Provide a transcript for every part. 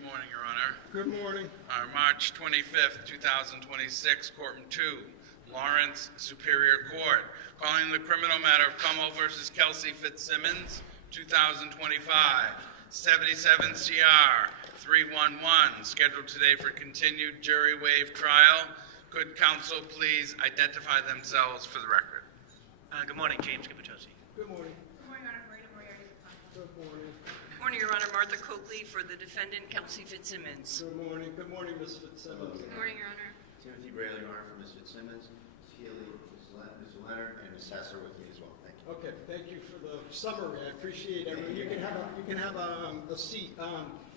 Good morning, Your Honor. Good morning. March 25th, 2026, Courtroom 2, Lawrence Superior Court. Calling the criminal matter of Como versus Kelsey Fitzsimmons, 2025, 77 CR 311, scheduled today for continued jury waive trial. Could counsel please identify themselves for the record? Good morning, James Capitosi. Good morning. Good morning, Your Honor. Marita Moriarty. Good morning. Good morning, Your Honor. Martha Coakley for the defendant, Kelsey Fitzsimmons. Good morning. Good morning, Ms. Fitzsimmons. Good morning, Your Honor. Timothy Brayley, Your Honor, for Ms. Fitzsimmons, Ms. Healy, Mr. Leonard, and Ms. Sasser with me as well. Thank you. Okay, thank you for the summary. I appreciate it. You can have a seat.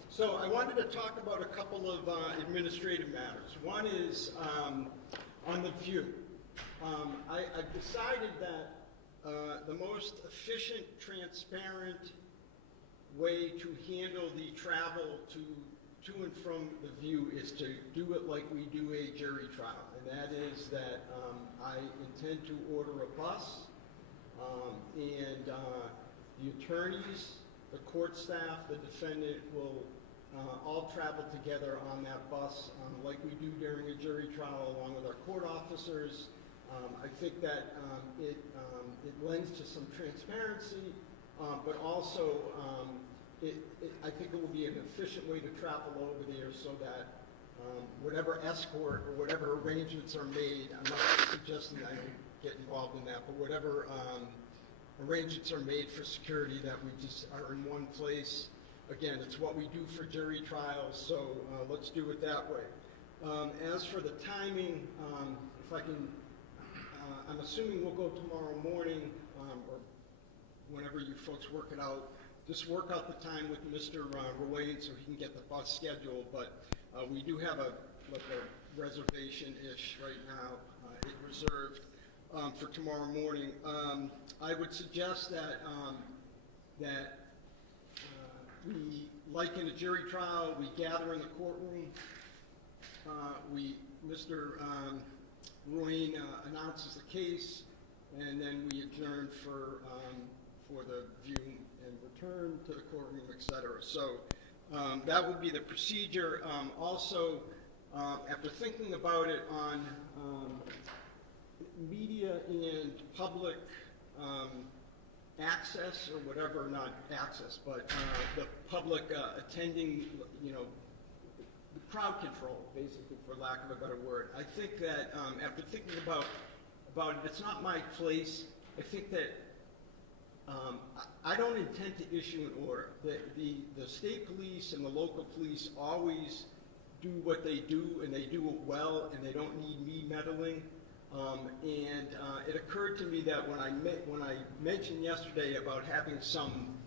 So I wanted to talk about a couple of administrative matters. One is on the view. I've decided that the most efficient, transparent way to handle the travel to and from the view is to do it like we do a jury trial. And that is that I intend to order a bus, and the attorneys, the court staff, the defendant will all travel together on that bus like we do during a jury trial along with our court officers. I think that it lends to some transparency, but also I think it will be an efficient way to travel over there so that whatever escort or whatever arrangements are made, I'm not suggesting I get involved in that, but whatever arrangements are made for security, that we just are in one place. Again, it's what we do for jury trials, so let's do it that way. As for the timing, if I can, I'm assuming we'll go tomorrow morning, or whenever you folks work it out. Just work out the time with Mr. Ruane so he can get the bus scheduled, but we do have a reservation-ish right now, it reserved for tomorrow morning. I would suggest that we, like in a jury trial, we gather in the courtroom. Mr. Ruane announces the case, and then we adjourn for the view and return to the courtroom, etc. So that would be the procedure. Also, after thinking about it on media and public access, or whatever, not access, but the public attending, the crowd control, basically, for lack of a better word. I think that after thinking about it, it's not my place. I think that I don't intend to issue an order. The state police and the local police always do what they do, and they do it well, and they don't need me meddling. And it occurred to me that when I mentioned yesterday about having some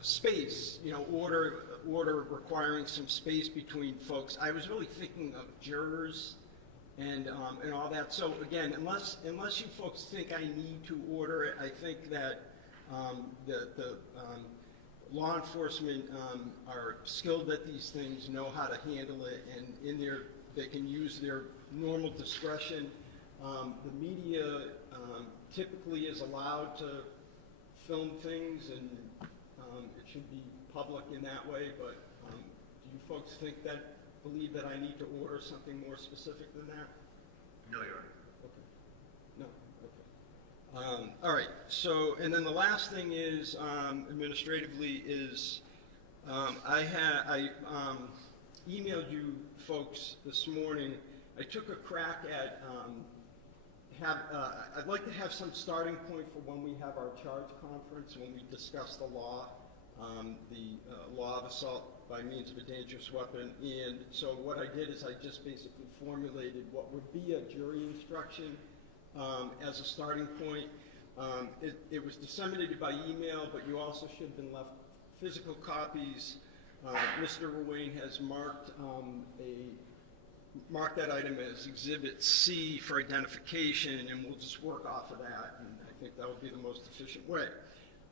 space, order requiring some space between folks, I was really thinking of jurors and all that. So again, unless you folks think I need to order it, I think that the law enforcement are skilled at these things, know how to handle it, and they can use their normal discretion. The media typically is allowed to film things, and it should be public in that way, but do you folks believe that I need to order something more specific than that? No, Your Honor. Okay. No? Okay. All right. So, and then the last thing is, administratively, is I emailed you folks this morning. I took a crack at I'd like to have some starting point for when we have our charge conference, when we discuss the law, the law of assault by means of a dangerous weapon. And so what I did is I just basically formulated what would be a jury instruction as a starting point. It was disseminated by email, but you also should have been left physical copies. Mr. Ruane has marked that item as Exhibit C for identification, and we'll just work off of that, and I think that will be the most efficient way.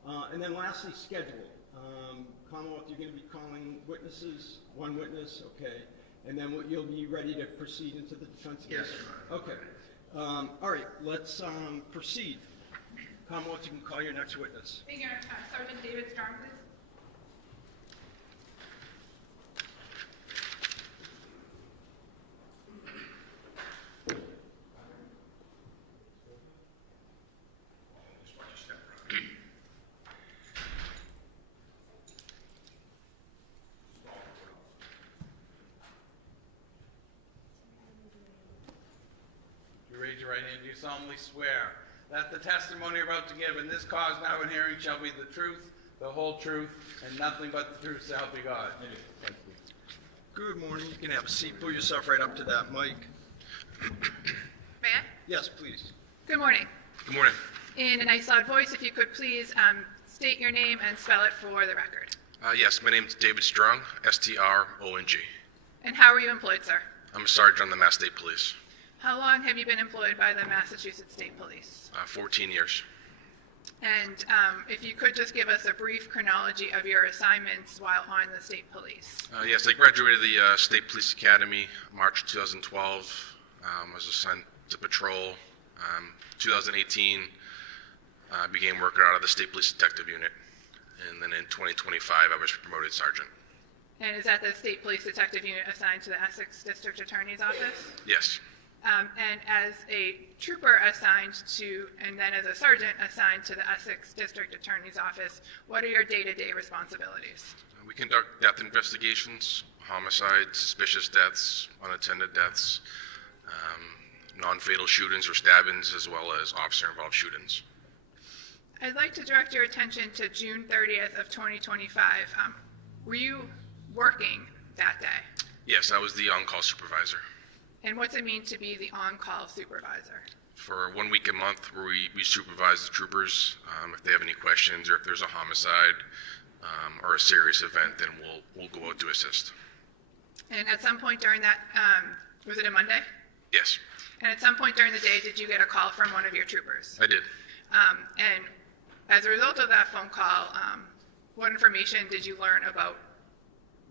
And then lastly, schedule. Commonwealth, you're going to be calling witnesses, one witness, okay, and then you'll be ready to proceed into the defense case? Yes, Your Honor. Okay. All right, let's proceed. Commonwealth, you can call your next witness. Thank you, Sergeant David Strong, please. You raise your right hand, do you solemnly swear that the testimony you're about to give in this cause now in hearing shall be the truth, the whole truth, and nothing but the truth, so help you God? Thank you. Good morning. You can have a seat. Pull yourself right up to that mic. May I? Yes, please. Good morning. Good morning. In a nice loud voice, if you could please state your name and spell it for the record. Yes, my name is David Strong, S-T-R-O-N-G. And how were you employed, sir? I'm a sergeant on the Mass State Police. How long have you been employed by the Massachusetts State Police? 14 years. And if you could just give us a brief chronology of your assignments while on the State Police. Yes, I graduated the State Police Academy March 2012. I was assigned to patrol. 2018, I began working out of the State Police Detective Unit. And then in 2025, I was promoted sergeant. And is that the State Police Detective Unit assigned to the Essex District Attorney's Office? Yes. And as a trooper assigned to, and then as a sergeant assigned to the Essex District Attorney's Office, what are your day-to-day responsibilities? We conduct death investigations, homicides, suspicious deaths, unattended deaths, non-fatal shootings or stabbings, as well as officer-involved shootings. I'd like to direct your attention to June 30th of 2025. Were you working that day? Yes, I was the on-call supervisor. And what's it mean to be the on-call supervisor? For 1 week a month, where we supervise the troopers. If they have any questions, or if there's a homicide or a serious event, then we'll go out to assist. And at some point during that, was it a Monday? Yes, And at some point during the day, did you get a call from one of your troopers? I did. And as a result of that phone call, what information did you learn about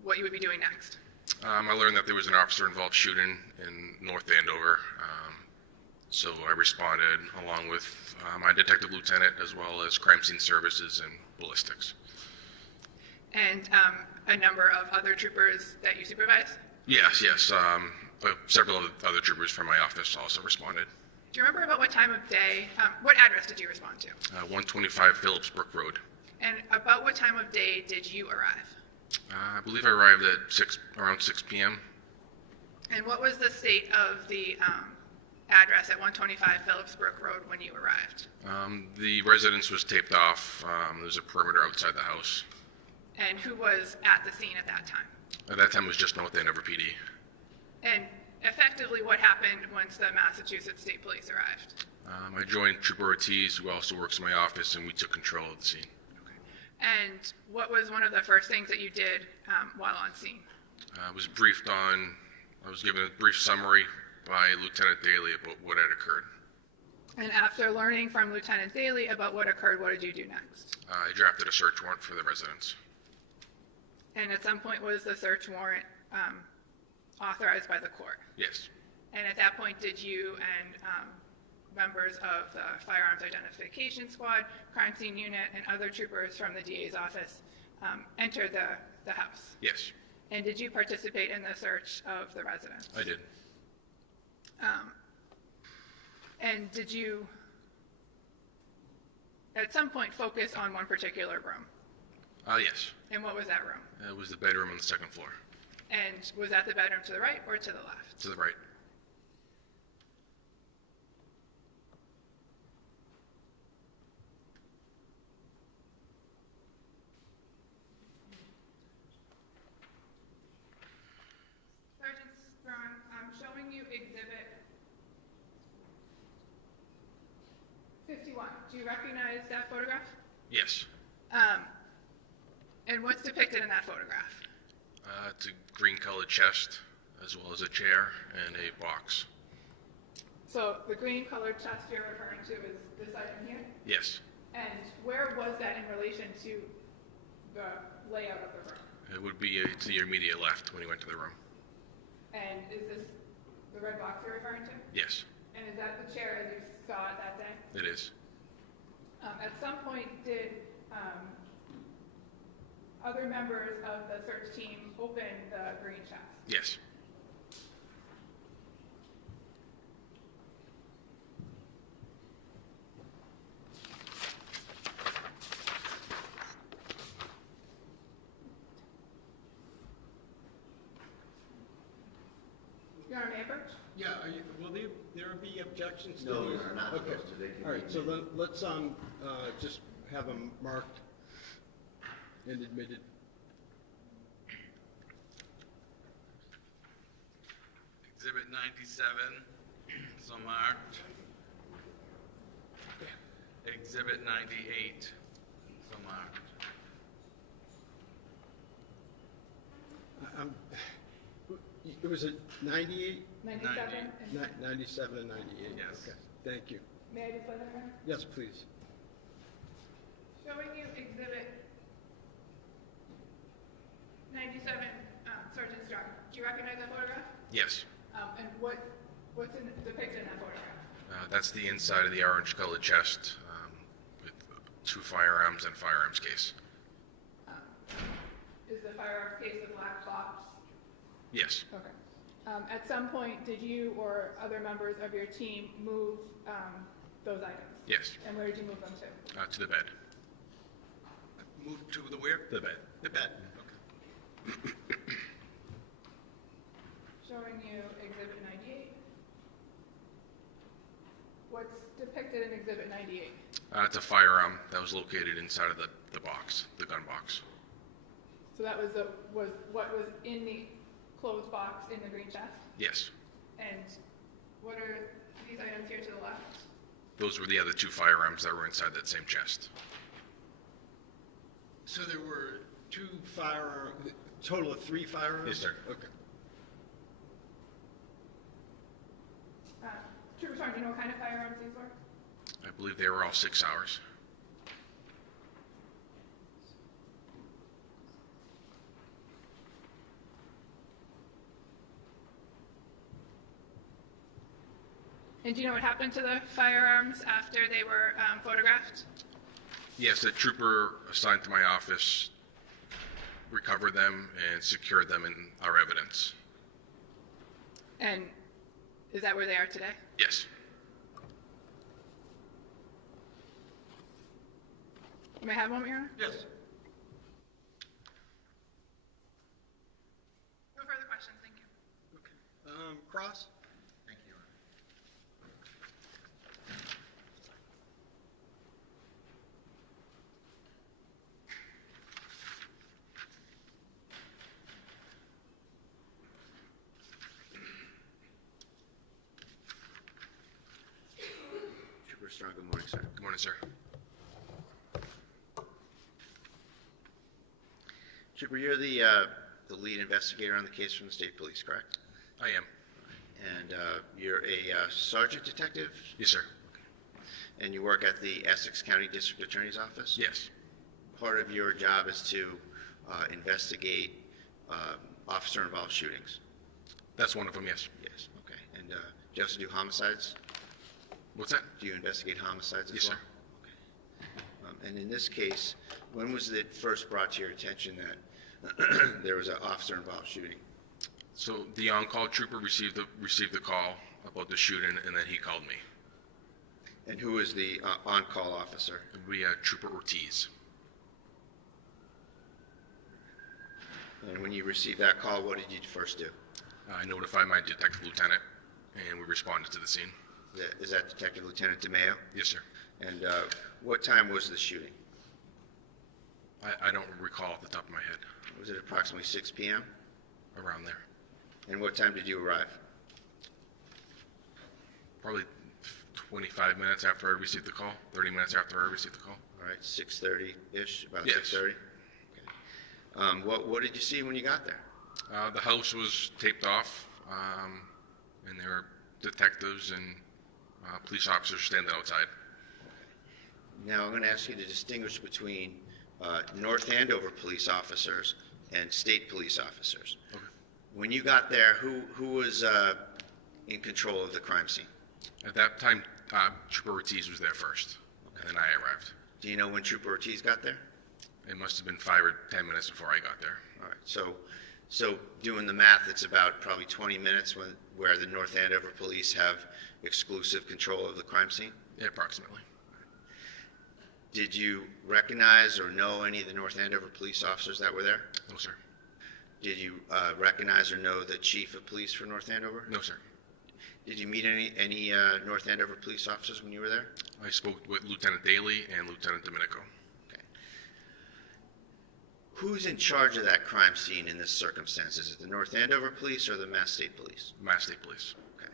what you would be doing next? I learned that there was an officer-involved shooting in North Andover, so I responded along with my detective lieutenant, as well as crime scene services and ballistics. And a number of other troopers that you supervise? Yes. Several of the other troopers from my office also responded. Do you remember about what time of day, what address did you respond to? 125 Phillips Brook Road. And about what time of day did you arrive? I believe I arrived at around 6 p.m. And what was the state of the address at 125 Phillips Brook Road when you arrived? The residence was taped off. There was a perimeter outside the house. And who was at the scene at that time? At that time, it was just North Andover PD. And effectively, what happened once the Massachusetts State Police arrived? I joined Trooper Ortiz, who also works in my office, and we took control of the scene. And what was one of the first things that you did while on scene? I was given a brief summary by Lieutenant Daly about what had occurred. And after learning from Lieutenant Daly about what occurred, what did you do next? I drafted a search warrant for the residence. And at some point, was the search warrant authorized by the court? Yes. And at that point, did you and members of the Firearms Identification Squad, Crime Scene Unit, and other troopers from the DA's office enter the house? Yes, And did you participate in the search of the residence? I did. And did you, at some point, focus on one particular room? Yes. And what was that room? It was the bedroom on the second floor. And was that the bedroom to the right or to the left? To the right. Sergeant Strong, I'm showing you Exhibit 51. Do you recognize that photograph? Yes. And what's depicted in that photograph? It's a green-colored chest, as well as a chair and a box. So the green colored chest you're referring to is this item here? Yes. And where was that in relation to the layout of the room? It would be to your immediate left when you went to the room. And is this the red box you're referring to? Yes, And is that the chair as you saw it that day? it is. At some point, did other members of the search team open the green chest? Yes. Your Honor, may I approach? Yeah, will there be objections to No, these? you're not Okay. supposed to. They can All right, be so admitted. let's just have them marked and admitted. Exhibit 97, so marked. Exhibit 98, so marked. It was a 98, 97? And 97 and 98? Yes. Okay, thank you. may I display that, Your Honor? Yes, please. Showing you exhibit 97, Sergeant Strong. Do you recognize that photograph? Yes. And what's depicted in that photograph? That's the inside of the orange-colored chest with 2 firearms and firearms case. Is the firearms case the black box? Yes. Okay. At some point, did you or other members of your team move those items? Yes. And where did you move them to? To the bed. Move to the where? The bed. The bed. Showing you exhibit 98. What's depicted in exhibit 98? It's a firearm that was located inside of the box, the gun box. So that was what was in the closed box in the green chest? Yes. And what are these items here to the left? Those were the other 2 firearms that were inside that same chest. So there were 2 firearms, total of 3 firearms? Yes, sir. Okay. Trooper Sergeant, do you know what kind of firearms these were? I believe they were all 6 hours. And do you know what happened to the firearms after they were photographed? Yes, a trooper assigned to my office recovered them and secured them in our evidence. And is that where they are today? Yes. May I have one, Your Honor? Yes. No further questions, thank you. Okay. Cross? Thank you, Your Honor. Trooper Strong, good morning, sir. Good morning, sir. Trooper, you're the lead investigator on the case from the state police, correct? I am. And you're a sergeant detective, Yes, sir. and you work at the Essex County District Attorney's Office? Yes. Part of your job is to investigate officer-involved shootings? That's one of them, yes. Yes, okay. And do you also do homicides? What's that? Do you investigate homicides as Yes, well? sir. Okay. And in this case, when was it first brought to your attention that there was an officer-involved shooting? So the on-call trooper received the call about the shooting, and then he called me. And who was the on-call officer? We had Trooper Ortiz. And when you received that call, what did you first do? I notified my detective lieutenant, and we responded to the scene. Is that Detective Lieutenant DeMeo? Yes, sir. And what time was the shooting? I don't recall off the top of my head. Was it approximately 6 p.m.? Around there. And what time did you arrive? Probably 25 minutes after I received the call, 30 minutes after I received the call. All right, 6:30-ish, about Yes. 6:30? Okay. What did you see when you got there? The house was taped off, and there were detectives and police officers standing outside. Now, I'm going to ask you to distinguish between North Andover police officers and state police officers. Okay. When you got there, who was in control of the crime scene? At that time, Trooper Ortiz was there first. and then I arrived. Do you know when Trooper Ortiz got there? It must have been 5 or 10 minutes before I got there. All right, so doing the math, it's about probably 20 minutes where the North Andover police have exclusive control of the crime scene? Yeah, approximately. Did you recognize or know any of the North Andover police officers that were there? No, sir. Did you recognize or know the chief of police for North Andover? No, sir. Did you meet any North Andover police officers when you were there? I spoke with Lieutenant Daly and Lieutenant Domenico. Okay. Who's in charge of that crime scene in this circumstance? Is it the North Andover police or the Mass State Police? Mass State Police. Okay.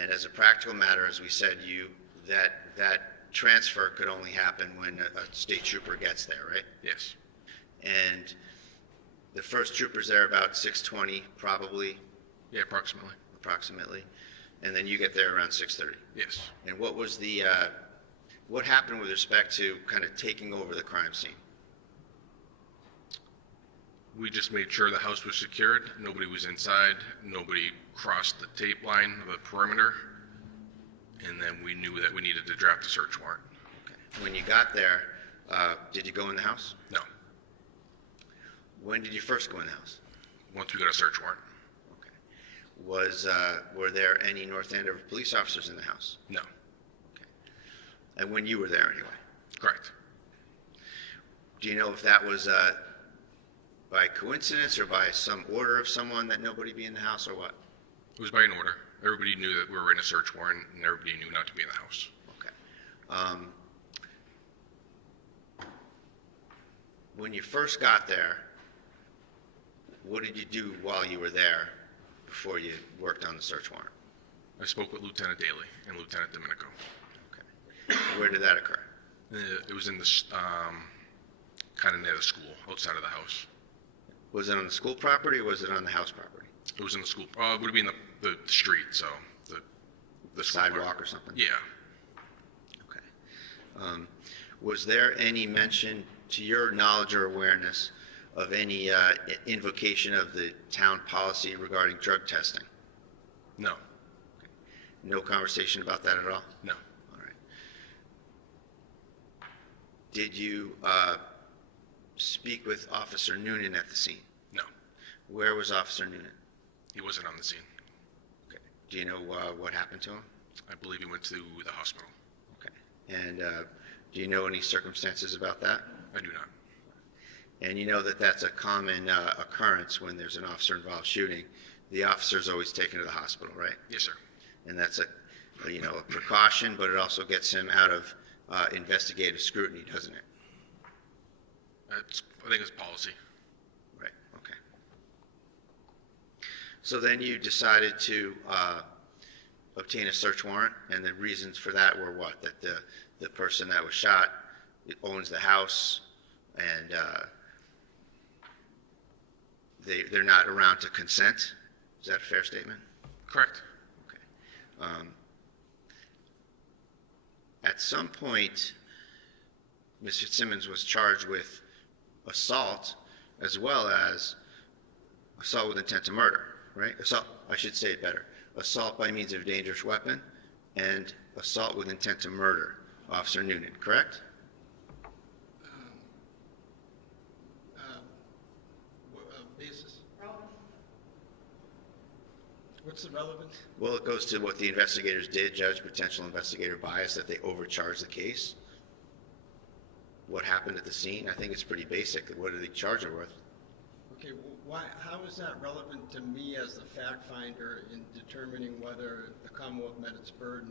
And as a practical matter, as we said, that transfer could only happen when a state trooper gets there, right? Yes. And the first trooper's there about 6:20, probably, Yeah, approximately. and then you get there around 6:30. Yes. And what was what happened with respect to kind of taking over the crime scene? We just made sure the house was secured. Nobody was inside. Nobody crossed the tape line of the perimeter. And then we knew that we needed to draft a search warrant. Okay. When you got there, did you go in the house? No. When did you first go in the house? Once we got a search warrant. Okay. Were there any North Andover police officers in the house? No. Okay. And when you were there anyway? Correct. Do you know if that was by coincidence or by some order of someone that nobody be in the house or what? It was by an order. Everybody knew that we were in a search warrant, and everybody knew not to be in the house. Okay. When you first got there, what did you do while you were there before you worked on the search warrant? I spoke with Lieutenant Daly and Lieutenant Domenico. Okay. Where did that occur? It was in the, kind of near the school, outside of the house. Was it on the school property or was it on the house property? It was in the school, it would be in the street, so the school Sidewalk part. or something? Yeah. Okay. Was there any mention, to your knowledge or awareness, of any invocation of the town policy regarding drug testing? No. No conversation about that at all? No. All right. Did you speak with Officer Noonan at the scene? No. Where was Officer Noonan? He wasn't on the scene. Okay. Do you know what happened to him? I believe he went to the hospital. Okay. And do you know any circumstances about that? I do not. And you know that that's a common occurrence when there's an officer-involved shooting. The officer's always taken to the hospital, right? Yes, sir. And that's a precaution, but it also gets him out of investigative scrutiny, doesn't it? I think it's policy. Right, okay. So then you decided to obtain a search warrant, and the reasons for that were what? That the person that was shot owns the house, and they're not around to consent? Is that a fair statement? Correct. Okay. At some point, Ms. Fitzsimmons was charged with assault as well as assault with intent to murder, right? Assault, I should say it better. Assault by means of a dangerous weapon and assault with intent to murder, Officer Noonan, correct? Basis? What's the relevance? Well, it goes to what the investigators did, judge potential investigator bias, that they overcharged the case. What happened at the scene? I think it's pretty basic. What did they charge her with? Okay, how is that relevant to me as the fact finder in determining whether the Commonwealth met its burden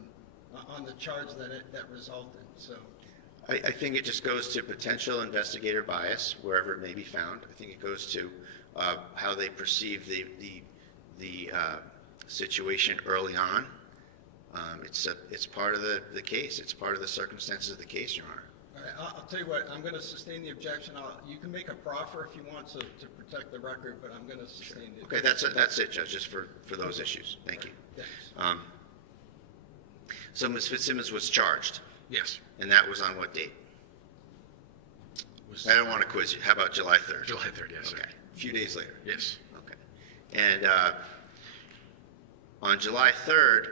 on the charge that resulted? So, I think it just goes to potential investigator bias, wherever it may be found. I think it goes to how they perceive the situation early on. It's part of the case. It's part of the circumstances of the case, Your Honor. all right, I'll tell you what, I'm going to sustain the objection. You can make a proffer if you want to protect the record, but I'm going to sustain the Okay, objection. that's it, Judge, just for those issues. Thank you. Thanks. So Ms. Fitzsimmons was charged, Yes. and that was on what date? I don't want to quiz you. How about July 3rd? July 3rd, yes, sir. Okay, a few days later. Yes. Okay. And on July 3rd,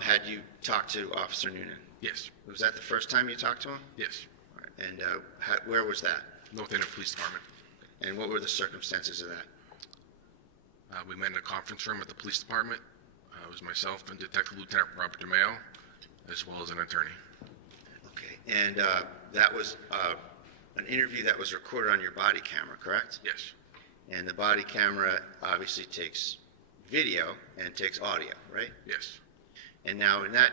had you talked to Officer Noonan? Yes. Was that the first time you talked to him? Yes. All right. And where was that? North Andover Police Department. And what were the circumstances of that? We met in a conference room at the police department. It was myself and Detective Lieutenant Robert DeMeo, as well as an attorney. Okay. And that was an interview that was recorded on your body camera, correct? Yes. And the body camera obviously takes video and takes audio, right? Yes. And now in that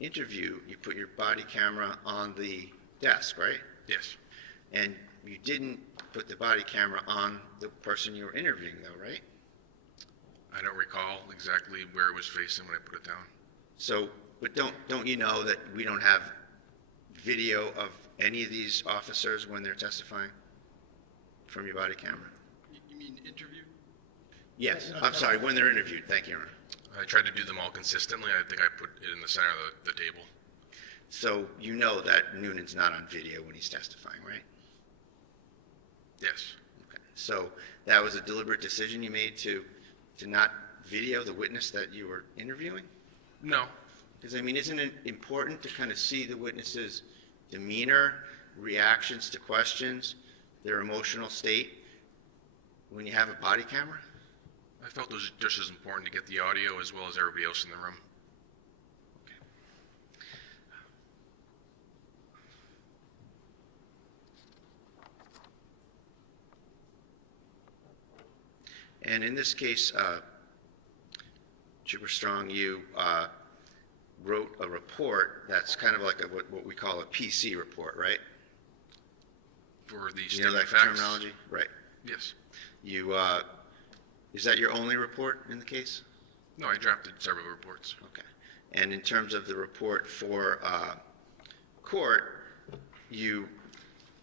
interview, you put your body camera on the desk, right? Yes. And you didn't put the body camera on the person you were interviewing, though, right? I don't recall exactly where it was facing when I put it down. So, but don't you know that we don't have video of any of these officers when they're testifying from your body camera? You mean interview? Yes, I'm sorry, when they're interviewed. Thank you, Your Honor. I tried to do them all consistently. I think I put it in the center of the table. So you know that Noonan's not on video when he's testifying, right? Yes. Okay. So that was a deliberate decision you made to not video the witness that you were interviewing? No. Because, I mean, isn't it important to kind of see the witness's demeanor, reactions to questions, their emotional state when you have a body camera? I felt it was just as important to get the audio as well as everybody else in the room. And in this case, Trooper Strong, you wrote a report that's kind of like what we call a PC report, right? For the You know statement that of facts? terminology? Right. Yes. You, is that your only report in the case? No, I drafted several reports. Okay. And in terms of the report for court, you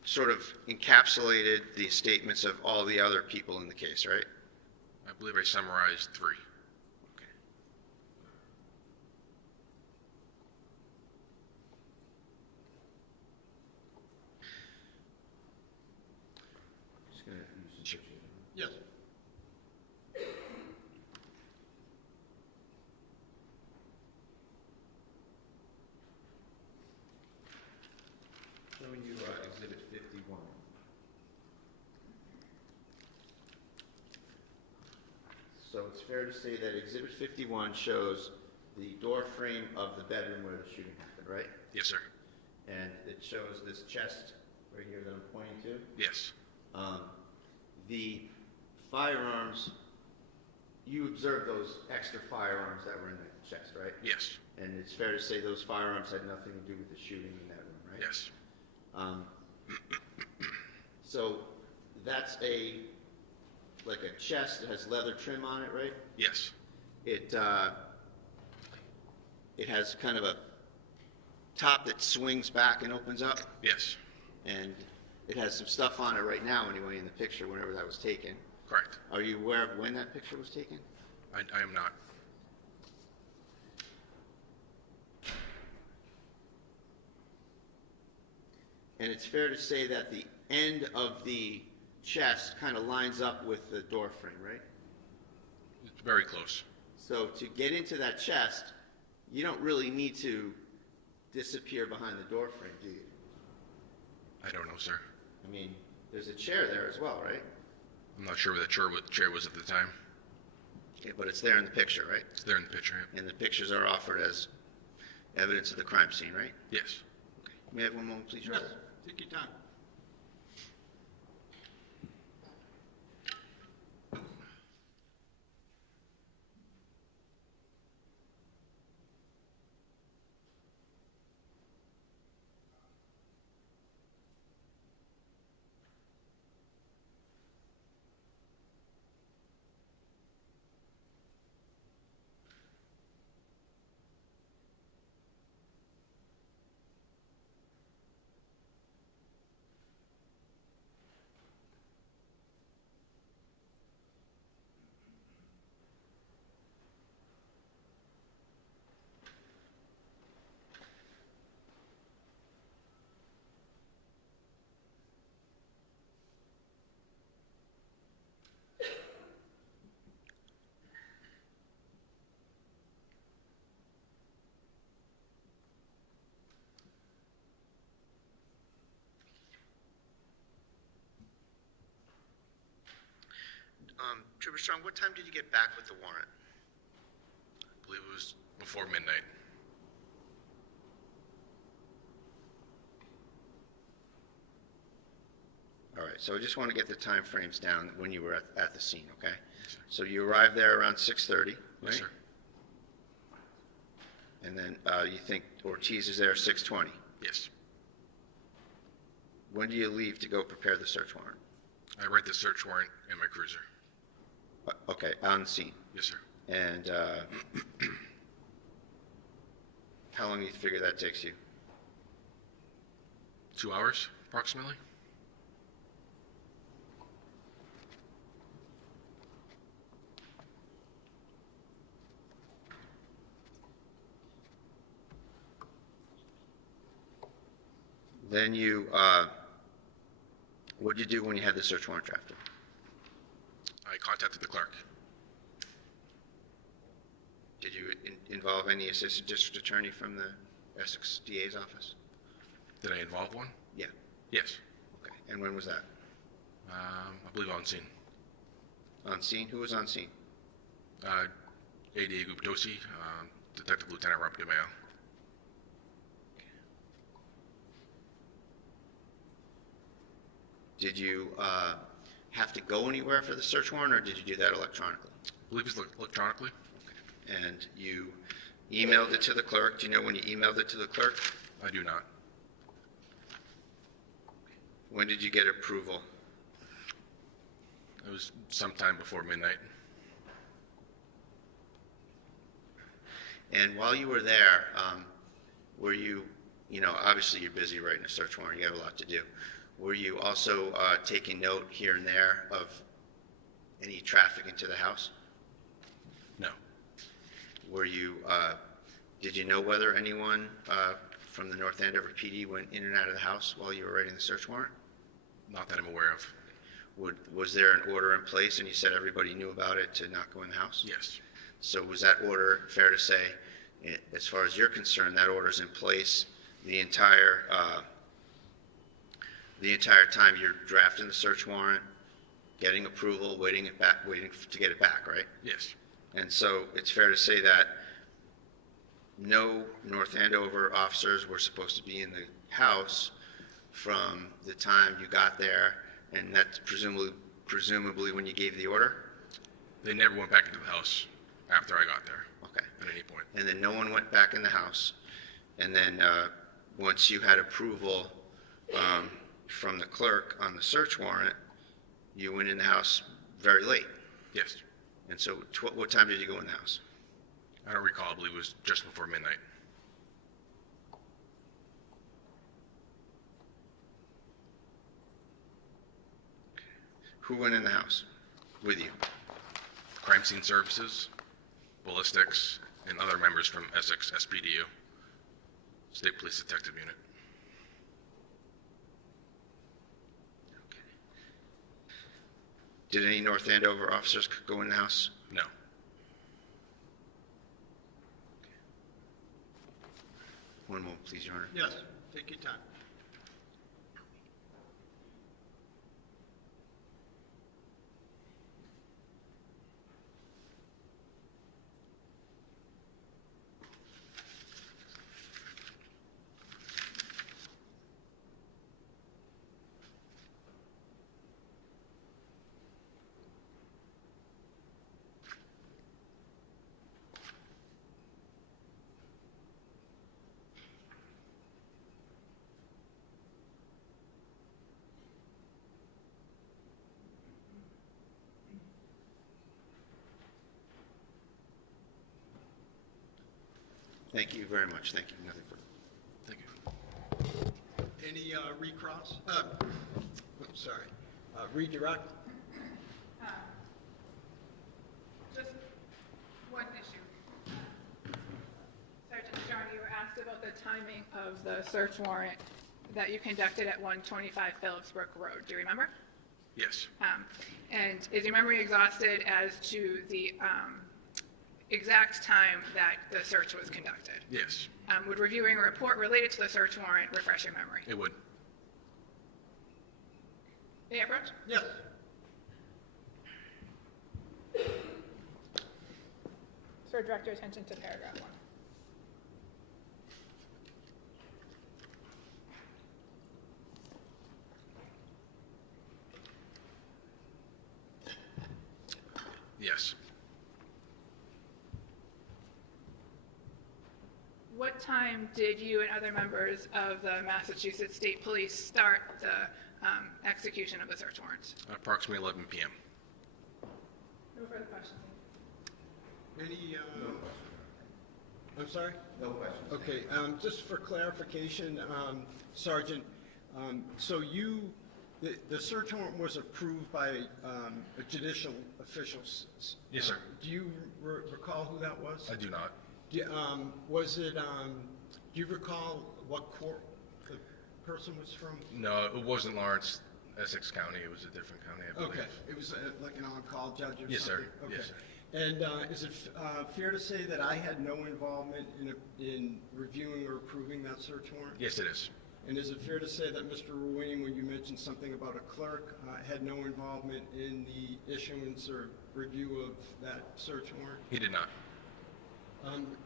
sort of encapsulated the statements of all the other people in the case, right? I believe I summarized 3. Okay. Just gonna use some pictures. Yes. Showing you Exhibit 51. So it's fair to say that Exhibit 51 shows the door frame of the bedroom where the shooting happened, right? Yes, sir. And it shows this chest right here that I'm pointing to. Yes. The firearms, you observed those extra firearms that were in the chest, right? Yes. And it's fair to say those firearms had nothing to do with the shooting in that room, right? Yes. So that's like a chest that has leather trim on it, right? Yes. It has kind of a top that swings back and opens up, Yes. and it has some stuff on it right now anyway in the picture whenever that was taken. Correct. Are you aware of when that picture was taken? I am not. And it's fair to say that the end of the chest kind of lines up with the door frame, right? It's very close. So to get into that chest, you don't really need to disappear behind the door frame, do you? I don't know, sir. I mean, there's a chair there as well, right? I'm not sure where the chair was at the time. Okay, but it's there in the picture, right? It's there in the picture. And the pictures are offered as evidence of the crime scene, right? Yes. Okay. May I have one moment, please, Your Yes, Honor? take your time. Trooper Strong, what time did you get back with the warrant? I believe it was before midnight. All right, so I just want to get the time frames down when you were at the scene, okay? So you arrived there around 6:30, right? Yes, sir. And then you think Ortiz is there 6:20. Yes. When do you leave to go prepare the search warrant? I write the search warrant in my cruiser. Okay, on the scene. Yes, sir. And how long do you figure that takes you? 2 hours, approximately. Then what did you do when you had the search warrant drafted? I contacted the clerk. Did you involve any assistant district attorney from the Essex DA's office? Did I involve one? Yeah. Yes. Okay. And when was that? I believe on scene. On scene? Who was on scene? ADA Guptosi, Detective Lieutenant Rob DeMeo. Did you have to go anywhere for the search warrant, or did you do that electronically? I believe it's electronically. And you emailed it to the clerk. Do you know when you emailed it to the clerk? I do not. When did you get approval? It was sometime before midnight. And while you were there, were you, obviously you're busy writing a search warrant, you have a lot to do. Were you also taking note here and there of any traffic into the house? No. Were you, did you know whether anyone from the North Andover PD went in and out of the house while you were writing the search warrant? Not that I'm aware of. Was there an order in place and you said everybody knew about it to not go in the house? Yes. So was that order, fair to say, as far as you're concerned, that order's in place the entire time you're drafting the search warrant, getting approval, waiting to get it back, right? Yes. And so it's fair to say that no North Andover officers were supposed to be in the house from the time you got there, and that's presumably when you gave the order? They never went back into the house after I got there. Okay. At any point. And then no one went back in the house. And then once you had approval from the clerk on the search warrant, you went in the house very late. Yes. And so what time did you go in the house? I don't recall. I believe it was just before midnight. Who went in the house with you? Crime scene services, ballistics, and other members from Essex SPDU, State Police Detective Unit. Did any North Andover officers go in the house? No. One moment, please, Your Honor. Yes, take your time. Thank you very much. Thank you. Nothing further. Thank you. Any recross? Redirect? Just one issue. Sergeant Strong, you were asked about the timing of the search warrant that you conducted at 125 Phillipsbrook Road. Do you remember? Yes. And is your memory exhausted as to the exact time that the search was conducted? Yes. Would reviewing a report related to the search warrant refresh your memory? It would. May I approach? Yes. for direct your attention to paragraph 1. Yes. What time did you and other members of the Massachusetts State Police start the execution of the search warrant? Approximately 11 p.m. No further questions. Any, I'm sorry? No questions. Okay, just for clarification, Sergeant, so the search warrant was approved by a judicial official? Yes, sir. Do you recall who that was? I do not. Was it, do you recall what court the person was from? No, it wasn't Lawrence, Essex County. It was a different county, I believe. Okay, it was like an on-call judge or something? Yes, sir. Okay. Yes, sir. And is it fair to say that I had no involvement in reviewing or approving that search warrant? Yes, it is. And is it fair to say that Mr. Ruane, when you mentioned something about a clerk, had no involvement in the issuance or review of that search warrant? He did not.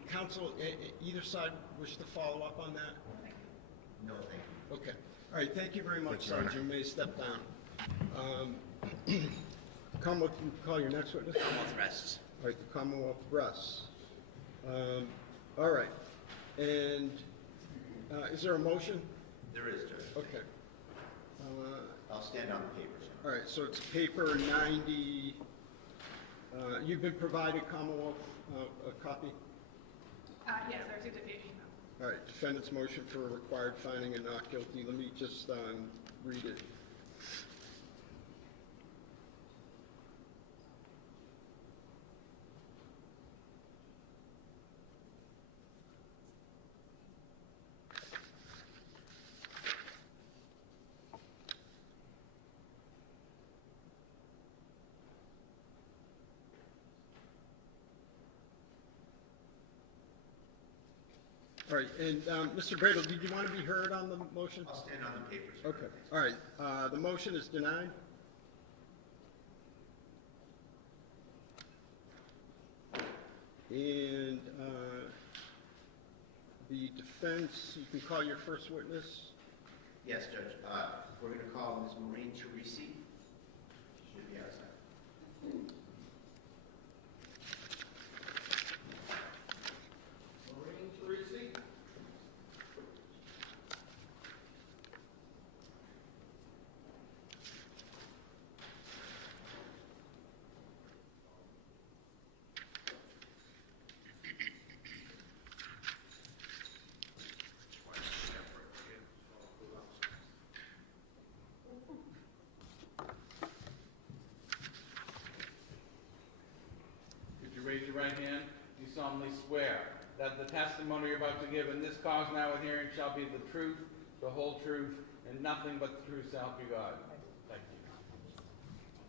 Counsel, either side wish to follow up on that? No, thank you. Okay. All right, thank you very much, Your Honor. Sergeant. You may step down. Commonwealth, you call your next witness? Commonwealth rests. All right, the Commonwealth rests. All right. And is there a motion? There is, Judge. Okay. I'll stand on the papers. All right, so it's paper 90. You've been provided, Commonwealth, a copy? Yes, I received it via email. All right, defendant's motion for a required finding and not guilty. Let me just read it. All right, and Mr. Bradle, did you want to be heard on the motion? I'll stand on the papers. Okay, all right, the motion is denied. And the defense, you can call your first witness. Yes, Judge. We're going to call Ms. Maureen Teresi. She should be outside. Maureen Teresi. Could you raise your right hand? Do you solemnly swear that the testimony you're about to give in this cause now and hearing shall be the truth, the whole truth, and nothing but the truth, so help you God? Thank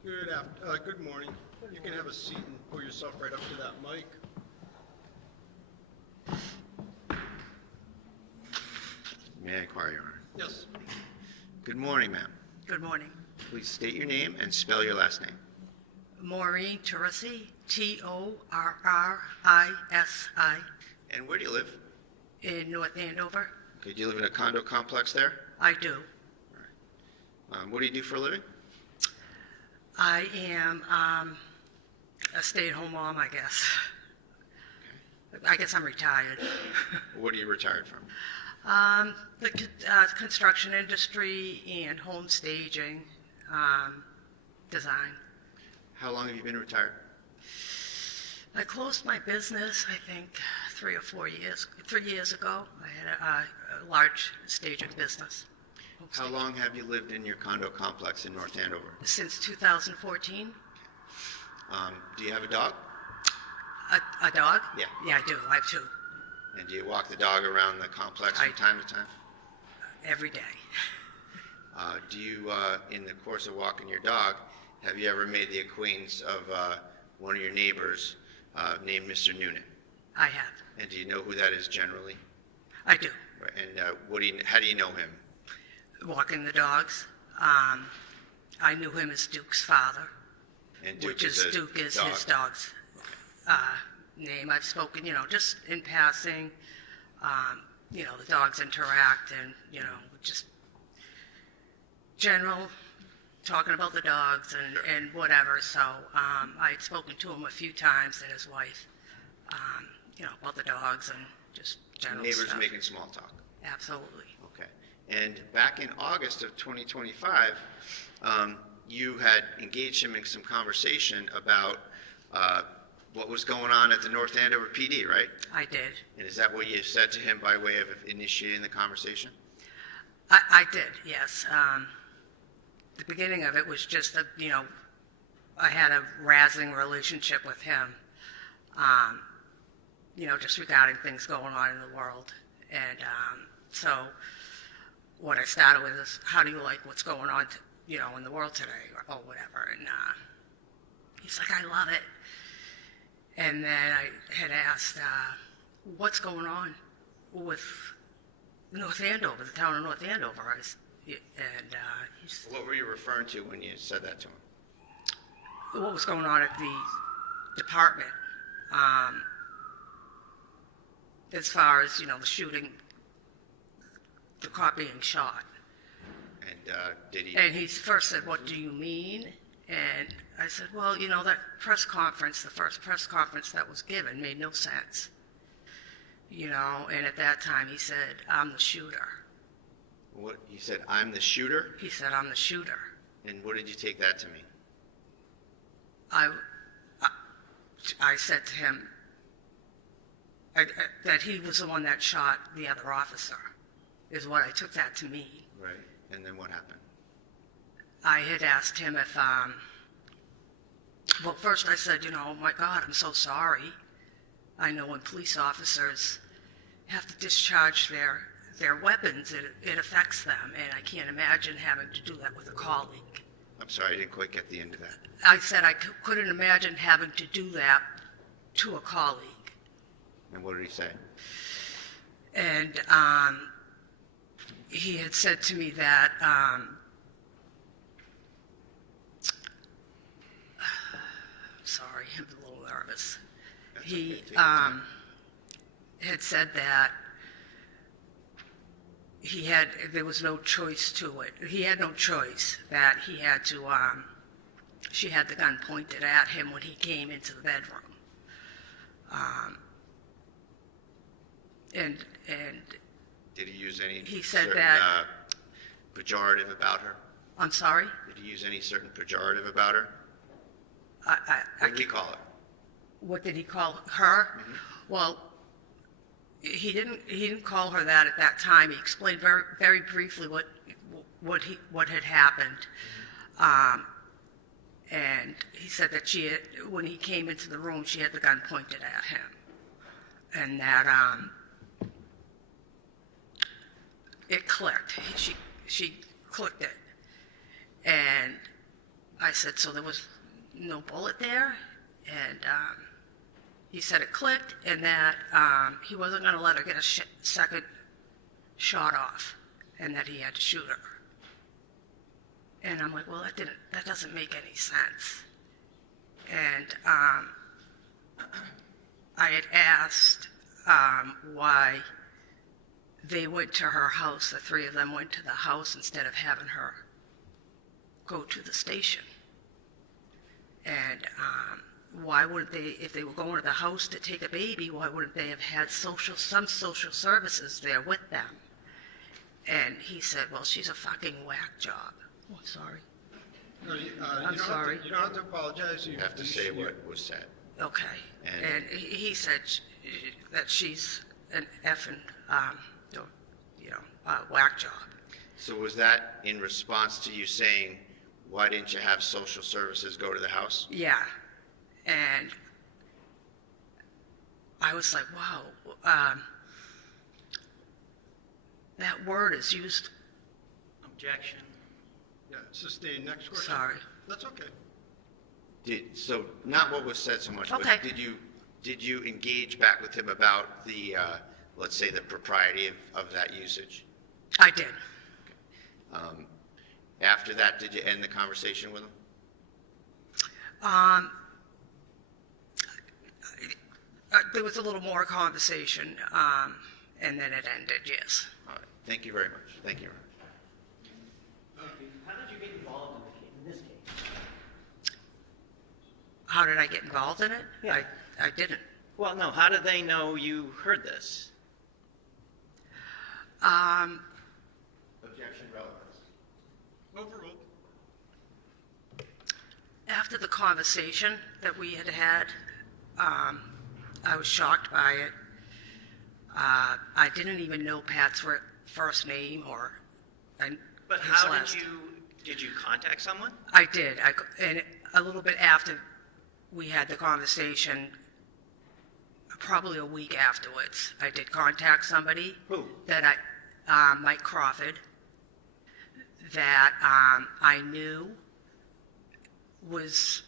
you. Good morning. You can have a seat and pull yourself right up to that mic. May I inquire, Your Honor? Yes. Good morning, ma'am. Good morning. Please state your name and spell your last name. Maureen Teresi, Torrisi, And where do you live? in North Andover. Okay, do you live in a condo complex there? I do. What do you do for a living? I am a stay-at-home mom, I guess. I guess I'm retired. What are you retired from? The construction industry and home staging, design. How long have you been retired? I closed my business, I think, 3 or 4 years. 3 years ago, I had a large staging business. Home How staging. long have you lived in your condo complex in North Andover? Since 2014. Do you have a dog? A dog? Yeah. Yeah, I do. I have 2 And do you walk the dog around the complex from I- time to time? every day. Do you, in the course of walking your dog, have you ever made the acquaintance of one of your neighbors named Mr. Noonan? I have. And do you know who that is generally? I do. Right, and how do you know him? Walking the dogs. I knew him as Duke's father, And Duke which is a Duke is dog. his dog's name. I've spoken, just in passing. The dogs interact and, just general talking about the dogs and whatever. So I'd spoken to him a few times and his wife, about the dogs and just general Neighbors stuff. making small talk. Absolutely. Okay. And back in August of 2025, you had engaged him in some conversation about what was going on at the North Andover PD, right? I did. And is that what you said to him by way of initiating the conversation? I did, yes. The beginning of it was just that, I had a razzing relationship with him, just regarding things going on in the world. And so what I started with is, how do you like what's going on, in the world today or whatever? And he's like, I love it. And then I had asked, what's going on with North Andover, the town of North Andover? He's, What were you referring to when you said that to him? what was going on at the department, as far as, the shooting, the cop being shot. And did he? And he first said, what do you mean? And I said, well, that press conference, the first press conference that was given made no sense. And at that time he said, I'm the shooter. What he said? I'm the shooter. He said, I'm the shooter. And what did you take that to mean? I said to him that he was the one that shot the other officer, is what I took that to mean. Right. And then what happened? I had asked him if, well, first I said, oh my God, I'm so sorry. I know when police officers have to discharge their weapons, it affects them, and I can't imagine having to do that with a colleague. I'm sorry, I didn't quite get the end of that. I said I couldn't imagine having to do that to a colleague. And what did he say? And he had said to me that, sorry, I'm a little nervous. That's He okay, take your time. had said that there was no choice to it. He had no choice, that he had to, she had the gun pointed at him when he came into the bedroom. And Did he use any he said certain that- pejorative about her? I'm sorry? Did he use any certain pejorative about her? I What did he call her? What did he call her? Mm-hmm. Well, he didn't call her that at that time. He explained very, very briefly what had happened. And he said that when he came into the room, she had the gun pointed at him. And that, it clicked. She clicked it. And I said, so there was no bullet there? And he said it clicked, and that he wasn't going to let her get a second shot off, and that he had to shoot her. And I'm like, well, that doesn't make any sense. And I had asked why they went to her house, the three of them went to the house instead of having her go to the station. And why wouldn't they, if they were going to the house to take a baby, why wouldn't they have had some social services there with them? And he said, well, she's a fucking whack job. Oh, I'm sorry. No, you I'm don't have sorry. to, you don't have to apologize. You have to say what was said. Okay. And- And he said that she's an effing, whack job. So was that in response to you saying, why didn't you have social services go to the house? Yeah. And I was like, wow, that word is used, Objection. Yeah, sustain. Next question. sorry. That's okay. So not what was said so much, Okay. but did you engage back with him about the, let's say, the propriety of that usage? I did. After that, did you end the conversation with him? There was a little more conversation, and then it ended, yes. All right, thank you very much. Thank you very much. How did you get involved in this case? How did I get involved in it? Yeah. I didn't. Well, no, how did they know you heard this? Objection, relevance. Overruled. After the conversation that we had had, I was shocked by it. I didn't even know Pat's first name or But his how last. did you contact someone? I did. And a little bit after we had the conversation, probably a week afterwards, I did contact somebody. Who? That Mike Crawford, that I knew was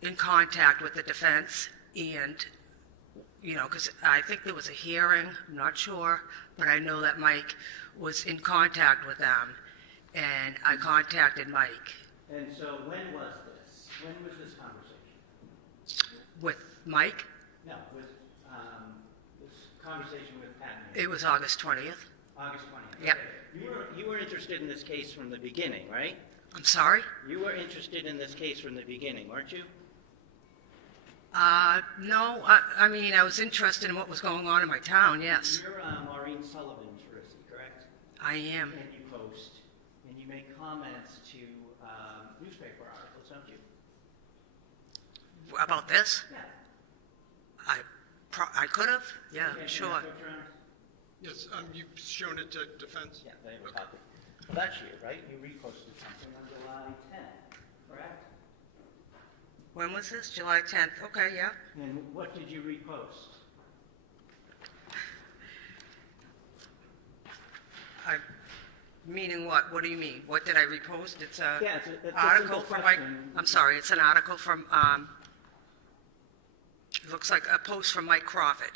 in contact with the defense, and, you know, because I think there was a hearing, I'm not sure, but I know that Mike was in contact with them, and I contacted Mike And so when was this? When was this conversation? with Mike. No, with this conversation with Pat. It was August 20th. August 20th. Yep. Okay. You were interested in this case from the beginning, right? I'm sorry? You were interested in this case from the beginning, weren't you? No, I mean, I was interested in what was going on in my town, yes. You're Maureen Sullivan's Rissy, correct? I am. And you post, and you make comments to newspaper articles, don't you? About this? Yeah. I could have, yeah, Okay, sure. can I have picture on it? Yes, you've shown it to defense? Yeah, they have a copy. Well, that's you, right? You reposted something on July 10th, correct? When was this? July 10th. Okay, yeah. And what did you repost? Meaning what? What do you mean? What did I repost? It's a Yeah, it's a article simple from Mike. question. I'm sorry, it's an article from, it looks like a post from Mike Crawford.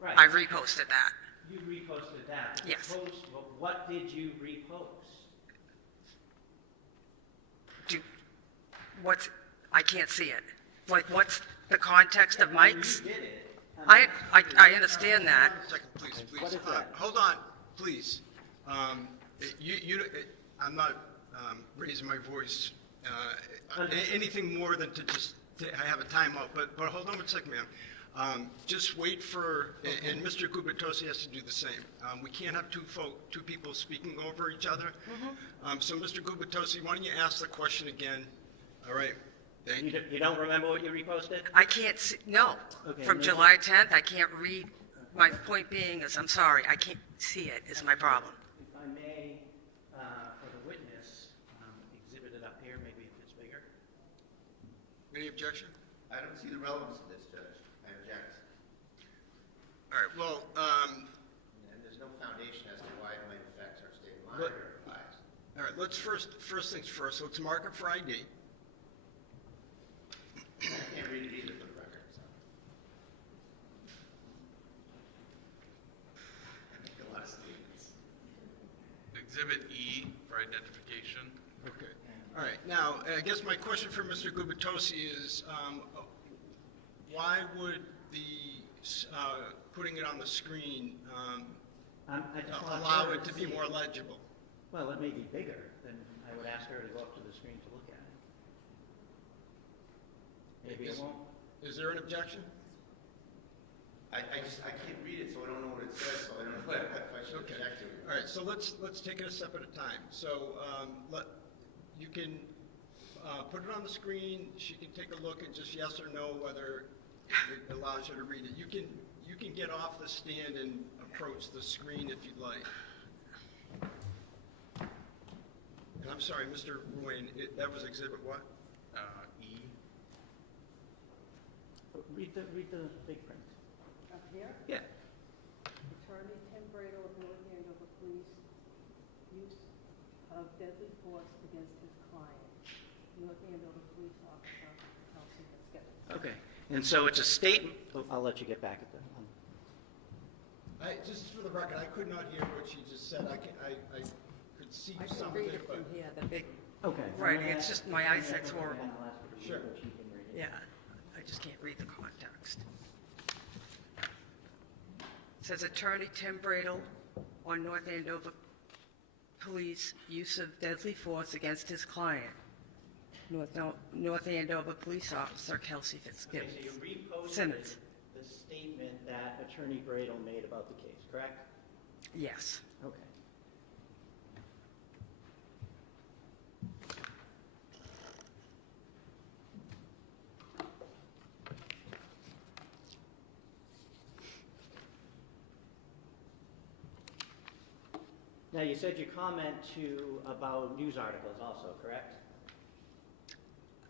Right. I reposted that. You reposted that. Yes. Well, what did you repost? I can't see it. Like, what's the context of Mike's? You did it. I understand that. Second, please, please. What is that? Hold on, please. I'm not raising my voice, anything more than to just have a timeout, but hold on one second, ma'am. Just wait for, and Mr. Gubitosi has to do the same. We can't have two people speaking over each other. So, Mr. Gubitosi, why don't you ask the question again? All right, thank you. You don't remember what you reposted? I can't see, no. Okay, From maybe- July 10th, I can't read. My point being is, I'm sorry, I can't see it, is my problem. If I may, for the witness, exhibit it up here, maybe if it's bigger. Any objection? I don't see the relevance of this, Judge. I object. All right, well, And there's no foundation as to why it might affect our state of mind or bias. all right, let's first things first, let's mark it for ID. I can't read it either for the record, so. I make a lot of statements. Exhibit E for identification. Okay. All right. Now, I guess my question for Mr. Gubitosi is, why would the putting it on the screen I just want allow her it to be see more legible? Well, it may be bigger, then I would ask her to go up to the screen to look at it. Maybe it won't. Is there an objection? I can't read it, so I don't know what it says, so I don't know if I should Okay. object to it. All right. So let's take it a step at a time. So you can put it on the screen. She can take a look and just yes or no whether it allows her to read it. You can get off the stand and approach the screen if you'd like. And I'm sorry, Mr. Ruane, that was exhibit what? E. Read the big print. Up here, Yeah. Attorney Tim Brado of North Andover Police, use of deadly force against his client. North Andover Police Officer Kelsey Fitzsimmons. Okay. And so it's a statement. I'll let you get back at that. Just for the record, I could not hear what she just said. I could see I can something, read it but from here, the big, Okay. Right, it's just my eyesight's horrible. I'll ask her to read Sure. it, but she can read it. Yeah, I just can't read the context. Says Attorney Tim Bradle on North Andover Police use of deadly force against his client, North Andover Police Officer Kelsey Okay, Fitzsimmons. so you reposted Simmons. the statement that Attorney Bradle made about the case, correct? Yes. Okay. Now, you said you comment to about news articles also, correct?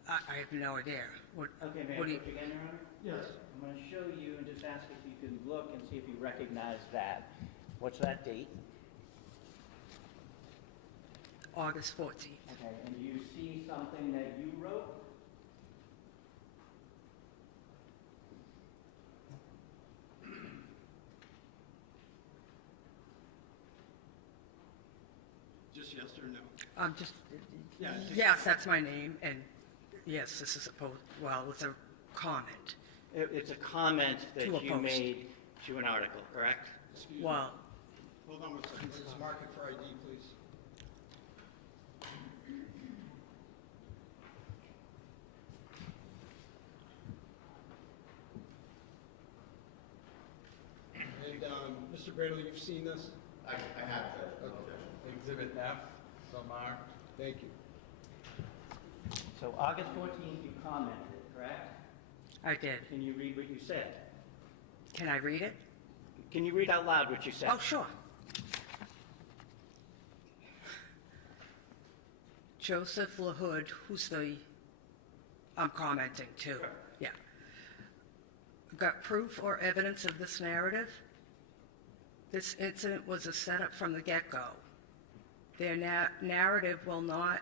I have no idea. What, Okay, may I what do you, approach again, Your Honor? Yes. I'm going to show you and just ask if you can look and see if you recognize that. What's that date? August 14th. Okay, and do you see something that you wrote? Just yes or no? Just, Yeah, just- yes, that's my name, and yes, this is it's a comment. It's a comment that To a you post. made to an article, correct? Excuse me. Well, Hold on one second. Let's mark it for ID, please. And, Mr. Bradley, you've seen this? I have, Okay. Exhibit F, so marked. Thank you. So August 14th, you commented, correct? I did. Can you read what you said? Can I read it? Can you read out loud what you said? Oh, sure. Joseph LaHood, I'm commenting too. Sure. Yeah. Got proof or evidence of this narrative? This incident was a setup from the get-go. Their narrative will not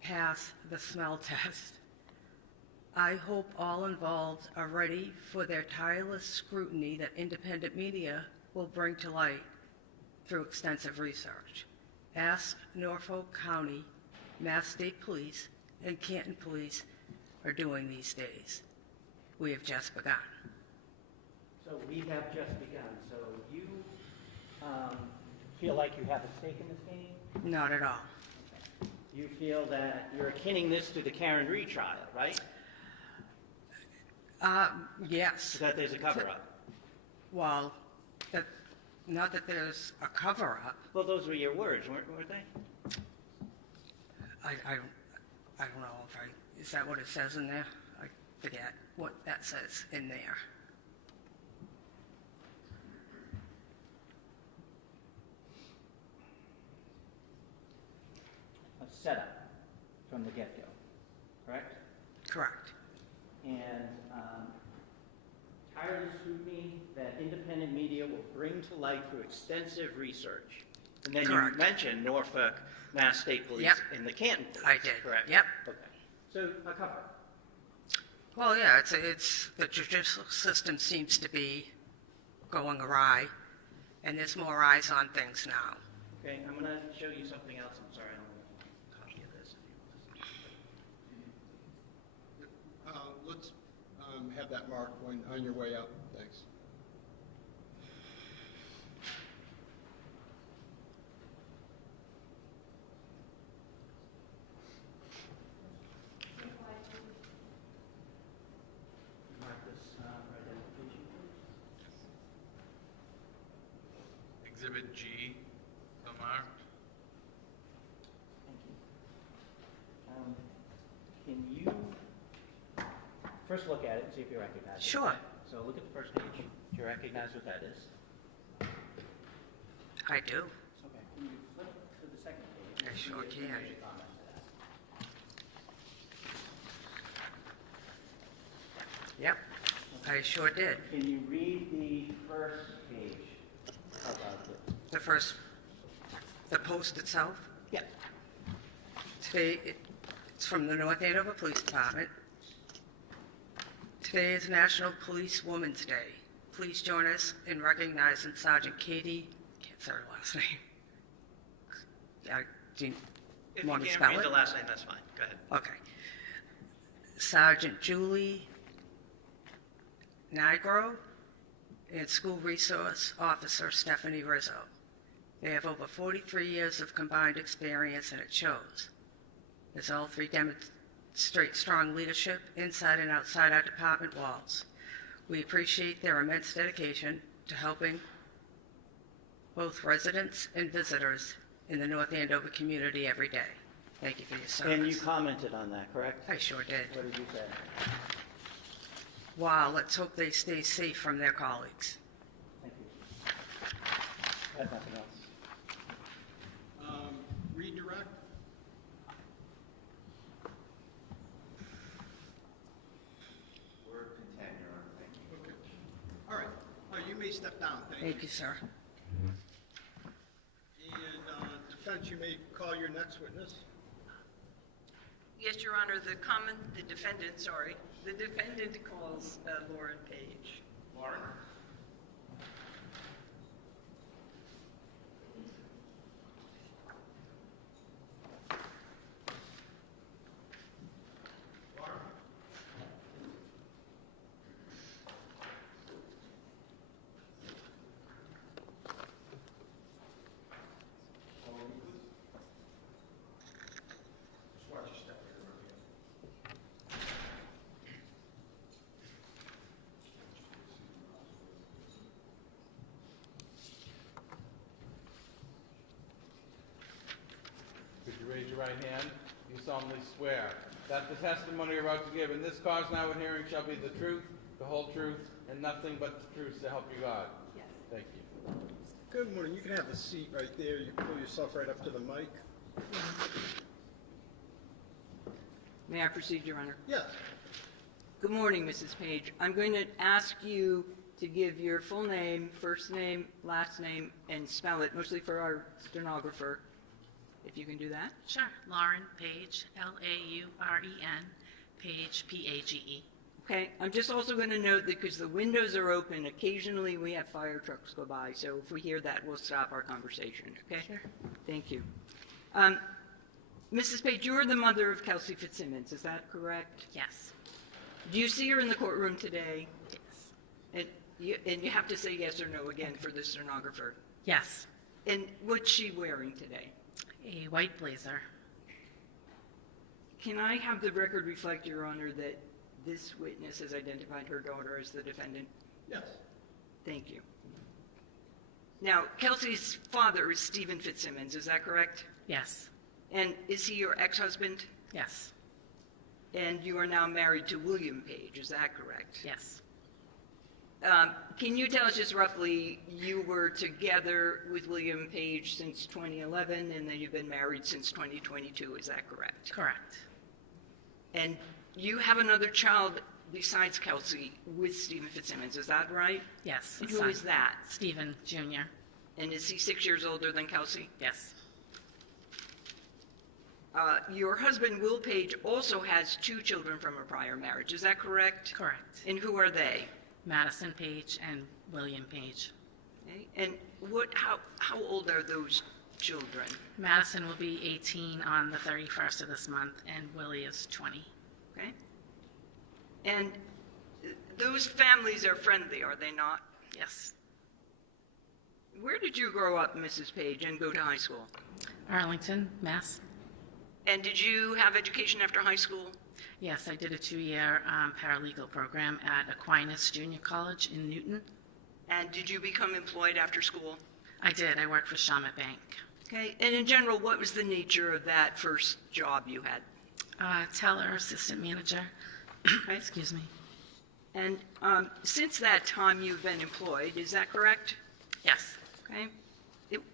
pass the smell test. I hope all involved are ready for their tireless scrutiny that independent media will bring to light through extensive research. Ask Norfolk County, Mass State Police, and Canton Police are doing these days. We have just begun. So we have just begun. So you feel like you have a stake in this game? Not at all. You feel that you're akinning this to the Karen retrial, right? Yes. That there's a cover-up. Well, not that there's a cover-up. Well, those were your words, weren't they? I don't know is that what it says in there? I forget what that says in there. A setup from the get-go, correct? Correct. And tireless scrutiny that independent media will bring to light through extensive research. And then Correct. you mentioned Norfolk, Mass State Police, Yep. and the Canton Police. I did. Correct? Yep. Okay. So a cover. Well, yeah, it's the judicial system seems to be going awry, and there's more eyes on things now. Okay, I'm going to show you something else. I'm sorry, I don't have a copy of this. Let's have that marked on your way out. Thanks. Mark this for identification, please. Exhibit G, so marked. Thank you. Can you first look at it and see if you recognize it? Sure. So look at the first page. Do you recognize what that is? I do. Okay. Can you flip to the second page? I sure See if can. there's a comment to that. Yep. I sure did. Can you read the first page about this? The post itself. Yeah. Today, it's from the North Andover Police Department. Today is National Police Women's Day. Please join us in recognizing Sergeant Katie, can't say her last name. Do you If you want me to can't spell read it? the last name, that's fine. Go ahead. Okay. Sergeant Julie Nigro and School Resource Officer Stephanie Rizzo. They have over 43 years of combined experience, and it shows, as all three demonstrate strong leadership inside and outside our department walls. We appreciate their immense dedication to helping both residents and visitors in the North Andover community every day. Thank you for your service. And you commented on that, correct? I sure did. What did you say? Wow, let's hope they stay safe from their colleagues. Thank you. I have nothing else. Redirect? We're content, Your Honor, thank you. Okay. All right. You may step down. Thank you, sir. And defense, you may call your next witness. Yes, Your Honor, the defendant calls Lauren Page. Lauren? Could you raise your right hand? You solemnly swear that the testimony you're about to give in this cause now in hearing shall be the truth, the whole truth, and nothing but the truth, so help you God? Yes. Thank you. Good morning. You can have a seat right there. You pull yourself right up to the mic. May I proceed, Your Honor? Yes. Good morning, Mrs. Page. I'm going to ask you to give your full name, first name, last name, and spell it, mostly for our stenographer, if you can do that. Sure. Lauren Page, Lauren, Page, Page. Okay, I'm just also going to note that because the windows are open, occasionally we have fire trucks go by, so if we hear that, we'll stop our conversation, okay? Sure. Thank you. Mrs. Page, you're the mother of Kelsey Fitzsimmons, is that correct? Yes. Do you see her in the courtroom today? Yes. And you have to say yes or no again for the stenographer. Yes. And what's she wearing today? A white blazer. Can I have the record reflect, Your Honor, that this witness has identified her daughter as the defendant? Yes. Thank you. Now, Kelsey's father is Stephen Fitzsimmons, is that correct? Yes. And is he your ex-husband? Yes. And you are now married to William Page, is that correct? Yes. Can you tell us just roughly, you were together with William Page since 2011, and then you've been married since 2022, is that correct? Correct. And you have another child besides Kelsey with Stephen Fitzsimmons, is that right? Yes. And who is that? Stephen Jr. And is he 6 years older than Kelsey? Yes. Your husband, Will Page, also has 2 children from a prior marriage, is that correct? Correct. And who are they? Madison Page and William Page. Okay. And how old are those children? Madison will be 18 on the 31st of this month, and Willie is 20. Okay. And those families are friendly, are they not? Yes. Where did you grow up, Mrs. Page, and go to high school? Arlington, Mass. And did you have education after high school? Yes, I did a 2-year paralegal program at Aquinas Junior College in Newton. And did you become employed after school? I did. I worked for Shawmut Bank. Okay. And in general, what was the nature of that first job you had? Teller, assistant manager. Okay. Excuse me. And since that time, you've been employed, is that correct? Yes. Okay.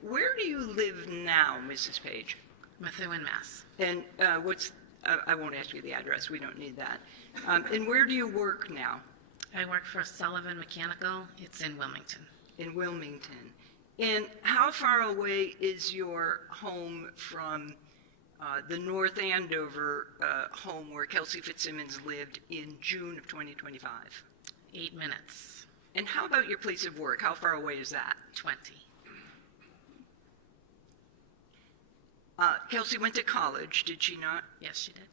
Where do you live now, Mrs. Page? Methuen, Mass. And I won't ask you the address, we don't need that. And where do you work now? I work for Sullivan Mechanical. It's in Wilmington. In Wilmington. And how far away is your home from the North Andover home where Kelsey Fitzsimmons lived in June of 2025? 8 minutes. And how about your place of work? How far away is that? 20. Kelsey went to college, did she not? Yes, she did.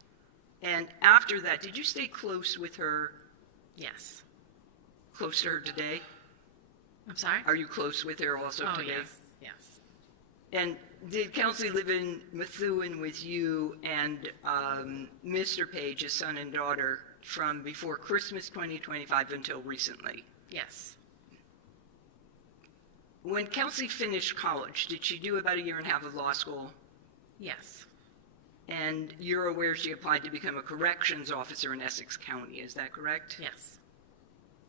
And after that, did you stay close with her? Yes. Close to her today? I'm sorry? Are you close with her also Oh, today? yes, yes. And did Kelsey live in Methuen with you and Mr. Page, his son and daughter, from before Christmas 2025 until recently? Yes. When Kelsey finished college, did she do about a year and a half of law school? Yes. And you're aware she applied to become a corrections officer in Essex County, is that correct? Yes.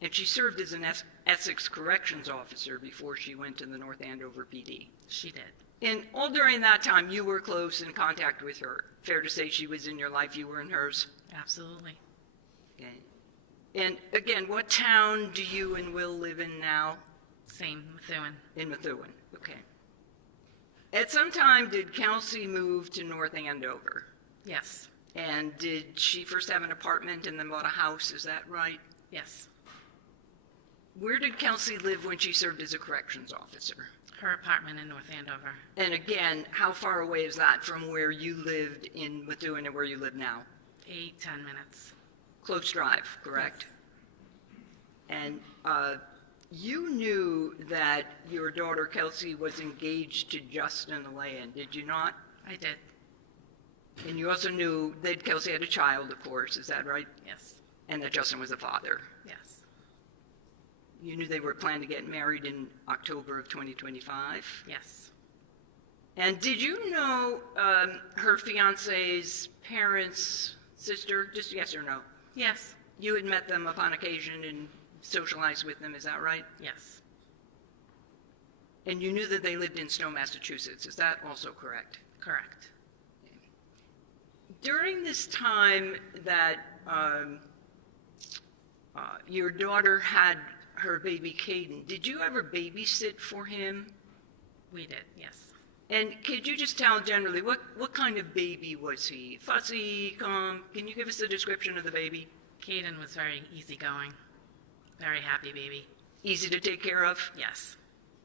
And she served as an Essex corrections officer before she went to the North Andover PD. She did. And all during that time, you were close in contact with her. Fair to say she was in your life, you were in hers? Absolutely. Okay. And again, what town do you and Will live in now? Same, Methuen. In Methuen, okay. At some time, did Kelsey move to North Andover? Yes. And did she first have an apartment and then bought a house, is that right? Yes. Where did Kelsey live when she served as a corrections officer? Her apartment in North Andover. And again, how far away is that from where you lived in Methuen and where you live now? 8, 10 minutes. Close drive, correct? Yes. And you knew that your daughter Kelsey was engaged to Justin Alayan, did you not? I did. And you also knew that Kelsey had a child, of course, is that right? Yes. And that Justin was a father. Yes. You knew they were planning to get married in October of 2025? Yes. And did you know her fiance's parents, sister, just yes or no? Yes. You had met them upon occasion and socialized with them, is that right? Yes. And you knew that they lived in Stowe, Massachusetts, is that also correct? Correct. During this time that your daughter had her baby Caden, did you ever babysit for him? We did, yes. And could you just tell generally, what kind of baby was he? Fussy, calm? Can you give us a description of the baby? Caden was very easygoing, very happy baby. Easy to take care of? Yes.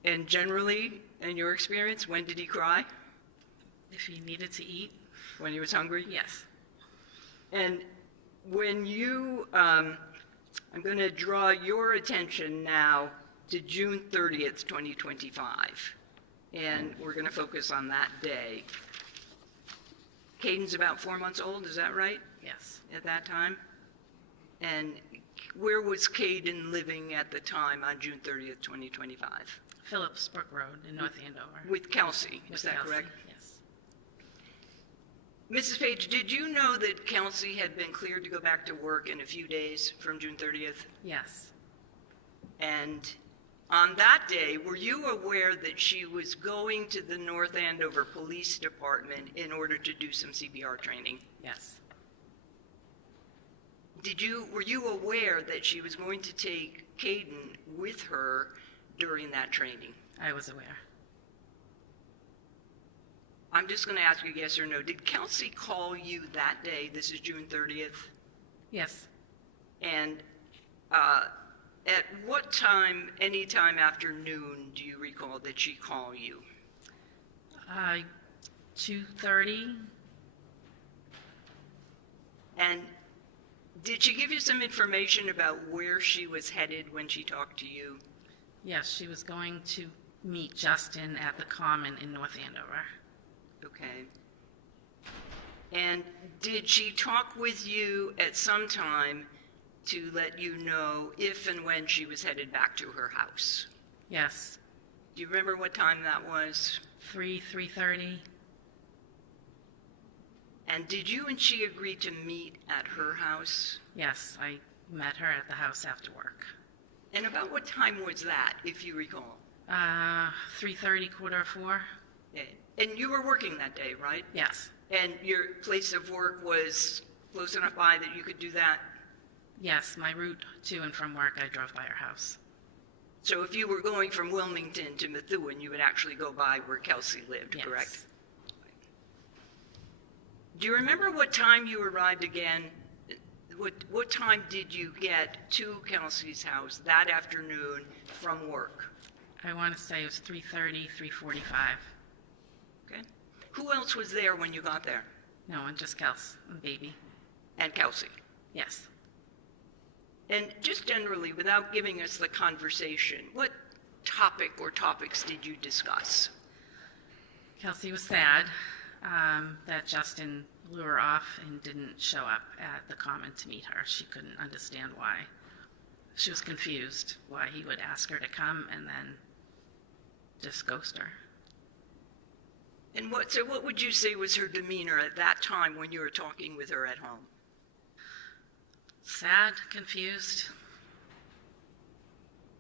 And generally, in your experience, when did he cry? If he needed to eat? When he was hungry? Yes. And when you, I'm going to draw your attention now to June 30th, 2025. And we're going to focus on that day. Caden's about 4 months old, is that right? Yes. At that time? And where was Caden living at the time on June 30th, 2025? Phillips Brook Road in North Andover. With Kelsey, is that Kelsey, correct? Yes. Mrs. Page, did you know that Kelsey had been cleared to go back to work in a few days from June 30th? Yes. And on that day, were you aware that she was going to the North Andover Police Department in order to do some CPR training? Yes. Were you aware that she was going to take Caden with her during that training? I was aware. I'm just going to ask you yes or no. Did Kelsey call you that day? This is June 30th. Yes. And at what time, any time after noon, do you recall that she called you? 2:30. And did she give you some information about where she was headed when she talked to you? Yes, she was going to meet Justin at the Common in North Andover. Okay. And did she talk with you at some time to let you know if and when she was headed back to her house? Yes. Do you remember what time that was? 3:30. And did you and she agree to meet at her house? Yes, I met her at the house after work. And about what time was that, if you recall? 3:30, 3:45. And you were working that day, right? Yes. And your place of work was close enough by that you could do that? Yes, my route to and from work, I drove by her house. So if you were going from Wilmington to Methuen, you would actually go by where Kelsey lived, Yes. correct? Do you remember what time you arrived again? What time did you get to Kelsey's house that afternoon from work? I want to say it was 3:30, 3:45. Okay. Who else was there when you got there? No one, just Kelsey, the baby. And Kelsey. Yes. And just generally, without giving us the conversation, what topic or topics did you discuss? Kelsey was sad that Justin blew her off and didn't show up at the common to meet her. She couldn't understand why. She was confused why he would ask her to come and then just ghost her. And what would you say was her demeanor at that time when you were talking with her at home? Sad, confused.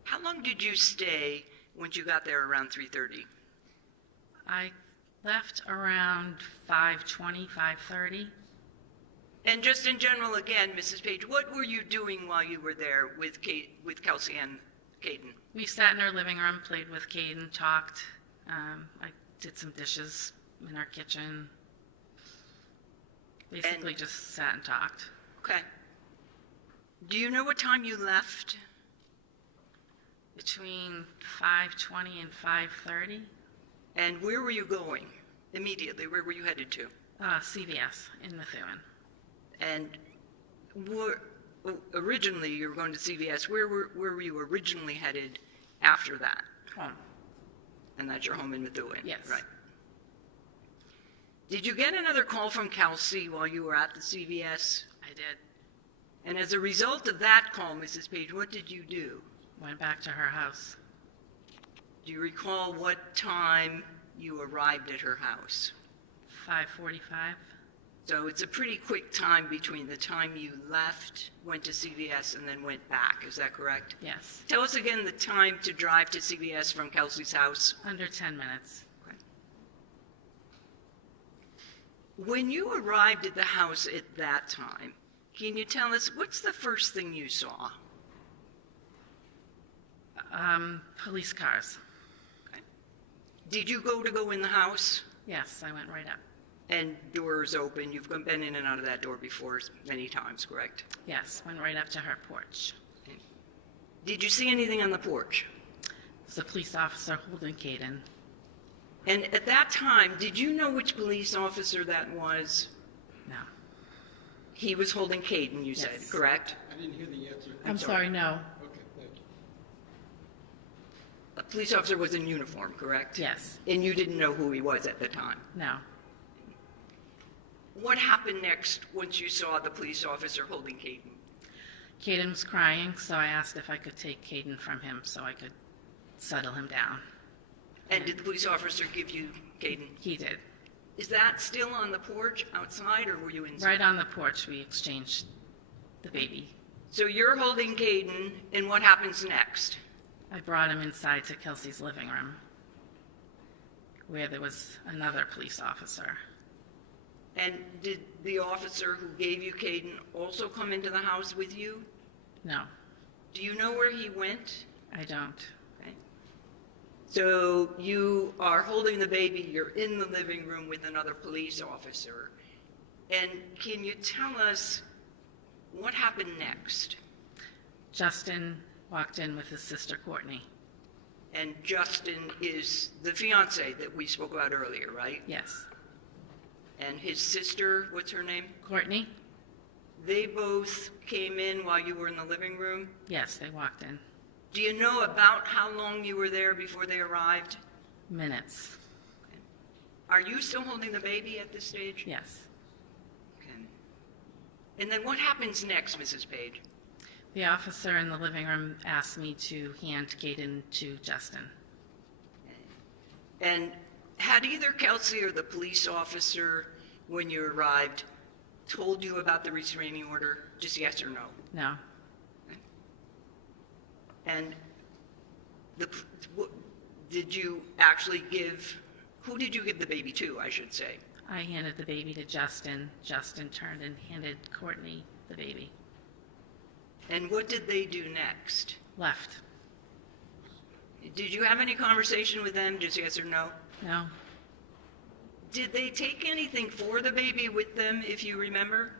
How long did you stay once you got there around 3:30? I left around 5:20, 5:30. And just in general, again, Mrs. Page, what were you doing while you were there with Kelsey and Caden? We sat in our living room, played with Caden, talked. I did some dishes in our kitchen. Basically just sat and talked. Okay. Do you know what time you left? Between 5:20 and 5:30. And where were you going immediately? Where were you headed to? CVS in Methuen. And originally you were going to CVS. Where were you originally headed after that? Home. And that's your home in Methuen? Yes. Right. Did you get another call from Kelsey while you were at the CVS? I did. And as a result of that call, Mrs. Page, what did you do? Went back to her house. Do you recall what time you arrived at her house? 5:45. So it's a pretty quick time between the time you left, went to CVS, and then went back. Is that correct? Yes. Tell us again the time to drive to CVS from Kelsey's house. Under 10 minutes. Okay. When you arrived at the house at that time, can you tell us what's the first thing you saw? Police cars. Okay. Did you go in the house? Yes, I went right up. And doors open. You've been in and out of that door before many times, correct? Yes, went right up to her porch. Okay. Did you see anything on the porch? There's a police officer holding Caden. And at that time, did you know which police officer that was? No. He was holding Caden, you said, Yes. correct? I didn't hear the answer. I'm sorry, no. Okay, thank you. A police officer was in uniform, correct? Yes. And you didn't know who he was at the time? No. What happened next once you saw the police officer holding Caden? Caden was crying, so I asked if I could take Caden from him so I could settle him down. And did the police officer give you Caden? He did. Is that still on the porch outside, or were you inside? Right on the porch, we exchanged the baby. So you're holding Caden, and what happens next? I brought him inside to Kelsey's living room, where there was another police officer. And did the officer who gave you Caden also come into the house with you? No, Do you know where he went? I don't. Okay. So you are holding the baby, you're in the living room with another police officer. And can you tell us what happened next? Justin walked in with his sister Courtney. And Justin is the fiancé that we spoke about earlier, right? Yes. And his sister, what's her name? Courtney? They both came in while you were in the living room? Yes, they walked in. Do you know about how long you were there before they arrived? Minutes. Okay. Are you still holding the baby at this stage? Yes. Okay. And then what happens next, Mrs. Page? The officer in the living room asked me to hand Caden to Justin. And had either Kelsey or the police officer, when you arrived, told you about the restraining order? Just yes or no? No. Okay. And did you actually who did you give the baby to, I should say? I handed the baby to Justin. Justin turned and handed Courtney the baby. And what did they do next? Left. Did you have any conversation with them, just yes or no? No. Did they take anything for the baby with them, if you remember?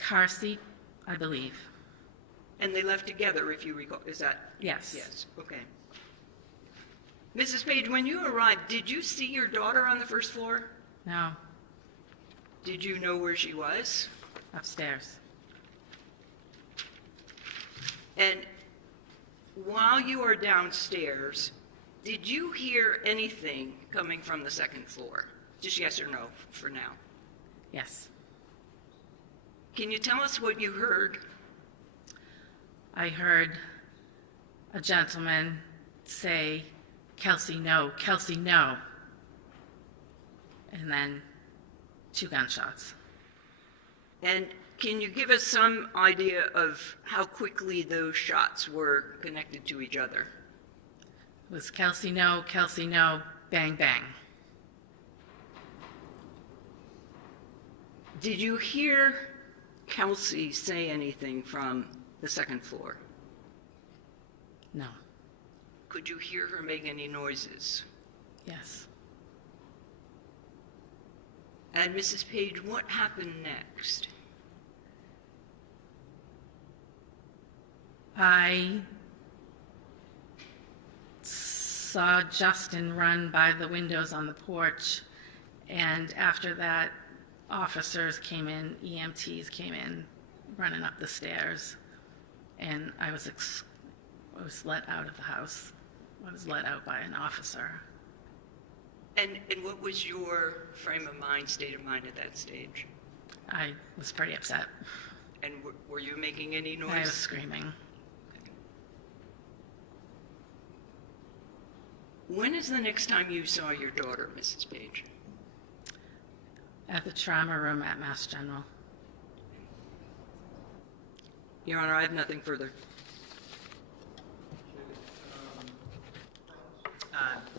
Car seat, I believe. And they left together, if you recall. Is that? Yes. Yes, okay. Mrs. Page, when you arrived, did you see your daughter on the first floor? No. Did you know where she was? Upstairs. And while you are downstairs, did you hear anything coming from the second floor? Just yes or no for now. Yes. Can you tell us what you heard? I heard a gentleman say, "Kelsey, no, Kelsey, no." And then 2 gunshots. And can you give us some idea of how quickly those shots were connected to each other? It was Kelsey, no, bang, bang. Did you hear Kelsey say anything from the second floor? No. Could you hear her make any noises? Yes. And Mrs. Page, what happened next? I saw Justin run by the windows on the porch, and after that, officers came in, EMTs came in, running up the stairs, and I was let out of the house. I was let out by an officer. And what was your frame of mind, state of mind at that stage? I was pretty upset. And were you making any noise? I was screaming. When is the next time you saw your daughter, Mrs. Page? At the trauma room at Mass General. Your Honor, I have nothing further.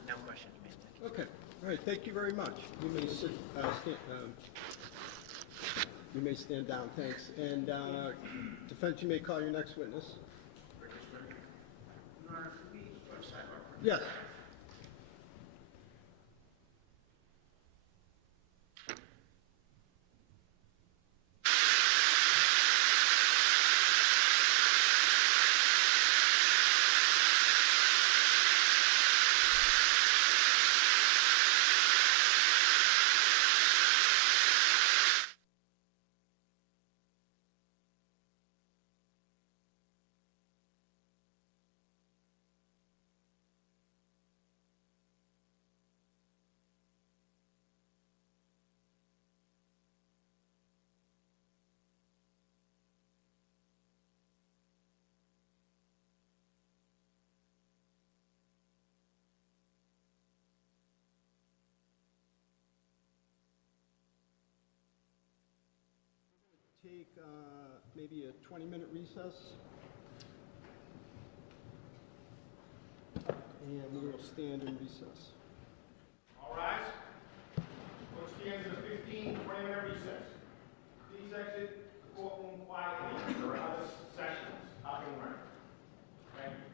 No questions, ma'am. Okay, all right, thank you very much. You may sit, you may stand down, thanks. And defense, you may call your next witness. Yes. Take maybe a 20-minute recess. And we will stand in recess. All rise. Court stands in a 15-20-minute recess. Please exit the courtroom quietly for other sessions up and running. Thank you.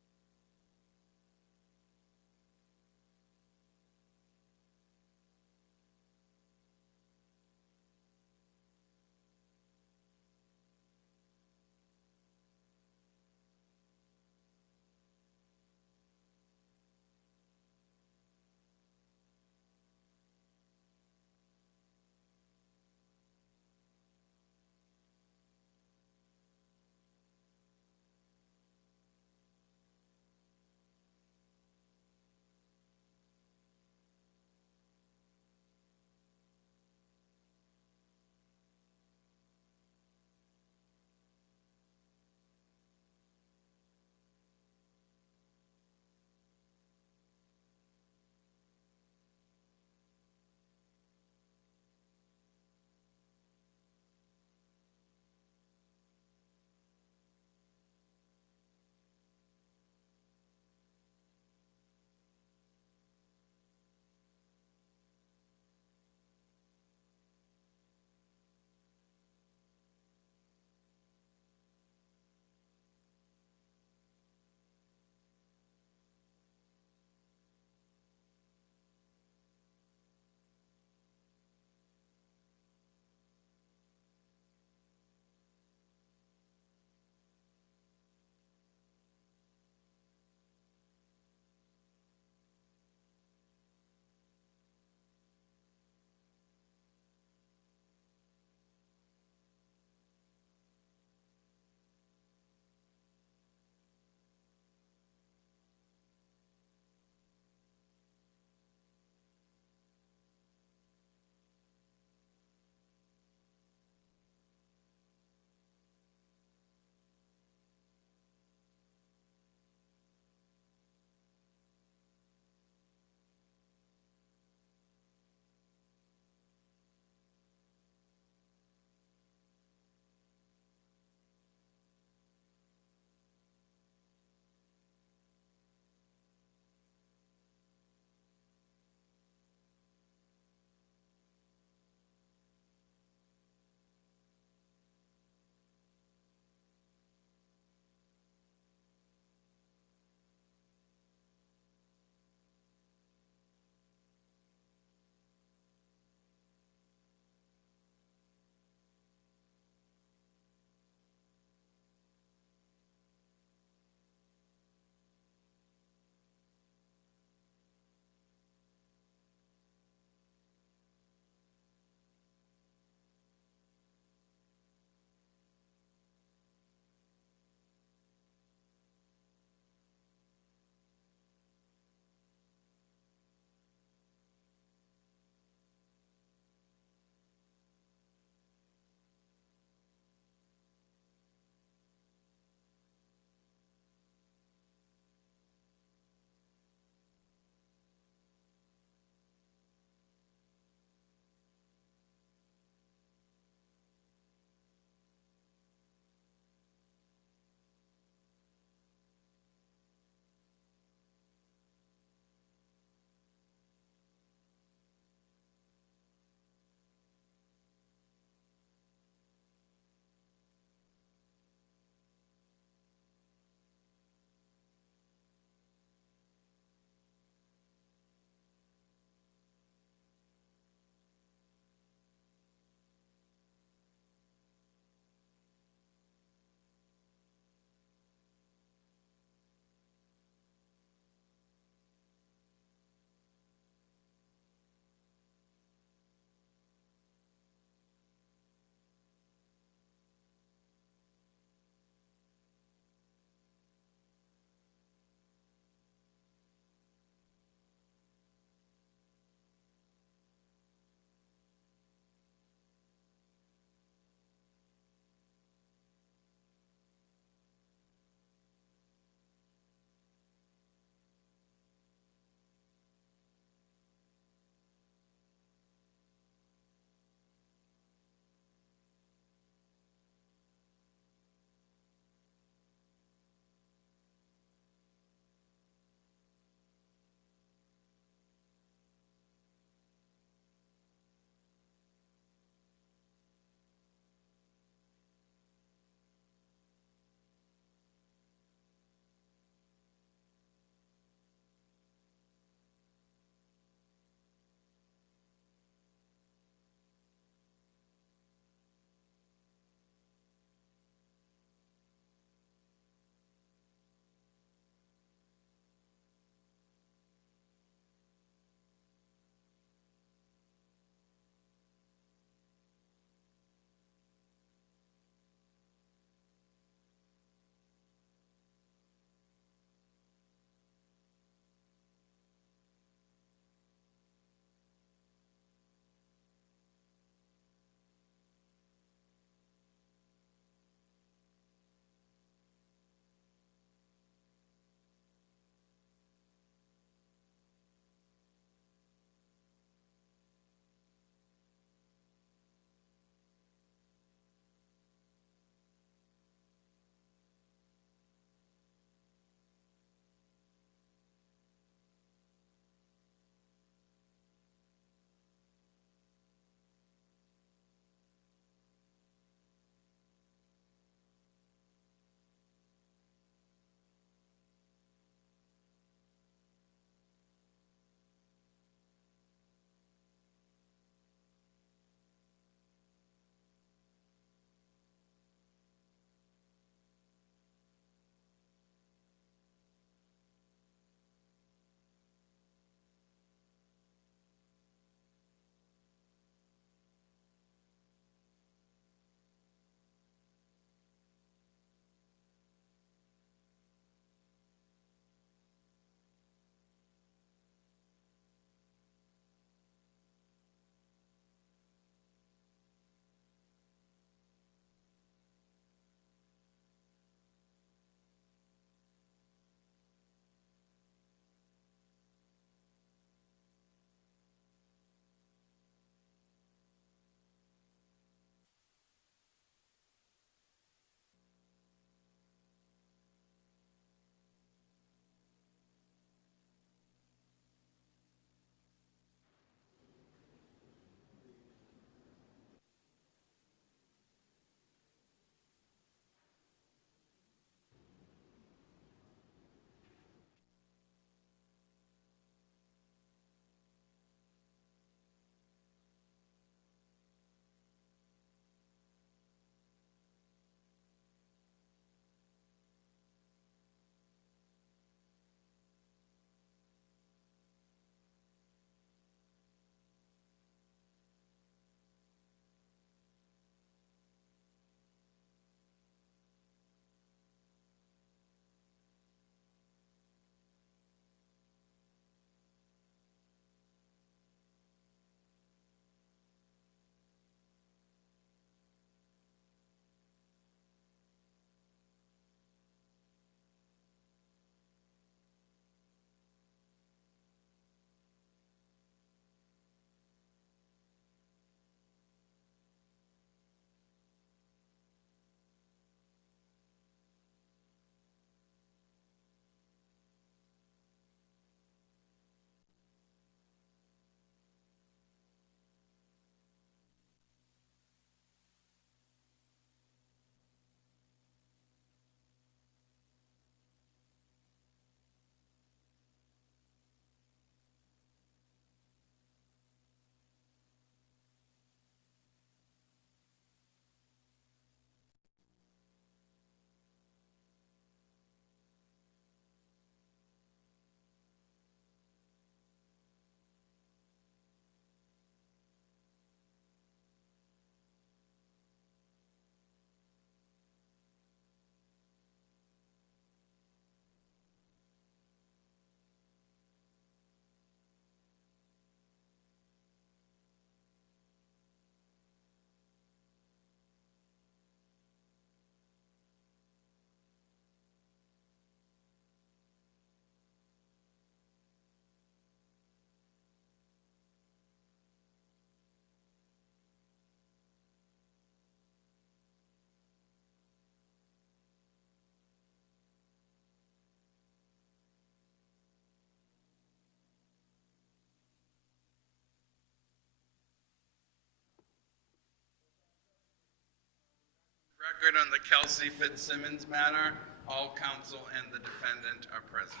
Record on the Kelsey Fitzsimmons matter. All counsel and the defendant are present.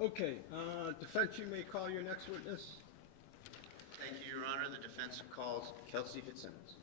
Okay, defense, you may call your next witness. Thank you, Your Honor. The defense calls Kelsey Fitzsimmons.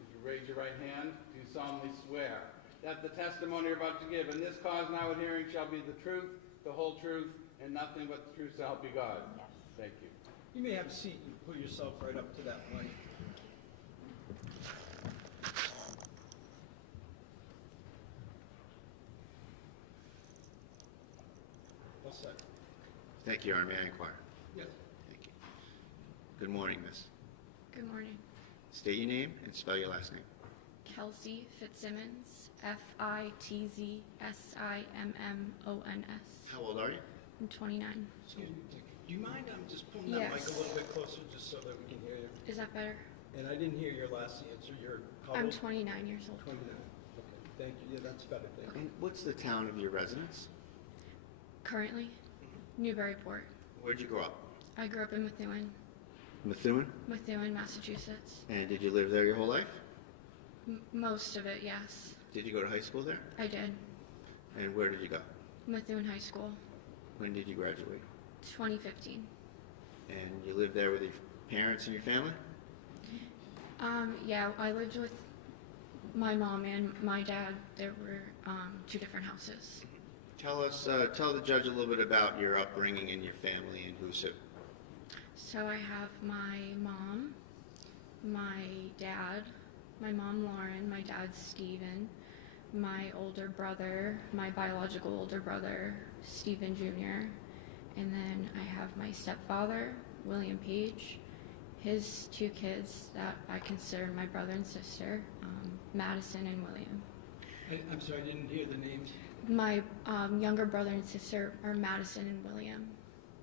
Would you raise your right hand? Do you solemnly swear that the testimony you're about to give in this cause now at hearing shall be the truth, the whole truth, and nothing but the truth, so help you God? Yes. Thank you. You may have a seat and put yourself right up to that mic. All set. Thank you, Your Honor. May I inquire? Yes. Thank you. Good morning, miss. Good morning. State your name and spell your last name. Kelsey Fitzsimmons, Fitzsimmons. How old are you? I'm 29. Excuse me. Do you mind just pulling that mic Yes. a little bit closer just so that we can hear you? Is that better? And I didn't hear your last answer. You're how I'm old? 29 years old. 29. Okay, thank you. Yeah, that's better. Thank you. And what's the town of your residence? Currently, Newburyport. Where'd you grow up? I grew up in Methuen? Methuen, Massachusetts. And did you live there your whole life? Most of it, yes. Did you go to high school there? I did. And where did you go? Methuen High School, When did you graduate? 2015. And you lived there with your parents and your family? Yeah, I lived with my mom and my dad. There were two different houses. Tell the judge a little bit about your upbringing and your family and who's who. So I have my mom, my dad, my mom Lauren, my dad Stephen, my older brother, my biological older brother Stephen Jr., and then I have my stepfather, William Page, his two kids that I consider my brother and sister, Madison and William. I'm sorry, I didn't hear the names. My younger brother and sister are Madison and William.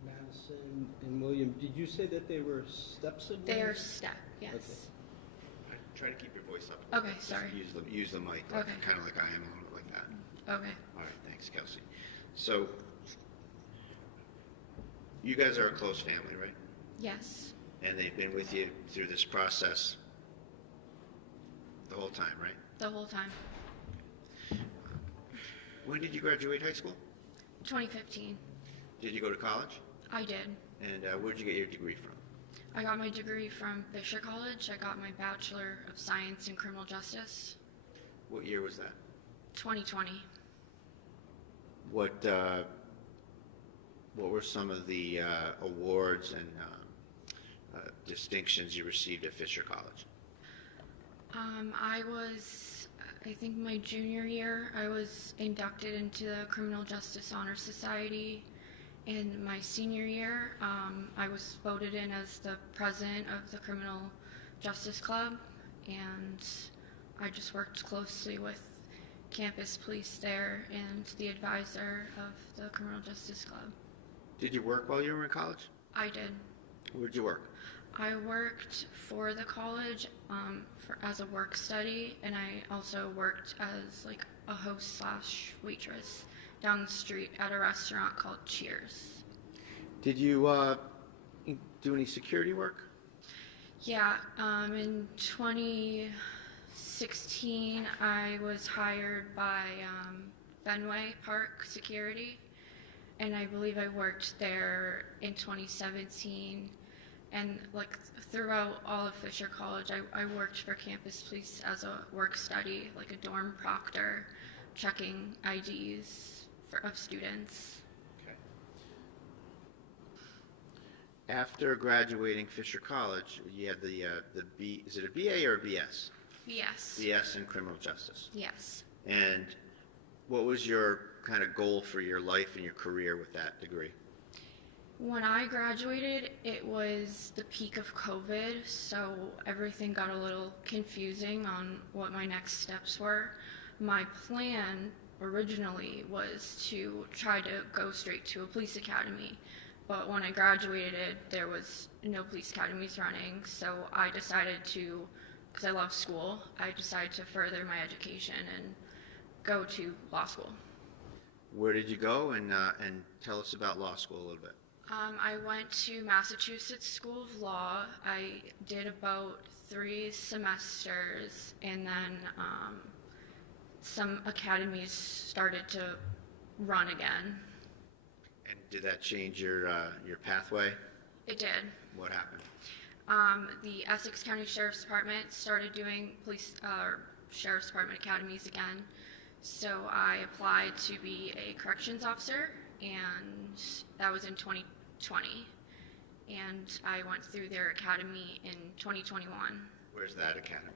Madison and William. Did you say that they were step-siblings? They are step, yes. Okay. Try to keep your voice up. Okay, Just sorry. Use the mic, Okay. kind of like I am, a little bit like that. Okay. All right, thanks, Kelsey. So, you guys are a close family, right? Yes. And they've been with you through this process the whole time, right? The whole time. When did you graduate high school? 2015. Did you go to college? I did. And where'd you get your degree from? I got my degree from Fisher College. I got my Bachelor of Science in Criminal Justice. What year was that? 2020. What were some of the awards and distinctions you received at Fisher College? I think my junior year, I was inducted into the Criminal Justice Honor Society. In my senior year, I was voted in as the president of the Criminal Justice Club, and I just worked closely with campus police there and the advisor of the Criminal Justice Club. Did you work while you were in college? I did. Where'd you work? I worked for the college as a work study, and I also worked as like a host / waitress down the street at a restaurant called Cheers. Did you do any security work? Yeah, in 2016, I was hired by Fenway Park Security, and I believe I worked there in 2017. And like throughout all of Fisher College, I worked for campus police as a work study, like a dorm proctor, checking IDs of students. Okay. After graduating Fisher College, you had the B, is it a BA or a BS? Yes. BS in criminal justice. Yes. And what was your kind of goal for your life and your career with that degree? When I graduated, it was the peak of COVID, so everything got a little confusing on what my next steps were. My plan originally was to try to go straight to a police academy, but when I graduated, there was no police academies running, so I decided to because I love school, I decided to further my education and go to law school. Where did you go, and tell us about law school a little bit. I went to Massachusetts School of Law. I did about 3 semesters, and then some academies started to run again. And did that change your pathway? It did. What happened? The Essex County Sheriff's Department started doing Sheriff's Department academies again. So I applied to be a corrections officer, and that was in 2020. And I went through their academy in 2021. Where's that academy?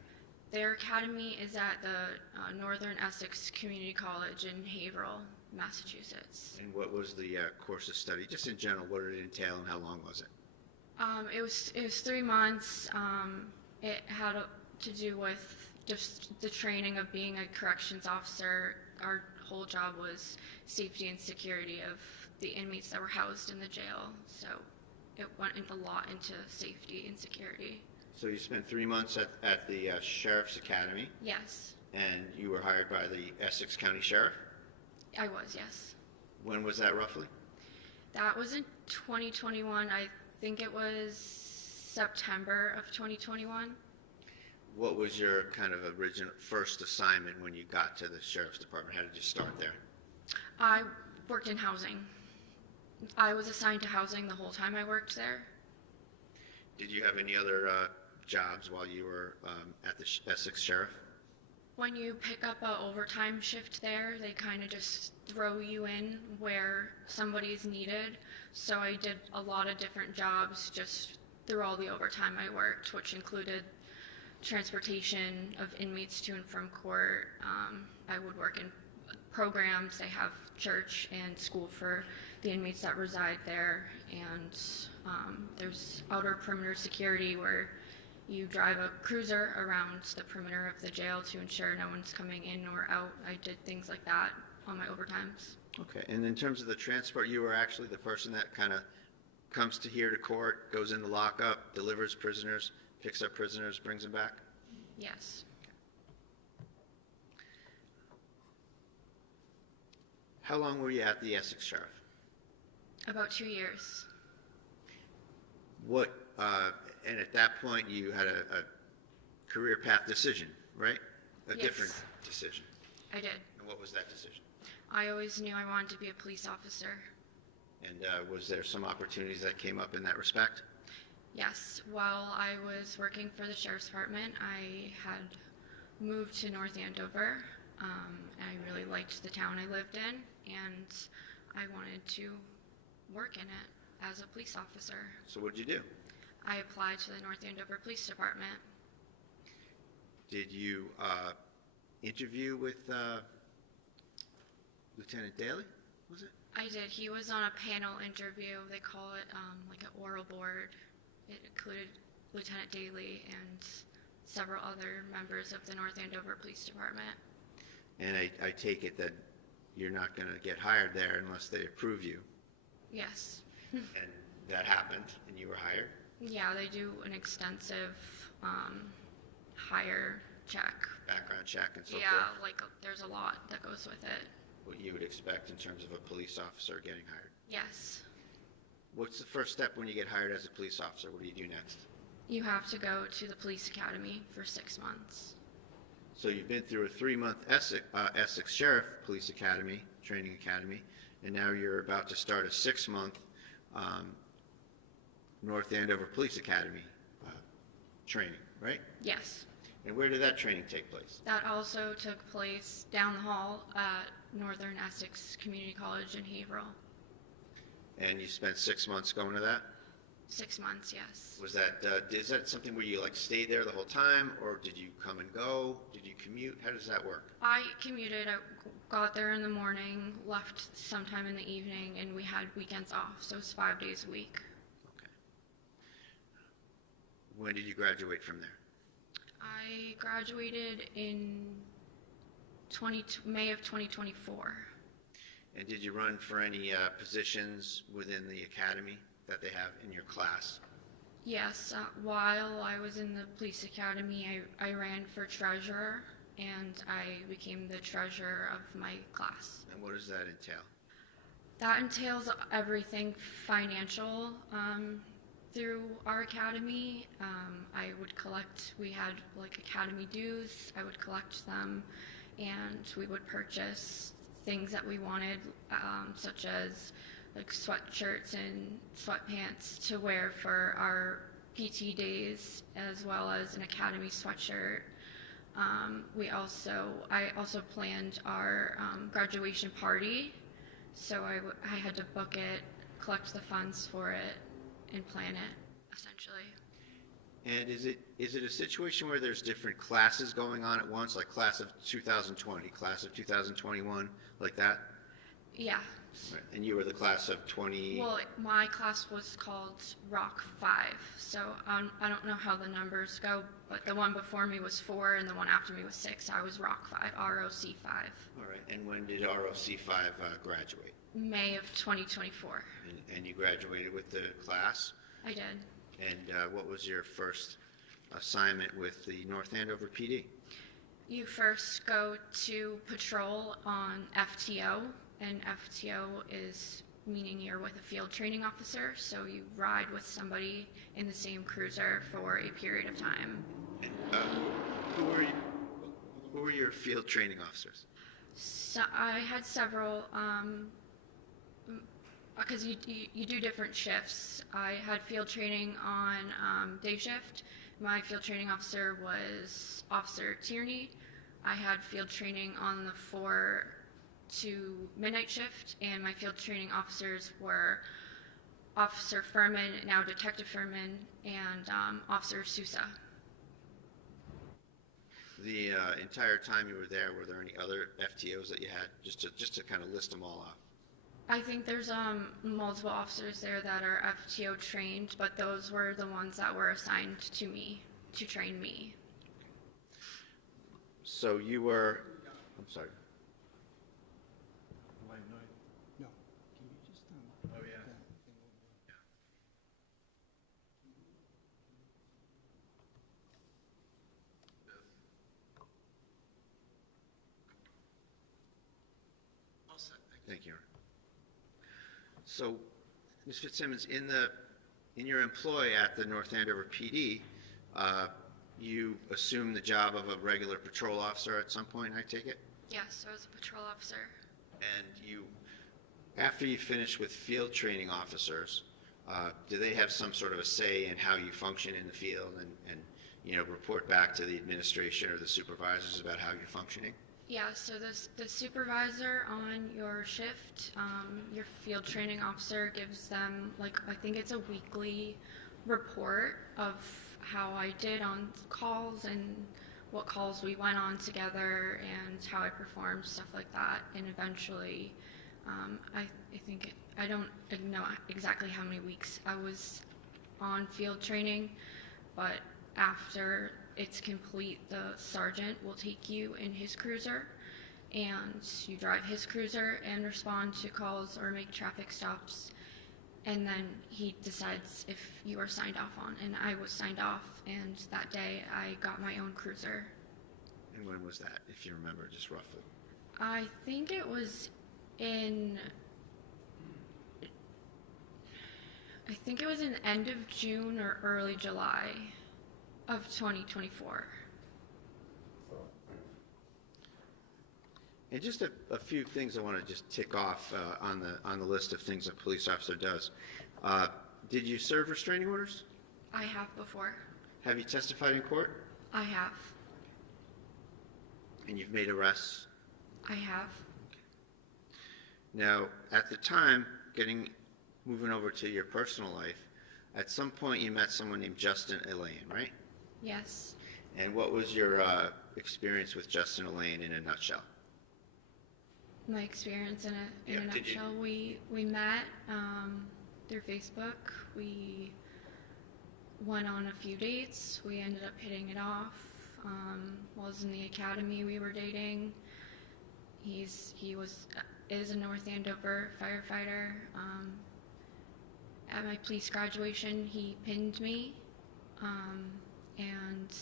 Their academy is at the Northern Essex Community College in Haverhill, Massachusetts. And what was the course of study? Just in general, what did it entail, and how long was it? It was 3 months. It had to do with just the training of being a corrections officer. Our whole job was safety and security of the inmates that were housed in the jail. So it went a lot into safety and security. So you spent 3 months at the Sheriff's Academy, Yes, and you were hired by the Essex County Sheriff? I was, yes. When was that roughly? That was in 2021. I think it was September of 2021. What was your kind of original first assignment when you got to the Sheriff's Department? How did you start there? I worked in housing. I was assigned to housing the whole time I worked there. Did you have any other jobs while you were at the Essex Sheriff? When you pick up an overtime shift there, they kind of just throw you in where somebody's needed. So I did a lot of different jobs just through all the overtime I worked, which included transportation of inmates to and from court. I would work in programs. They have church and school for the inmates that reside there. And there's outer perimeter security where you drive a cruiser around the perimeter of the jail to ensure no one's coming in or out. I did things like that on my overtimes. Okay, and in terms of the transport, you were actually the person that kind of comes to here to court, goes into lockup, delivers prisoners, picks up prisoners, brings them back? Yes. How long were you at the Essex Sheriff? About 2 years. What, and at that point you had a career path decision, right? A Yes. different decision. I did. And what was that decision? I always knew I wanted to be a police officer. And was there some opportunities that came up in that respect? Yes, while I was working for the Sheriff's Department, I had moved to North Andover. I really liked the town I lived in, and I wanted to work in it as a police officer. So what did you do? I applied to the North Andover Police Department. Did you interview with Lieutenant Daly, was it? I did. He was on a panel interview. They call it like an oral board. It included Lieutenant Daly and several other members of the North Andover Police Department. And I take it that you're not going to get hired there unless they approve you. Yes. And that happened, and you were hired? Yeah, they do an extensive hire check. Background check and so forth? Yeah, like there's a lot that goes with it. What you would expect in terms of a police officer getting hired. Yes. What's the first step when you get hired as a police officer? What do you do next? You have to go to the police academy for 6 months. So you've been through a 3-month Essex Sheriff Police Academy, training academy, and now you're about to start a 6-month North Andover Police Academy training, right? Yes. And where did that training take place? That also took place down the hall at Northern Essex Community College in Haverhill. And you spent 6 months going to that? 6 months, yes. Was that, is that something where you like stayed there the whole time, or did you come and go? Did you commute? How does that work? I commuted. I got there in the morning, left sometime in the evening, and we had weekends off, so it was 5 days a week. Okay. When did you graduate from there? I graduated in May of 2024. And did you run for any positions within the academy that they have in your class? Yes, while I was in the police academy, I ran for treasurer, and I became the treasurer of my class. And what does that entail? That entails everything financial through our academy. I would collect, we had like academy dues, I would collect them, and we would purchase things that we wanted, such as like sweatshirts and sweatpants to wear for our PT days, as well as an academy sweatshirt. I also planned our graduation party, so I had to book it, collect the funds for it, and plan it, essentially. And is it a situation where there's different classes going on at once, like class of 2020, class of 2021, like that? Yeah. Right. And you were the class of 20? Well, my class was called Rock 5, so I don't know how the numbers go, but the one before me was 4 and the one after me was 6. I was Rock 5, ROC 5. All right. And when did ROC 5 graduate? May of 2024. And you graduated with the class? I did. And what was your first assignment with the North Andover PD? You first go to patrol on FTO, and FTO is meaning you're with a field training officer, so you ride with somebody in the same cruiser for a period of time. And who were your field training officers? So I had several, because you do different shifts. I had field training on day shift. My field training officer was Officer Tierney. I had field training on the 4 to midnight shift, and my field training officers were Officer Furman, now Detective Furman, and Officer Sousa. The entire time you were there, were there any other FTOs that you had, just to kind of list them all off? I think there's multiple officers there that are FTO trained, but those were the ones that were assigned to me to train me. So you were, I'm sorry. No. Can you just, Oh, yeah. Thank you. So, Ms. Fitzsimmons, in your employ at the North Andover PD, you assumed the job of a regular patrol officer at some point, I take it? Yes, I was a patrol officer. And after you finish with field training officers, do they have some sort of a say in how you function in the field and report back to the administration or the supervisors about how you're functioning? Yeah, so the supervisor on your shift, your field training officer gives them, I think it's a weekly report of how I did on calls and what calls we went on together and how I performed, stuff like that. And eventually, I don't know exactly how many weeks I was on field training, but after it's complete, the sergeant will take you in his cruiser, and you drive his cruiser and respond to calls or make traffic stops, and then he decides if you are signed off on. And I was signed off, and that day I got my own cruiser. And when was that, if you remember, just roughly? I think it was in end of June or early July of 2024. And just a few things I want to just tick off on the list of things a police officer does. Did you serve restraining orders? I have before. Have you testified in court? I have. And you've made arrests? I have. Now, at the time, moving over to your personal life, at some point you met someone named Justin Elaine, right? Yes. And what was your experience with Justin Elaine in a nutshell? My experience in a nutshell, we met through Facebook. We went on a few dates. We ended up hitting it off. While I was in the academy, we were dating. He is a North Andover firefighter, at my police graduation, he pinned me, and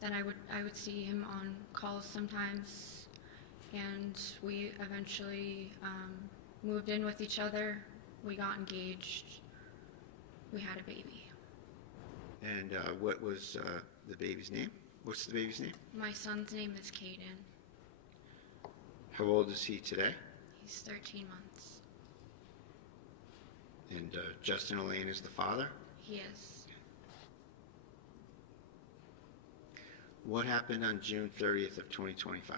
then I would see him on calls sometimes, and we eventually moved in with each other. We got engaged. We had a baby. And what was the baby's name? What's the baby's name? My son's name is Caden. How old is he today? He's 13 months. And Justin Elaine is the father? He is. What happened on June 30th of 2025?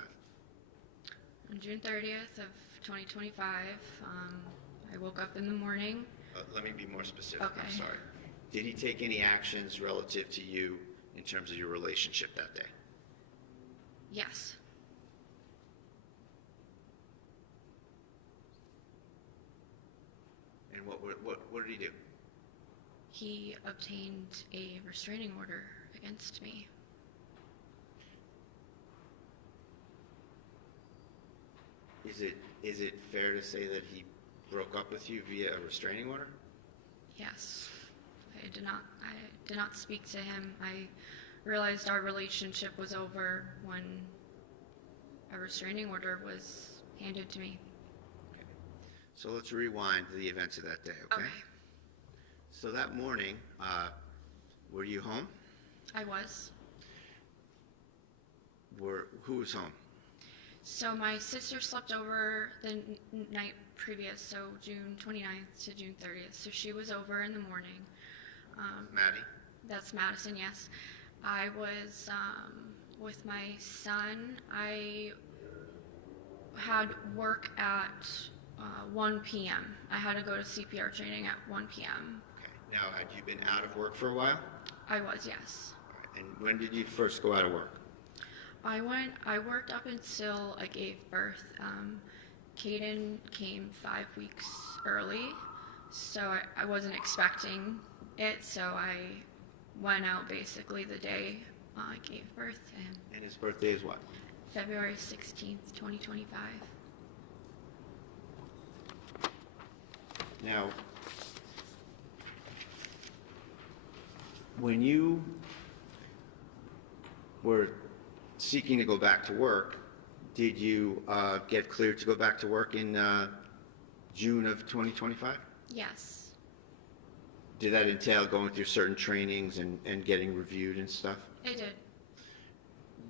On June 30th of 2025, I woke up in the morning. Let me be more specific. Okay. I'm sorry. Did he take any actions relative to you in terms of your relationship that day? Yes. And what did he do? He obtained a restraining order against me. Is it fair to say that he broke up with you via a restraining order? Yes. I did not speak to him. I realized our relationship was over when a restraining order was handed to me. Okay. So let's rewind to the events of that day, okay? Okay. So that morning, were you home? I was. Who was home? So my sister slept over the night previous, so June 29th to June 30th. So she was over in the morning. Maddie? That's Madison, yes. I was with my son. I had work at 1 p.m. I had to go to CPR training at 1 p.m. Okay. Now, had you been out of work for a while? I was, yes. All right. And when did you first go out of work? I worked up until I gave birth. Caden came 5 weeks early, so I wasn't expecting it, so I went out basically the day I gave birth to him. And his birthday is what? February 16th, 2025. Now, when you were seeking to go back to work, did you get cleared to go back to work in June of 2025? Yes. Did that entail going through certain trainings and getting reviewed and stuff? It did.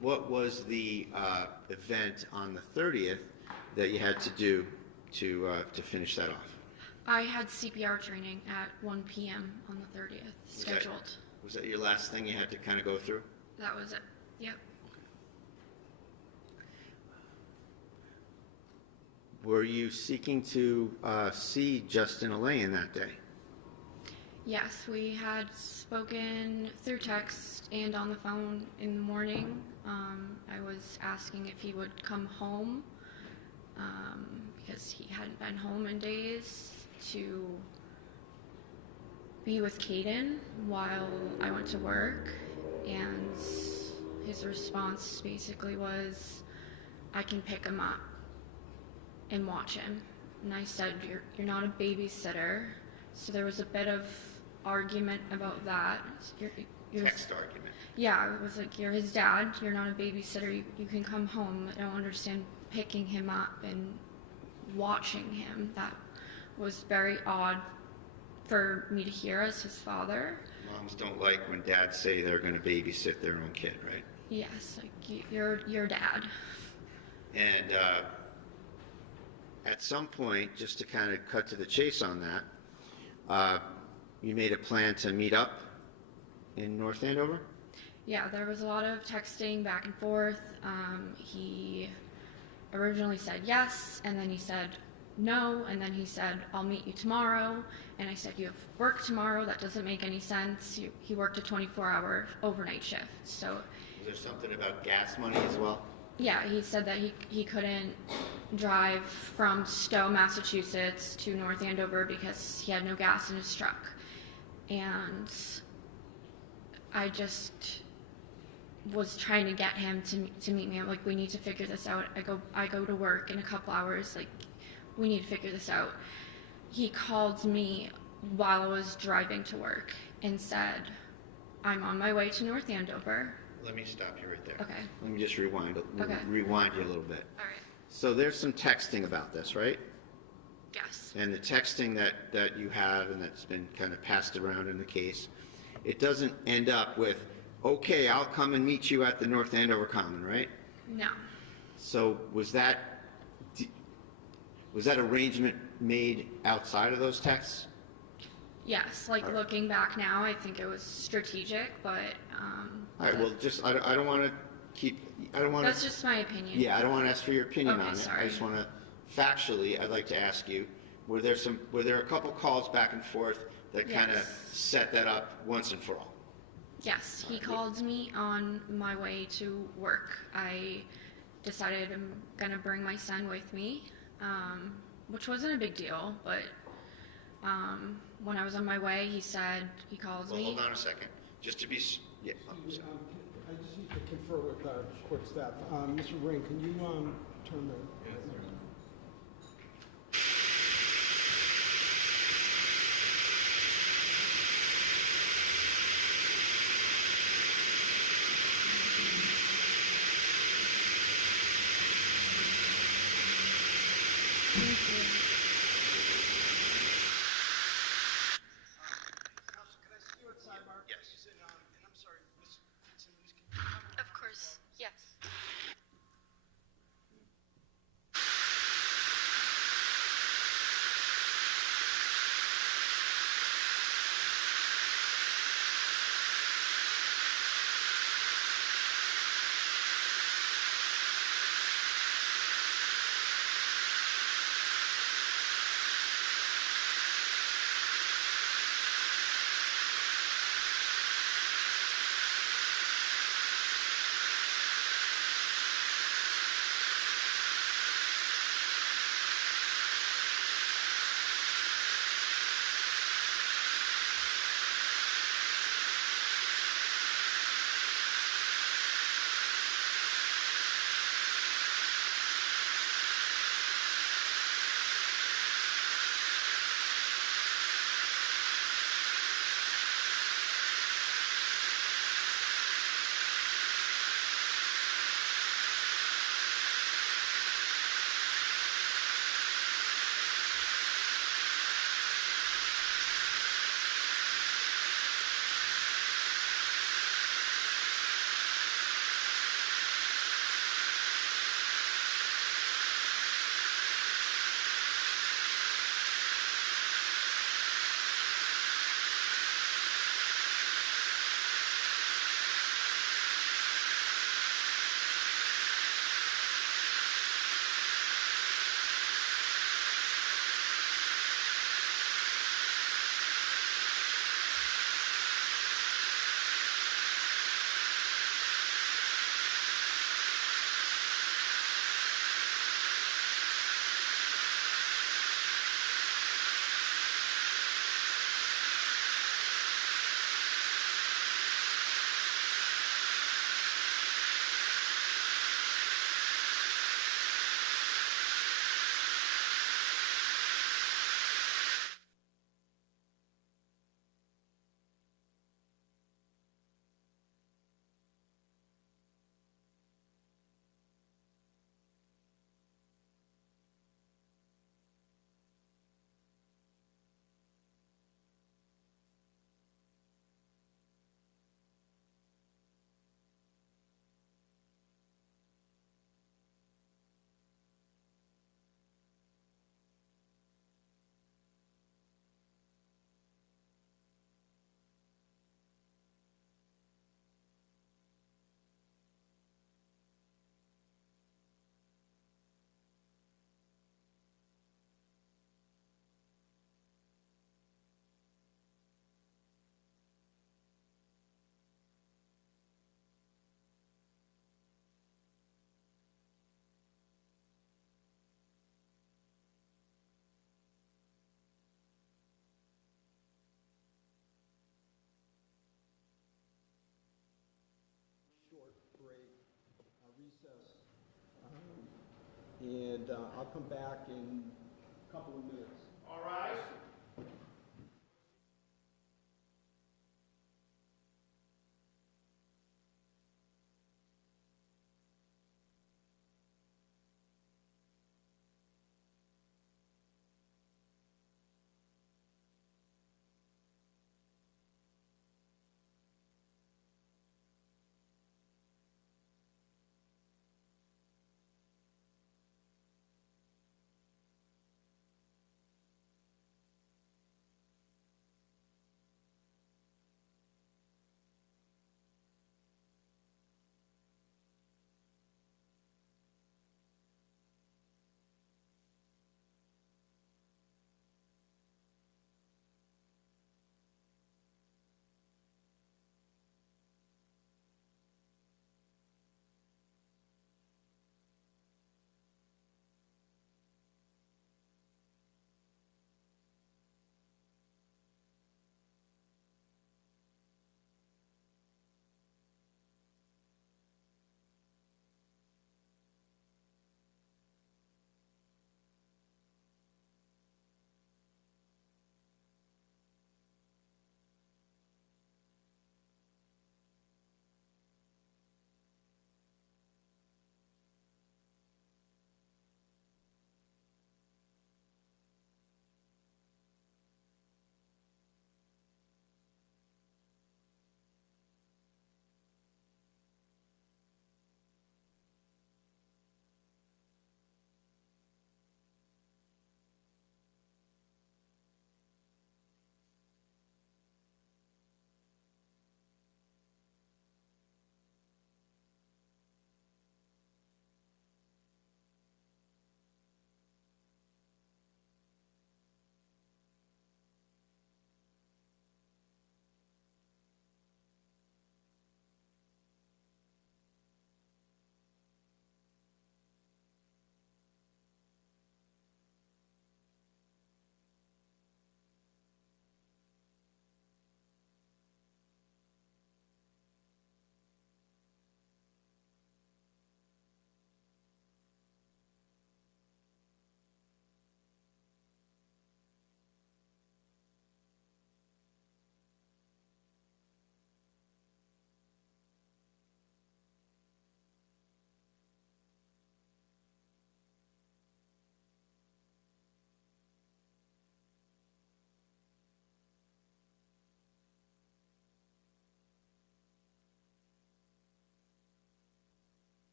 What was the event on the 30th that you had to do to finish that off? I had CPR training at 1 p.m. on the 30th, scheduled. Was that your last thing you had to kind of go through? That was it. Yep. Were you seeking to see Justin Elaine that day? Yes, we had spoken through text and on the phone in the morning. I was asking if he would come home because he hadn't been home in days to be with Caden while I went to work, and his response basically was, I can pick him up and watch him. And I said, you're not a babysitter. So there was a bit of argument about that. Text argument. Yeah, it was like, you're his dad, you're not a babysitter, you can come home. I don't understand picking him up and watching him. That was very odd for me to hear as his father. Moms don't like when dads say they're going to babysit their own kid, right? Yes, like your dad. And at some point, just to kind of cut to the chase on that, you made a plan to meet up in North Andover? Yeah, there was a lot of texting back and forth. He originally said yes, and then he said no, and then he said, I'll meet you tomorrow. And I said, you have work tomorrow? That doesn't make any sense. He worked a 24-hour overnight shift, so. Was there something about gas money as well? Yeah, he said that he couldn't drive from Stowe, Massachusetts to North Andover because he had no gas in his truck. And I just was trying to get him to meet me. I'm like, we need to figure this out. I go to work in a couple hours. Like, we need to figure this out. He called me while I was driving to work and said, I'm on my way to North Andover. Let me stop you right there. Okay. Let me just rewind Okay. rewind you a little bit. All right. So there's some texting about this, right? Yes. And the texting that you have and that's been kind of passed around in the case, it doesn't end up with, okay, I'll come and meet you at the North Andover Common, right? No. So was that arrangement made outside of those texts? Yes. Like looking back now, I think it was strategic, but All right, well, just, I don't want to that's just my opinion. Yeah, I don't want to ask for your opinion Okay, on it. sorry. I just want to, factually, I'd like to ask you, were there a couple calls back and forth that kind of Yes. set that up once and for all? Yes, he called me on my way to work. I decided I'm gonna bring my son with me, which wasn't a big deal, but when I was on my way, he called Well, me. hold on a second. Just to be, yeah. I just need to confer with our court staff. Mr. Ring, can you turn the... Of course, yes. Recess, and I'll come back in a couple of minutes. All rise.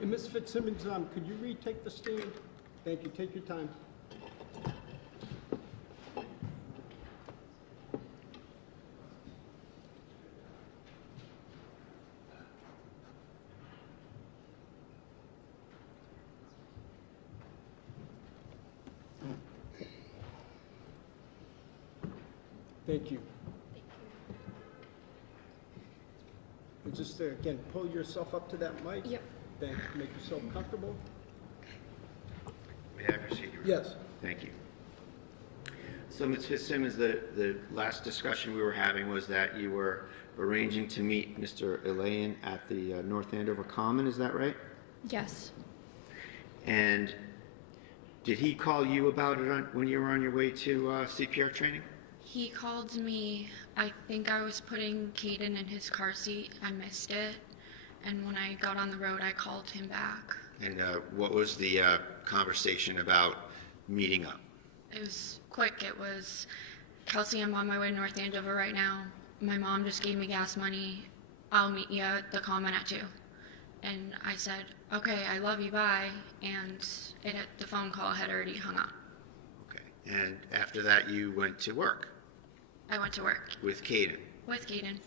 And Ms. Fitzsimmons, could you retake the stand? Thank you. Take your time. Thank you. And just, again, pull yourself up to that mic. Yep. Then make yourself comfortable. May I proceed? Yes. Thank you. So, Ms. Fitzsimmons, the last discussion we were having was that you were arranging to meet Mr. Elaine at the North Andover Common, is that right? Yes. And did he call you about it when you were on your way to CPR training? He called me. I think I was putting Caden in his car seat. I missed it. And when I got on the road, I called him back. And what was the conversation about meeting up? It was quick. It was, Kelsey, I'm on my way to North Andover right now. My mom just gave me gas money. I'll meet you at the Common at 2. And I said, okay, I love you, bye. And the phone call had already hung up. Okay. And after that, you went to work? I went to work. With Caden? With Caden.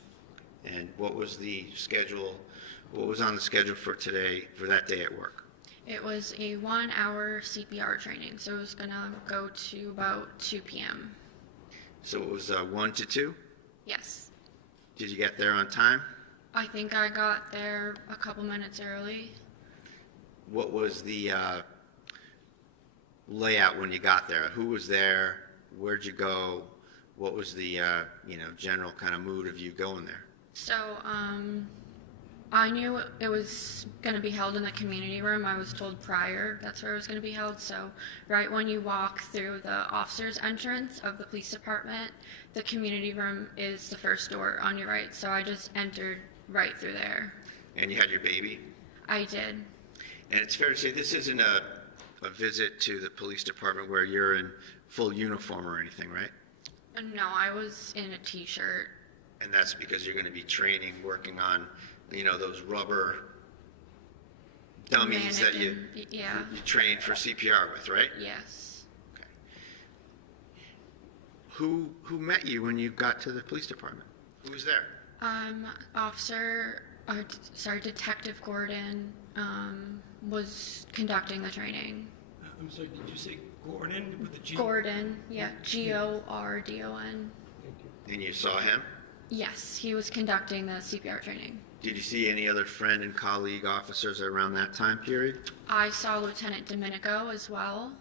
And what was the schedule, what was on the schedule for today, for that day at work? It was a 1-hour CPR training, so it was going to go to about 2 p.m. So it was 1 to 2? Yes. Did you get there on time? I think I got there a couple minutes early. What was the layout when you got there? Who was there? Where'd you go? What was the general kind of mood of you going there? So I knew it was going to be held in the community room. I was told prior that's where it was going to be held. So right when you walk through the officer's entrance of the police department, the community room is the first door on your right. So I just entered right through there. And you had your baby? I did. And it's fair to say this isn't a visit to the police department where you're in full uniform or anything, right? No, I was in a t-shirt. And that's because you're going to be training, working on, those rubber dummies that you train for CPR with, right? Yes. Okay. Who met you when you got to the police department? Who was there? Detective Gordon was conducting the training. I'm sorry, did you say Gordon with the G? Gordon, yeah, Gordon. And you saw him? Yes, he was conducting the CPR training. Did you see any other friend and colleague officers around that time period? I saw Lieutenant Domenico as well.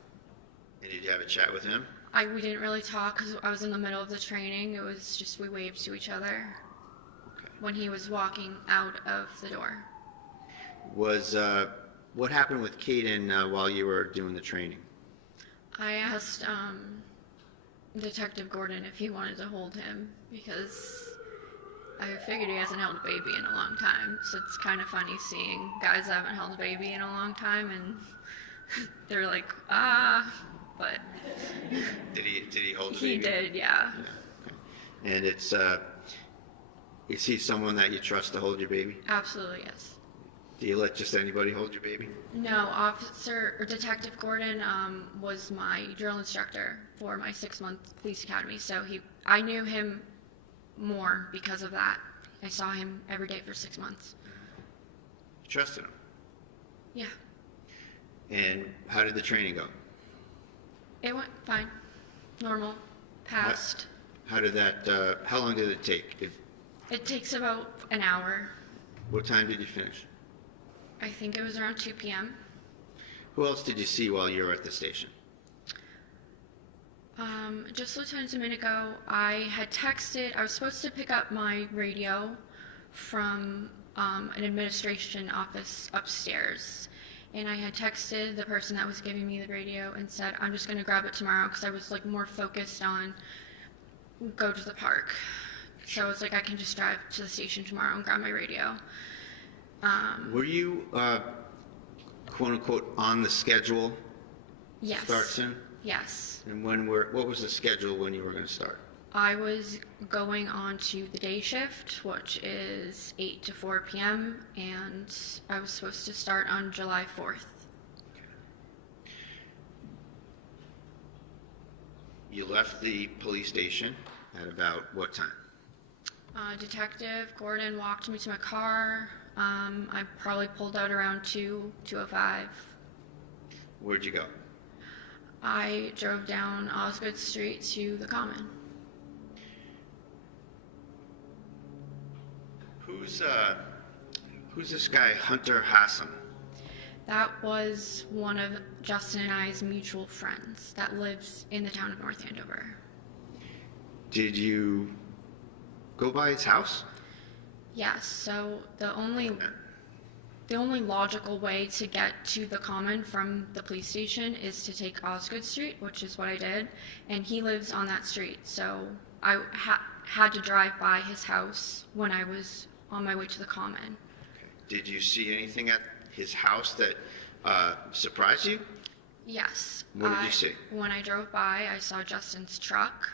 And did you have a chat with him? We didn't really talk because I was in the middle of the training. It was just we waved to each other when he was walking out of the door. What happened with Caden while you were doing the training? I asked Detective Gordon if he wanted to hold him because I figured he hasn't held a baby in a long time. So it's kind of funny seeing guys that haven't held a baby in a long time and they're like, but. Did he hold the baby? He did, yeah. Okay. And is he someone that you trust to hold your baby? Absolutely, yes. Do you let just anybody hold your baby? No, Detective Gordon was my drill instructor for my 6-month police academy. So I knew him more because of that. I saw him every day for 6 months. You trusted him? Yeah. And how did the training go? It went fine. Normal. Passed. How long did it take? It takes about an hour. What time did you finish? I think it was around 2 p.m. Who else did you see while you were at the station? Just Lieutenant Domenico. I had texted, I was supposed to pick up my radio from an administration office upstairs. And I had texted the person that was giving me the radio and said, I'm just going to grab it tomorrow because I was more focused on go to the park. So I was like, I can just drive to the station tomorrow and grab my radio. Were you, quote unquote, on the schedule? Yes. Start soon? Yes. And what was the schedule when you were going to start? I was going on to the day shift, which is 8 to 4 p.m., and I was supposed to start on July 4th. You left the police station at about what time? Detective Gordon walked me to my car. I probably pulled out around 2:05. Where'd you go? I drove down Osgood Street to the Common. Who's this guy, Hunter Hassam? That was one of Justin and I's mutual friends that lives in the town of North Andover. Did you go by his house? Yes, so the only logical way to get to the Common from the police station is to take Osgood Street, which is what I did, and he lives on that street, so I had to drive by his house when I was on my way to the Common. Did you see anything at his house that surprised you? Yes. What did you see? When I drove by, I saw Justin's truck,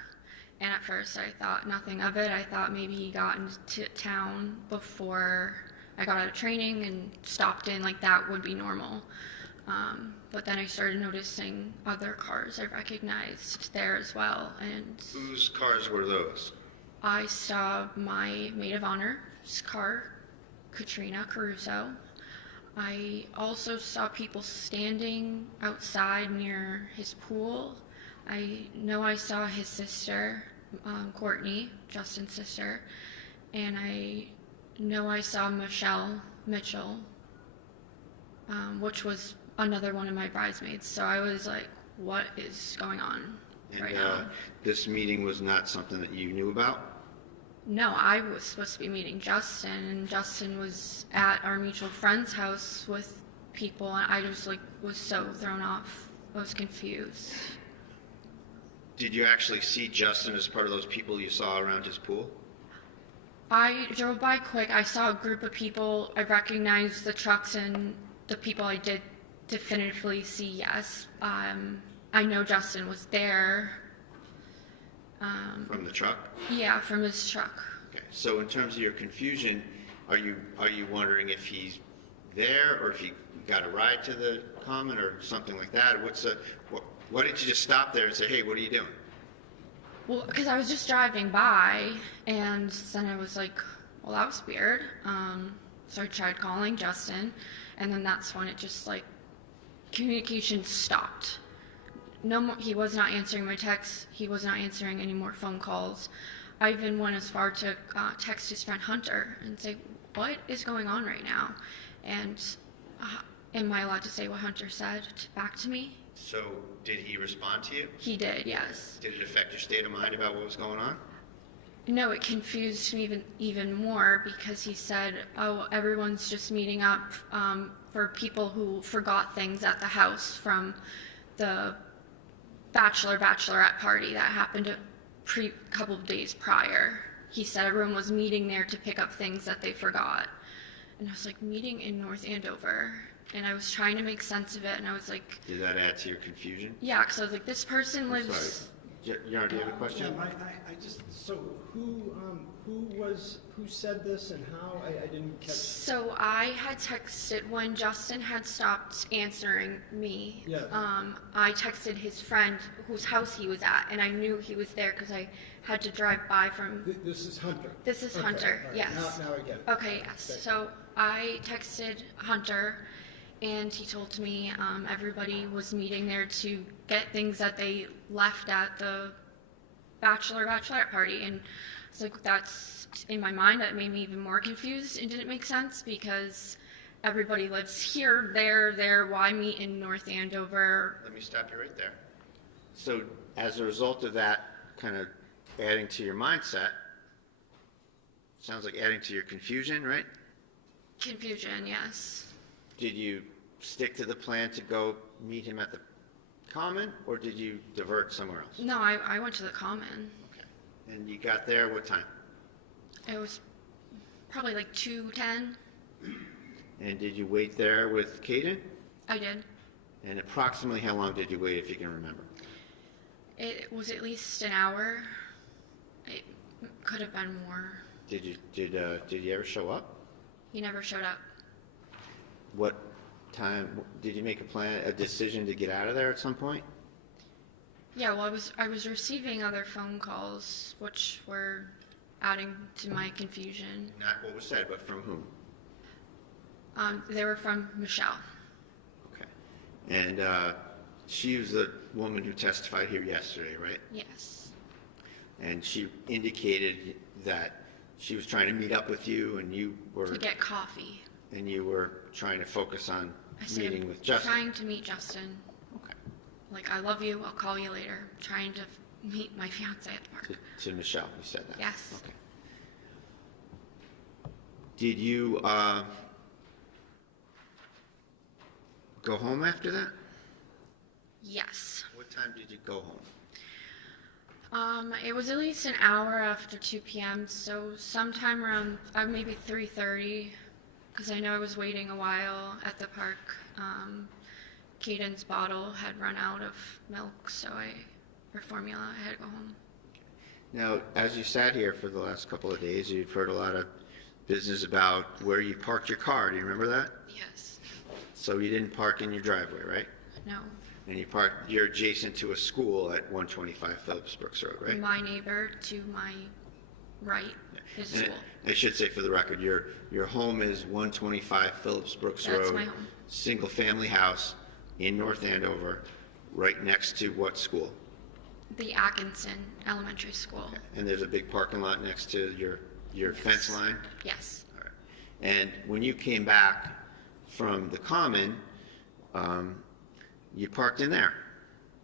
and at first I thought nothing of it. I thought maybe he got into town before I got out of training and stopped in, like that would be normal. But then I started noticing other cars I recognized there as well. And Whose cars were those? I saw my maid of honor's car, Katrina Caruso. I also saw people standing outside near his pool. I know I saw his sister, Courtney, Justin's sister, and I know I saw Michelle Mitchell, which was another one of my bridesmaids. So I was like, what is going on right now? This meeting was not something that you knew about? No, I was supposed to be meeting Justin, and Justin was at our mutual friend's house with people, and I just was so thrown off. I was confused. Did you actually see Justin as part of those people you saw around his pool? I drove by quick. I saw a group of people. I recognized the trucks and the people I did definitively see, yes. I know Justin was there. From the truck? Yeah, from his truck. Okay. So in terms of your confusion, are you wondering if he's there or if he got a ride to the Common or something like that? Why didn't you just stop there and say, hey, what are you doing? Well, because I was just driving by, and then I was like, well, that was weird. So I tried calling Justin, and then that's when it just communication stopped. No more, he was not answering my texts. He was not answering any more phone calls. I even went as far to text his friend Hunter and say, what is going on right now? And am I allowed to say what Hunter said back to me? So did he respond to you? He did, yes. Did it affect your state of mind about what was going on? No, it confused me even more because he said, oh, everyone's just meeting up for people who forgot things at the house from the bachelorette party that happened a couple of days prior. He said everyone was meeting there to pick up things that they forgot. And I was like, meeting in North Andover. And I was trying to make sense of it, and I was like... Did that add to your confusion? Yeah, because I was like, this person lives... Sorry. Yarn, do you have a question? Yeah, I just, so who said this and how? I didn't catch. So I had texted when Justin had stopped answering me. Yeah. I texted his friend whose house he was at, and I knew he was there because I had to drive by from... This is Hunter? This is Okay, Hunter, all right. yes. Now I get it. Okay, yes. Okay. So I texted Hunter, and he told me everybody was meeting there to get things that they left at the bachelorette party. And it's like, that's in my mind, that made me even more confused and didn't make sense because everybody lives here, there, why meet in North Andover? Let me stop you right there. So as a result of that kind of adding to your mindset, sounds like adding to your confusion, right? Confusion, yes. Did you stick to the plan to go meet him at the Common, or did you divert somewhere else? No, I went to the Common. Okay. And you got there what time? It was probably like 2:10. And did you wait there with Caden? I did. And approximately how long did you wait, if you can remember? It was at least an hour. It could have been more. Did he ever show up? He never showed up. What time, did you make a decision to get out of there at some point? Yeah, well, I was receiving other phone calls, which were adding to my confusion. Not what was said, but from whom? They were from Michelle. Okay. And she was the woman who testified here yesterday, right? Yes. And she indicated that she was trying to meet up with you, and you were... To get coffee. And you were trying to focus on I said, meeting with Justin. Trying to meet Justin. Okay. Like, I love you, I'll call you later. Trying to meet my fiance at the park. To Michelle, you said that? Yes. Okay. Did you go home after that? Yes. What time did you go home? It was at least an hour after 2 p.m., so sometime around maybe 3:30, because I know I was waiting a while at the park. Caden's bottle had run out of milk, or formula, I had to go home. Now, as you sat here for the last couple of days, you've heard a lot of business about where you parked your car. Do you remember that? Yes. So you didn't park in your driveway, right? No. And you're adjacent to a school at 125 Phillips Brooks Road, right? My neighbor to my right is a And school. I should say for the record, your home is 125 Phillips Brooks Road. That's my home. Single family house in North Andover, right next to what school? The Atkinson Elementary School. And there's a big parking lot next to your fence line? Yes. All right. And when you came back from the common, you parked in there.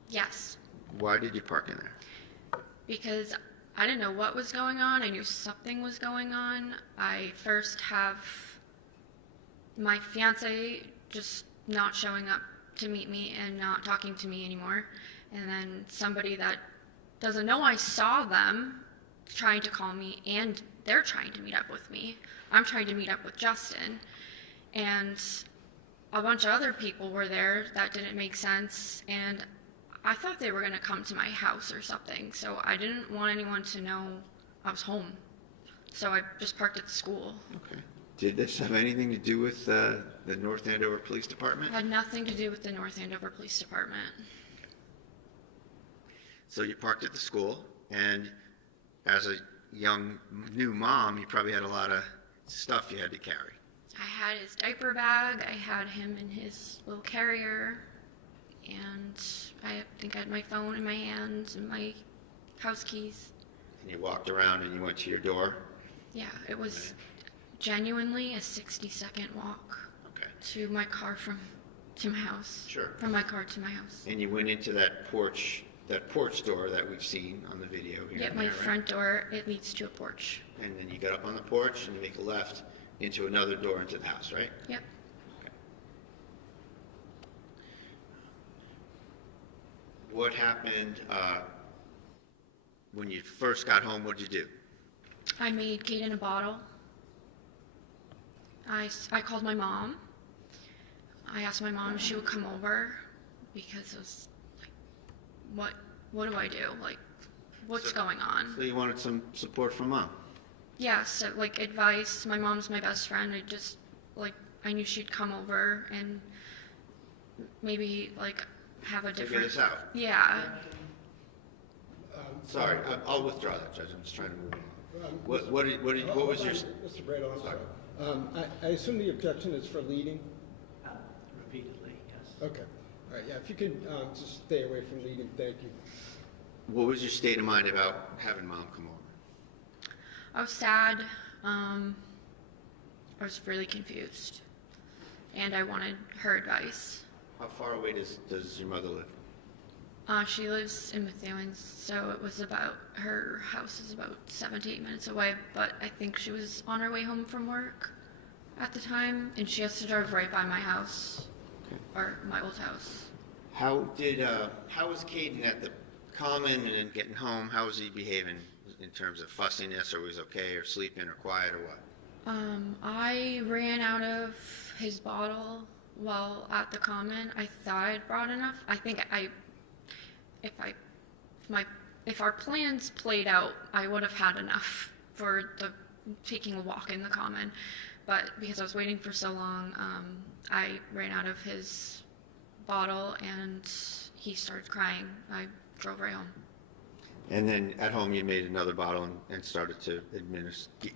Yes. Why did you park in there? Because I didn't know what was going on. I knew something was going on. I first have my fiance just not showing up to meet me and not talking to me anymore. And then somebody that doesn't know I saw them trying to call me, and they're trying to meet up with me. I'm trying to meet up with Justin. And a bunch of other people were there that didn't make sense, and I thought they were going to come to my house or something, so I didn't want anyone to know I was home. So I just parked at the school. Okay. Did this have anything to do with the North Andover Police Department? It had nothing to do with the North Andover Police Department. So you parked at the school, and as a young new mom, you probably had a lot of stuff you had to carry. I had his diaper bag, I had him in his little carrier, and I think I had my phone in my hands and my house keys. And you walked around and you went to your door? Yeah, it was genuinely a 60-second walk to my car to my house. Sure. From my car to my house. And you went into that porch door that we've seen on the video here. Yeah, my front door, it leads to a porch. And then you got up on the porch and you make a left into another door into the house, right? Yep. Okay. What happened when you first got home? What did you do? I made Kaden a bottle. I called my mom. I asked my mom if she would come over because it was like, what do I do? Like, what's going on? So you wanted some support from mom? Yeah, so like advice. My mom's my best friend. I knew she'd come over and maybe like have a different. Figure this out. Yeah. Sorry, I'll withdraw that, Judge. I'm just trying to move on. What was your? Mr. Brado, I'm sorry. I assume the objection is for leading? Repeatedly, yes. Okay. All right, yeah, if you could just stay away from leading, thank you. What was your state of mind about having mom come over? I was sad. I was really confused. And I wanted her advice. How far away does your mother live? She lives in Methuen, so her house is about 7 to 8 minutes away, but I think she was on her way home from work at the time, and she has to drive right by my house, or my old house. How was Caden at the common and then getting home? How was he behaving in terms of fussiness, or was he okay, or sleeping, or quiet, or what? I ran out of his bottle while at the common. I thought I'd brought enough. I think if my if our plans played out, I would have had enough for the taking a walk in the common. But because I was waiting for so long, I ran out of his bottle and he started crying. I drove right home. And then at home, you made another bottle and started to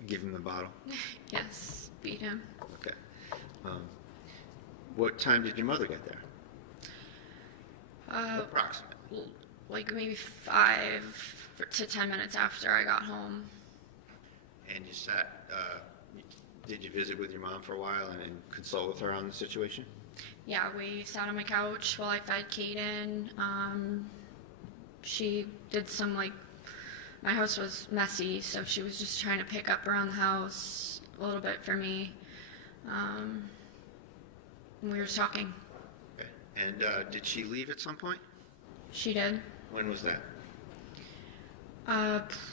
give him the bottle? Yes, beat him. Okay. What time did your mother get there? Approximate. Like maybe 5 to 10 minutes after I got home. And you sat, did you visit with your mom for a while and consult with her on the situation? Yeah, we sat on my couch while I fed Kaden. She did some, like, my house was messy, so she was just trying to pick up around the house a little bit for me. And we were just talking. Okay. And did she leave at some point? She did. When was that?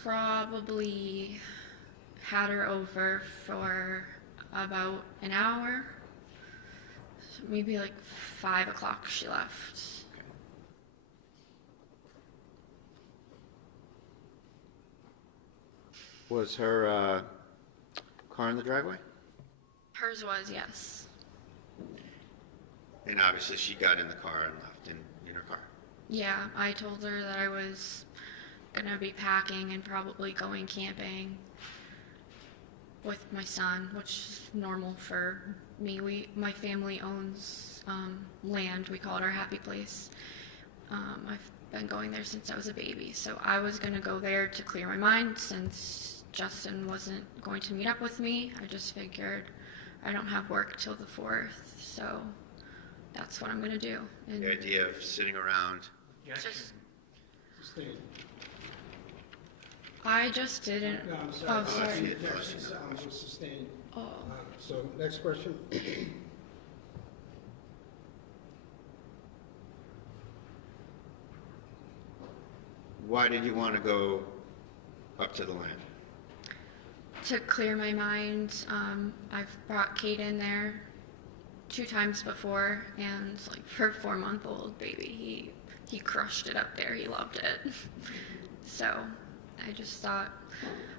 Probably had her over for about an hour. So maybe like 5 o'clock she left. Was her car in the driveway? Hers was, yes. And obviously she got in the car and left in her car. Yeah, I told her that I was gonna be packing and probably going camping with my son, which is normal for me. My family owns land. We call it our happy place. I've been going there since I was a baby, so I was gonna go there to clear my mind since Justin wasn't going to meet up with me. I just figured I don't have work till the 4th, so that's what I'm gonna do. And The idea of sitting around. just, Sustained. I just didn't. No, I'm Oh, sorry. sorry. Objection was sustained. Oh. So, next question. Why did you want to go up to the land? To clear my mind, I've brought Kate in there 2 times before, and like for a 4-month-old baby, he crushed it up there. He loved it. So I just thought,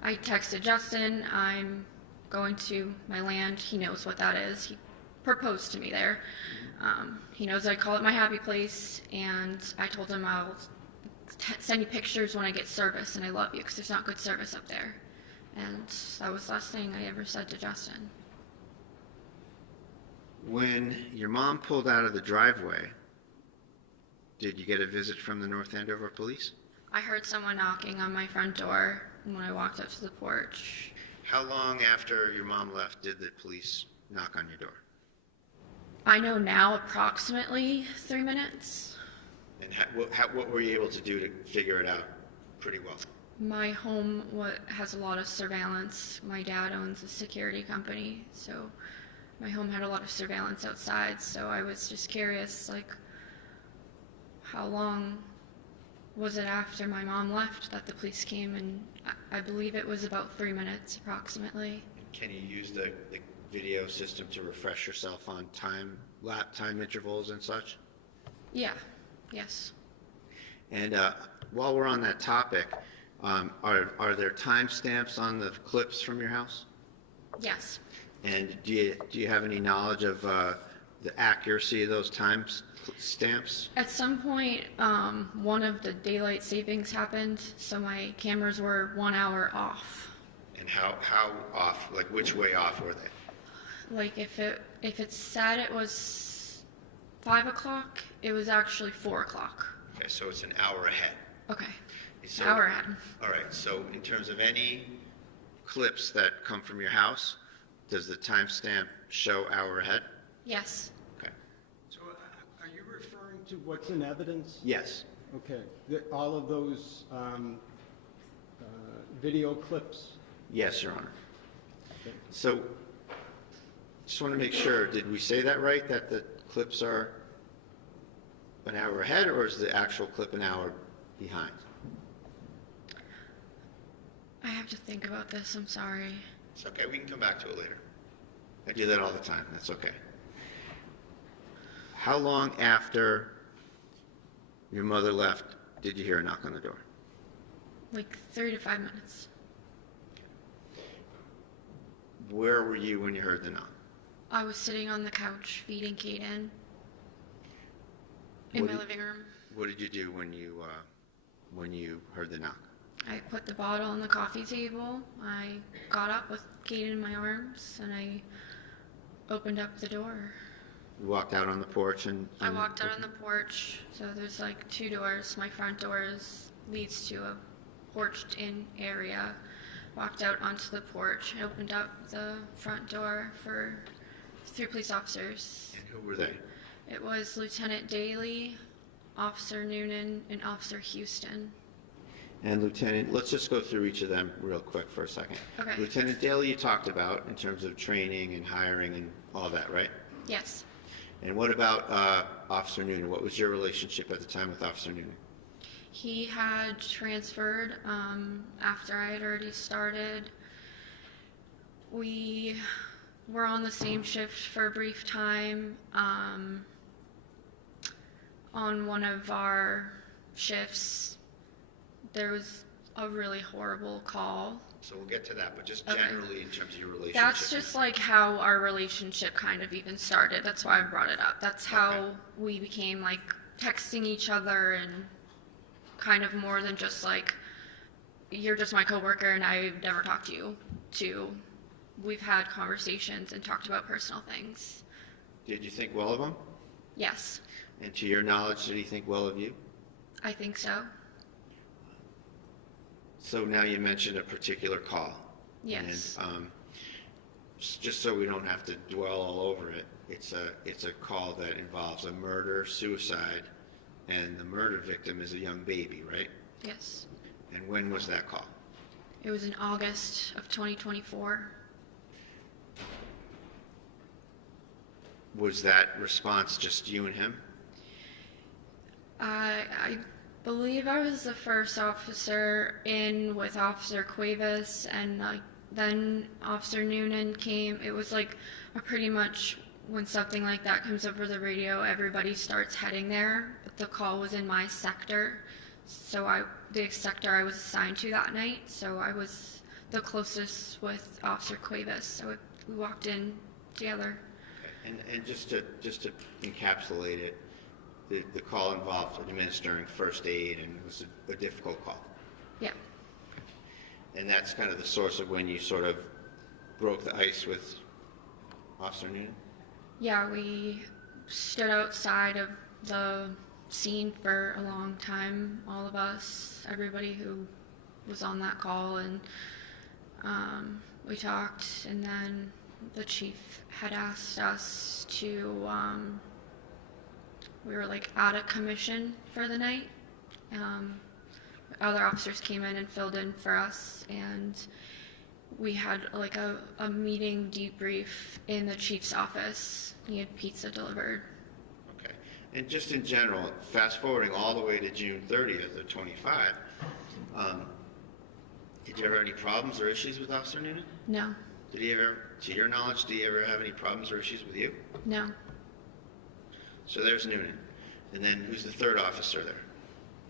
I texted Justin, I'm going to my land. He knows what that is. He proposed to me there. He knows I call it my happy place, and I told him I'll send you pictures when I get service, and I love you because there's not good service up there. And that was the last thing I ever said to Justin. When your mom pulled out of the driveway, did you get a visit from the North Andover police? I heard someone knocking on my front door when I walked up to the porch. How long after your mom left did the police knock on your door? I know now approximately 3 minutes. And what were you able to do to figure it out pretty well? My home has a lot of surveillance. My dad owns a security company, so my home had a lot of surveillance outside, so I was just curious, like, how long was it after my mom left that the police came? And I believe it was about 3 minutes approximately. Can you use the video system to refresh yourself on time intervals and such? Yeah, yes. And while we're on that topic, are there timestamps on the clips from your house? Yes. And do you have any knowledge of the accuracy of those timestamps? At some point, one of the daylight savings happened, so my cameras were 1 hour off. And how off? Like which way off were they? Like if it said it was 5 o'clock, it was actually 4 o'clock. Okay, so it's an hour ahead. Okay. So, hour ahead. All right. So in terms of any clips that come from your house, does the timestamp show hour ahead? Yes. Okay. So are you referring to what's in evidence? Yes. Okay. All of those video clips? Yes, Your Honor. So just want to make sure, did we say that right, that the clips are an hour ahead, or is the actual clip an hour behind? I have to think about this, I'm sorry. It's okay, we can come back to it later. I do that all the time, that's okay. How long after your mother left did you hear a knock on the door? like 3 to 5 minutes. Where were you when you heard the knock? I was sitting on the couch feeding Kaden in my living room. What did you do when you heard the knock? I put the bottle on the coffee table. I got up with Kaden in my arms, and I opened up the door. You walked out on the porch and I walked out on the porch. So there's like 2 doors. My front door leads to a porched-in area. Walked out onto the porch. I opened up the front door for 3 police officers. And who were they? It was Lieutenant Daly, Officer Noonan, and Officer Houston. And Lieutenant, let's just go through each of them real quick for a second. Okay. Lieutenant Daly, you talked about in terms of training and hiring and all that, right? Yes. And what about Officer Noonan? What was your relationship at the time with Officer Noonan? He had transferred after I had already started. We were on the same shift for a brief time. On one of our shifts, there was a really horrible call. So we'll get to that, but just Okay. generally in terms of your relationship. That's just like how our relationship kind of even started. That's why I brought it up. That's how we became like texting each other and kind of more than just like, you're just my coworker and I never talk to you, to we've had conversations and talked about personal things. Did you think well of him? Yes, And to your knowledge, did he think well of you? I think so. So now you mentioned a particular call. Yes. And just so we don't have to dwell all over it, it's a call that involves a murder, suicide, and the murder victim is a young baby, right? Yes. And when was that call? It was in August of 2024. Was that response just you and him? I believe I was the first officer in with Officer Cuevas, and then Officer Noonan came. It was like pretty much when something like that comes over the radio, everybody starts heading there. But the call was in my sector, so the sector I was assigned to that night. So I was the closest with Officer Cuevas. So we walked in together. And just to encapsulate it, the call involved administering first aid, and it was a difficult call. Yeah. And that's kind of the source of when you sort of broke the ice with Officer Noonan? Yeah, we stood outside of the scene for a long time, all of us, everybody who was on that call, and we talked, and then the chief had asked us to, we were like out of commission for the night. Other officers came in and filled in for us, and we had like a meeting debrief in the chief's office. He had pizza delivered. Okay. And just in general, fast forwarding all the way to June 30th of 25, did you ever have any problems or issues with Officer Noonan? No. Did he ever, to your knowledge, did he ever have any problems or issues with you? No. So there's Noonan. And then who's the third officer there?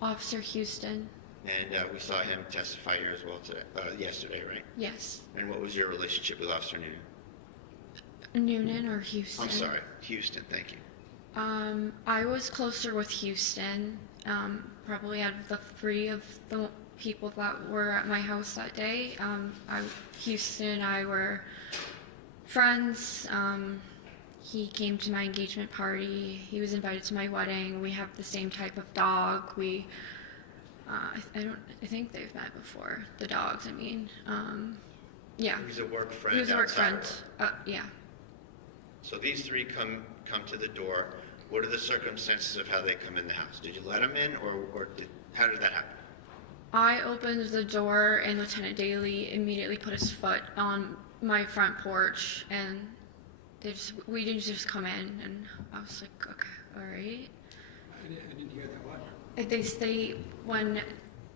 Officer Houston. And we saw him testify here as well today, yesterday, right? Yes. And what was your relationship with Officer Noonan? Noonan or Houston? I'm sorry, Houston, thank you. I was closer with Houston, probably out of the 3 of the people that were at my house that day. Houston and I were friends. He came to my engagement party. He was invited to my wedding. We have the same type of dog. I think they've met before. The dogs, I mean. Yeah. He was a work friend. He was a work outside friend. of Yeah. So these 3 come to the door. What are the circumstances of how they come in the house? Did you let them in, or how did that happen? I opened the door, and Lieutenant Daly immediately put his foot on my front porch, and we didn't just come in, and I was like, okay, all right. I didn't hear that one. When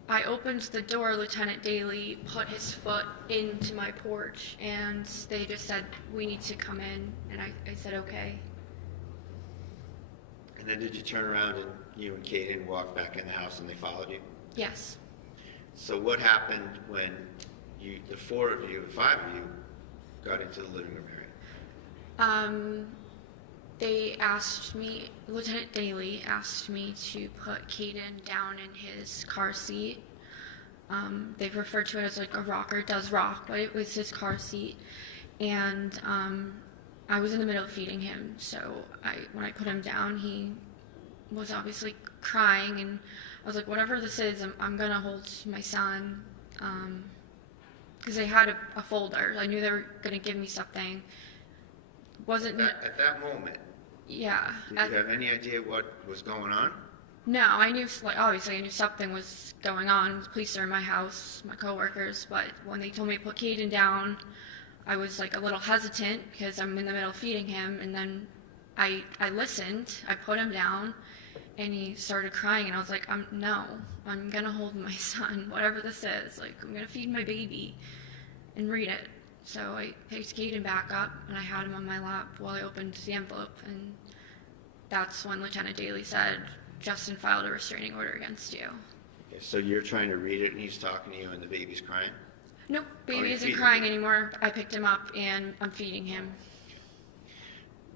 I opened the door, Lieutenant Daly put his foot into my porch, and they just said, we need to come in, and I said, okay. And then did you turn around and you and Kaden walked back in the house and they followed you? Yes. So what happened when the four of you, five of you, got into the living room area? They asked me, Lieutenant Daly asked me to put Caden down in his car seat. They've referred to it as like a rocker, it does rock, but it was his car seat. And I was in the middle of feeding him, so when I put him down, he was obviously crying, and I was like, whatever this is, I'm gonna hold my son, because they had a folder. I knew they were gonna give me something. At that moment, Yeah. did you have any idea what was going on? No, I knew, obviously I knew something was going on. The police are in my house, my coworkers, but when they told me to put Caden down, I was like a little hesitant because I'm in the middle of feeding him, and then I listened, I put him down, and he started crying, and I was like, no, I'm gonna hold my son, whatever this is, like, I'm gonna feed my baby and read it. So I picked Caden back up, and I had him on my lap while I opened the envelope, and that's when Lieutenant Daly said, Justin filed a restraining order against you. Okay, so you're trying to read it, and he's talking to you, and the baby's crying? Nope, baby you're isn't feeding crying him. anymore. I picked him up, and I'm feeding him.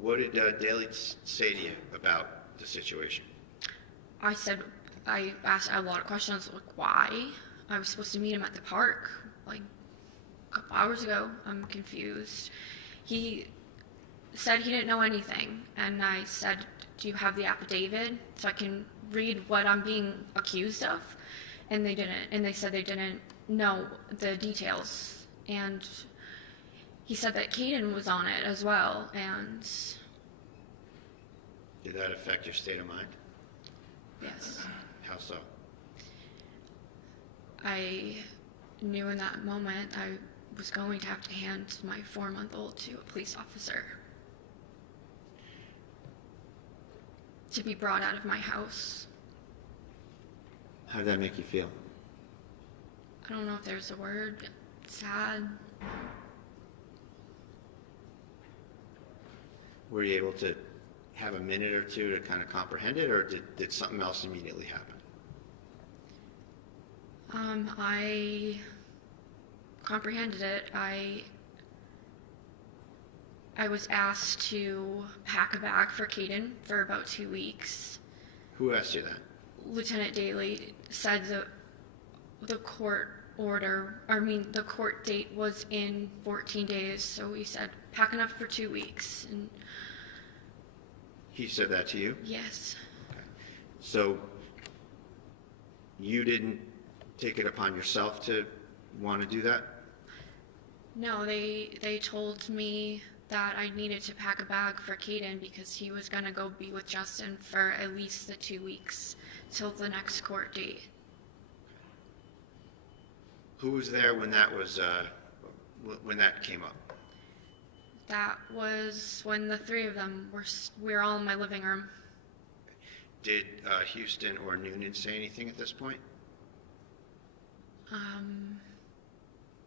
What did Daly say to you about the situation? I asked a lot of questions, like why? I was supposed to meet him at the park, like a couple hours ago. I'm confused. He said he didn't know anything, and I said, do you have the affidavit so I can read what I'm being accused of? And they didn't, and they said they didn't know the details. And he said that Caden was on it as well, and... Did that affect your state of mind? Yes. How so? I knew in that moment I was going to have to hand my 4-month-old to a police officer to be brought out of my house. How did that make you feel? I don't know if there's a word. Sad. Were you able to have a minute or two to kind of comprehend it, or did something else immediately happen? I comprehended it. I was asked to pack a bag for Caden for about 2 weeks. Who asked you that? Lieutenant Daly said the court date was in 14 days, so he said pack enough for 2 weeks. And He said that to you? yes. Okay. So you didn't take it upon yourself to want to do that? No, they told me that I needed to pack a bag for Caden because he was going to go be with Justin for at least the 2 weeks till the next court date. Who was there when that came up? That was when the three of them we were all in my living room. Did Houston or Noonan say anything at this point?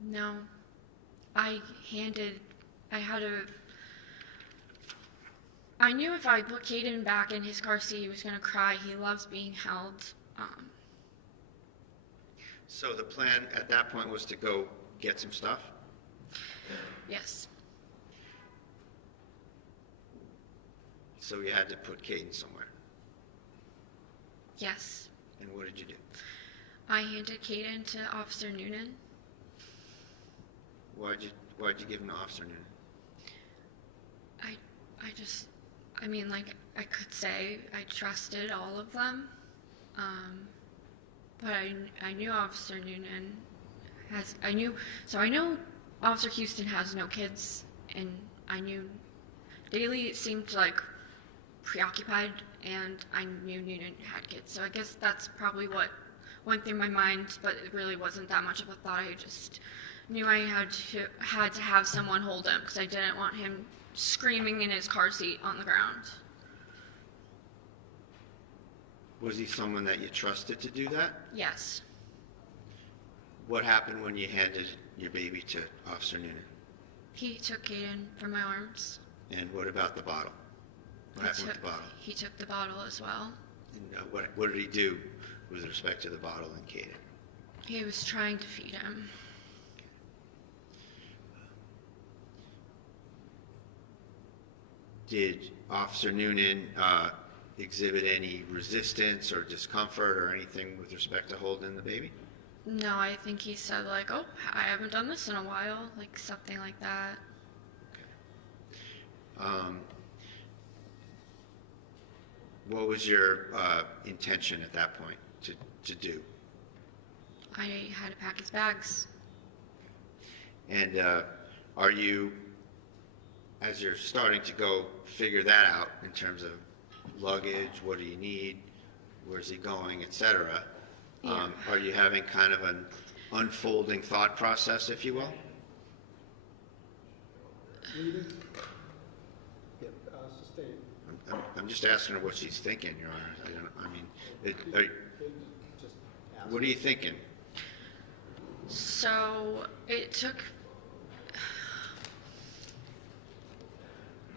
No. I knew if I put Caden back in his car seat, he was going to cry. He loves being held. So the plan at that point was to go get some stuff? Yes. So you had to put Caden somewhere? Yes. And what did you do? I handed Caden to Officer Noonan. Why'd you give him to Officer Noonan? I could say I trusted all of them, but I knew Officer Noonan I know Officer Houston has no kids, and I knew Daly seemed like preoccupied, and I knew Noonan had kids, so I guess that's probably what went through my mind, but it really wasn't that much of a thought. I just knew I had to have someone hold him because I didn't want him screaming in his car seat on the ground. Was he someone that you trusted to do that? Yes. What happened when you handed your baby to Officer Noonan? He took Caden from my arms. And what about the bottle? What happened with the bottle? He took the bottle as well. And what did he do with respect to the bottle and Caden? He was trying to feed him. Did Officer Noonan exhibit any resistance or discomfort or anything with respect to holding the baby? No, I think he said like, oh, I haven't done this in a while, like something like that. What was your intention at that point to do? I had to pack his bags. And are you, as you're starting to go figure that out in terms of luggage, what do you need, where's he going, etc., are you having kind of an unfolding thought process, if you will? Sustained. I'm just asking her what she's thinking, Your Honor. What are you thinking? So it took.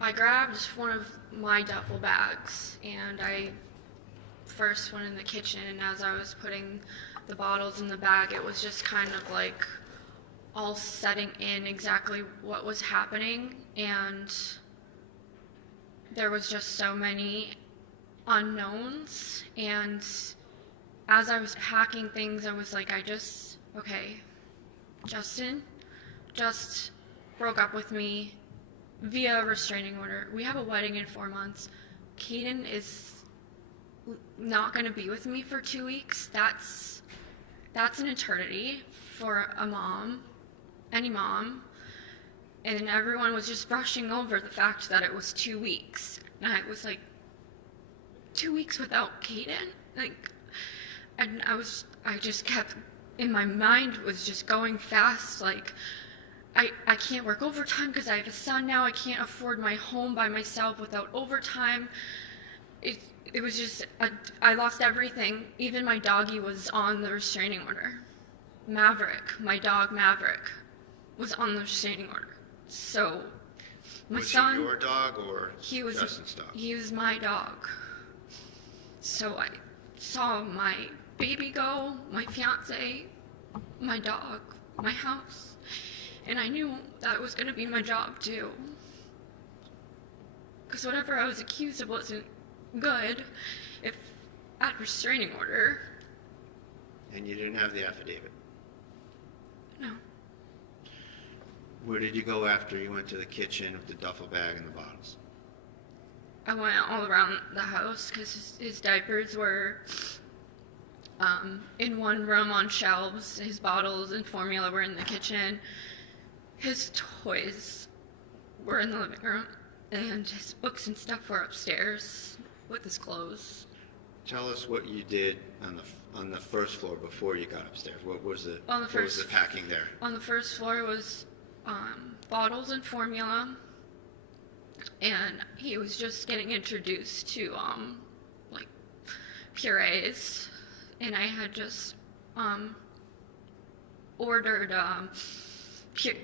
I grabbed one of my duffel bags and I first went in the kitchen, and as I was putting the bottles in the bag, it was just kind of like all setting in exactly what was happening, and there was just so many unknowns. And as I was packing things, I was like, okay, Justin just broke up with me via restraining order. We have a wedding in 4 months. Caden is not going to be with me for 2 weeks. That's an eternity for a mom, any mom. And everyone was just brushing over the fact that it was 2 weeks. And I was like, 2 weeks without Caden? Like, and I just kept, in my mind was just going fast, like, I can't work overtime because I have a son now. I can't afford my home by myself without overtime. It was just, I lost everything. Even my doggy was on the restraining order. Maverick, my dog Maverick, was on the restraining order. So, my son... Was he your dog or Justin's dog? He was my dog. So I saw my baby go, my fiancé, my dog, my house. And I knew that was going to be my job too. Because whatever I was accused of wasn't good if at restraining order. And you didn't have the affidavit? No. Where did you go after you went to the kitchen with the duffel bag and the bottles? I went all around the house because his diapers were in one room on shelves. His bottles and formula were in the kitchen. His toys were in the living room, and his books and stuff were upstairs with his clothes. Tell us what you did on the first floor before you got upstairs. What was the packing there? On the first floor was bottles and formula, and he was just getting introduced to like purees, and I had just ordered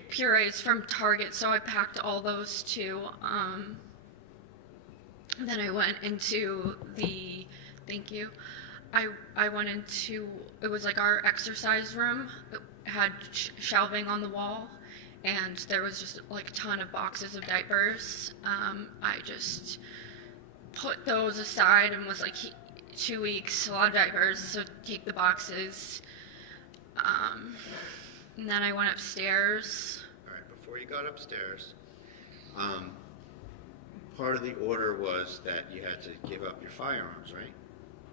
purees from Target, so I packed all those too. Then I went into the, thank you, I went into, it was like our exercise room. It had shelving on the wall, and there was just like a ton of boxes of diapers. I just put those aside and was like, 2 weeks, a lot of diapers, so take the boxes. And then I went upstairs. All right, before you got upstairs, part of the order was that you had to give up your firearms, right?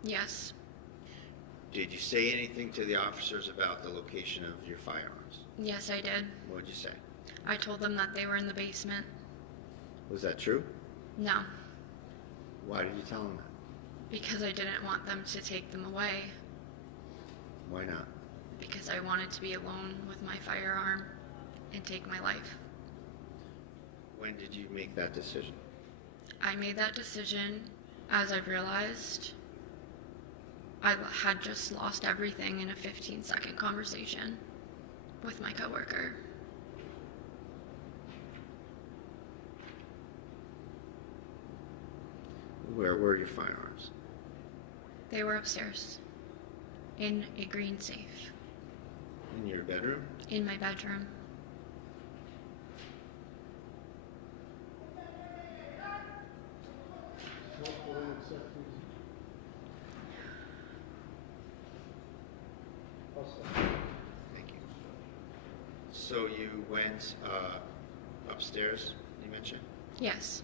Yes. Did you say anything to the officers about the location of your firearms? Yes, I did. What did you say? I told them that they were in the basement. Was that true? No. Why did you tell them that? Because I didn't want them to take them away. Why not? Because I wanted to be alone with my firearm and take my life. When did you make that decision? I made that decision as I realized I had just lost everything in a 15-second conversation with my coworker. Where were your firearms? They were upstairs in a green safe. bedroom? in my bedroom. Thank you. So you went upstairs, you mentioned? Yes.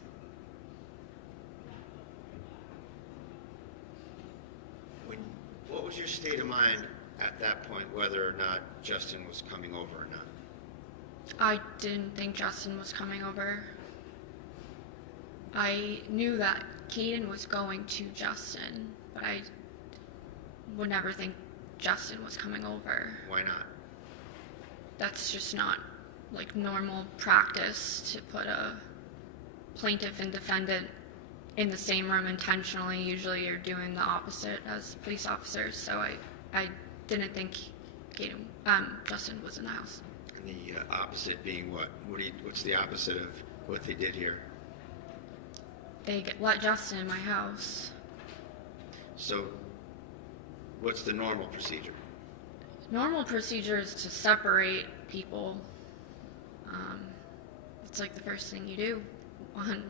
What was your state of mind at that point, whether or not Justin was coming over or not? I didn't think Justin was coming over. I knew that Caden was going to Justin, but I would never think Justin was coming over. Why not? That's just not like normal practice to put a plaintiff and defendant in the same room intentionally. Usually you're doing the opposite as police officers, so I didn't think Justin was in the house. And the opposite being what? What's the opposite of what they did here? They let Justin in my house. So what's the normal procedure? Normal procedure is to separate people. It's like the first thing you do on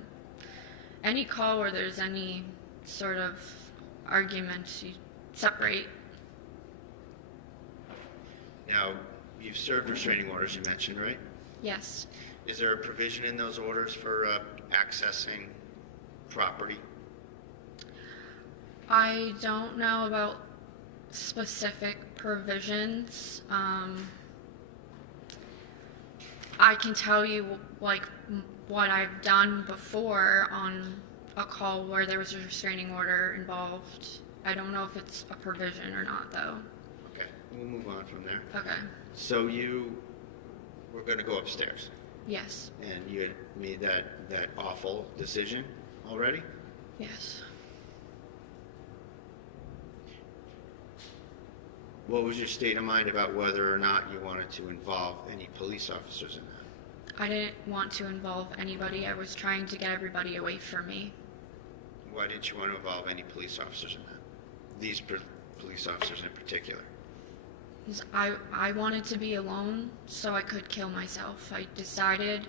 any call where there's any sort of argument. You separate. Now, you've served restraining orders, you mentioned, right? Yes. Is there a provision in those orders for accessing property? I don't know about specific provisions. I can tell you like what I've done before on a call where there was a restraining order involved. I don't know if it's a provision or not, though. Okay, we'll move on from there. Okay. So you were going to go upstairs, Yes. and you had made that awful decision already? Yes. What was your state of mind about whether or not you wanted to involve any police officers in that? I didn't want to involve anybody. I was trying to get everybody away from me. Why didn't you want to involve any police officers in that? These police officers in particular? 'Cause I wanted to be alone so I could kill myself. I decided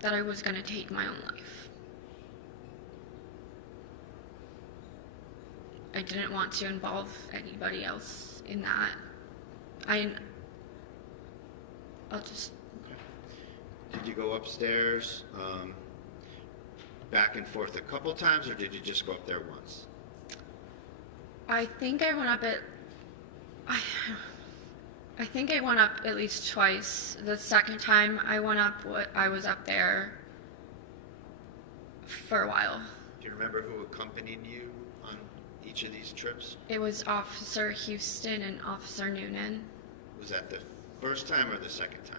that I was going to take my own life. I didn't want to involve anybody else in that. I'll just... Did you go upstairs back and forth a couple times, or did you just go up there once? I think I went up I think I went up at least twice. The second time I went up, I was up there for a while. Do you remember who accompanied you on each of these trips? It was Officer Houston and Officer Noonan. Was that the first time or the second time?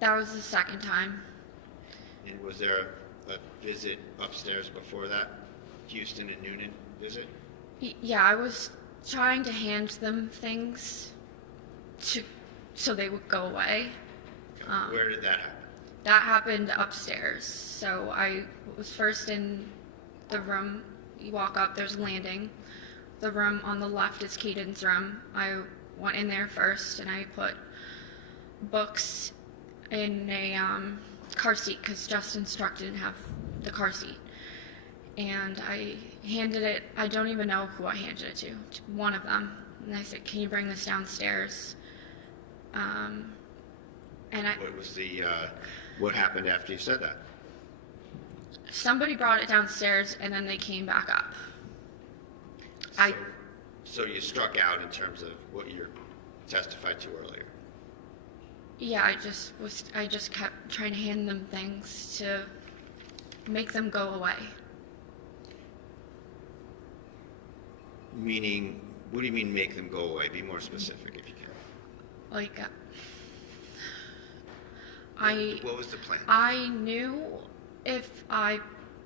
That was the second time. And was there a visit upstairs before that? Houston and Noonan visit? Yeah, I was trying to hand them things so they would go away. Where did that happen? That happened upstairs. So I was first in the room. You walk up, there's a landing. The room on the left is Caden's room. I went in there first and I put books in a car seat because Justin Struck didn't have the car seat. And I handed it, I don't even know who I handed it to one of them. And I said, "Can you bring this downstairs?" What happened after you said that? Somebody brought it downstairs and then they came back up. So you struck out in terms of what you testified to earlier? Yeah, I just kept trying to hand them things to make them go away. Meaning, what do you mean make them go away? Be more specific if you can. Like, What was the plan? I knew if I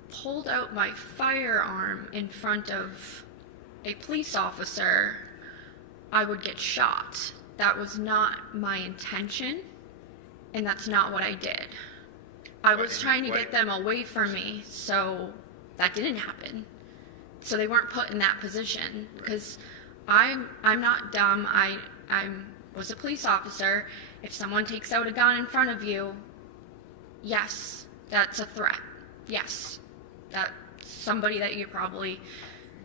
pulled out my firearm in front of a police officer, I would get shot. That was not my intention, and that's not what I did. I was trying to get them away from me, so that didn't happen. So they weren't put in that position, because I'm not dumb. I'm was a police officer, if someone takes out a gun in front of you, yes, that's a threat. Yes, that's somebody that you probably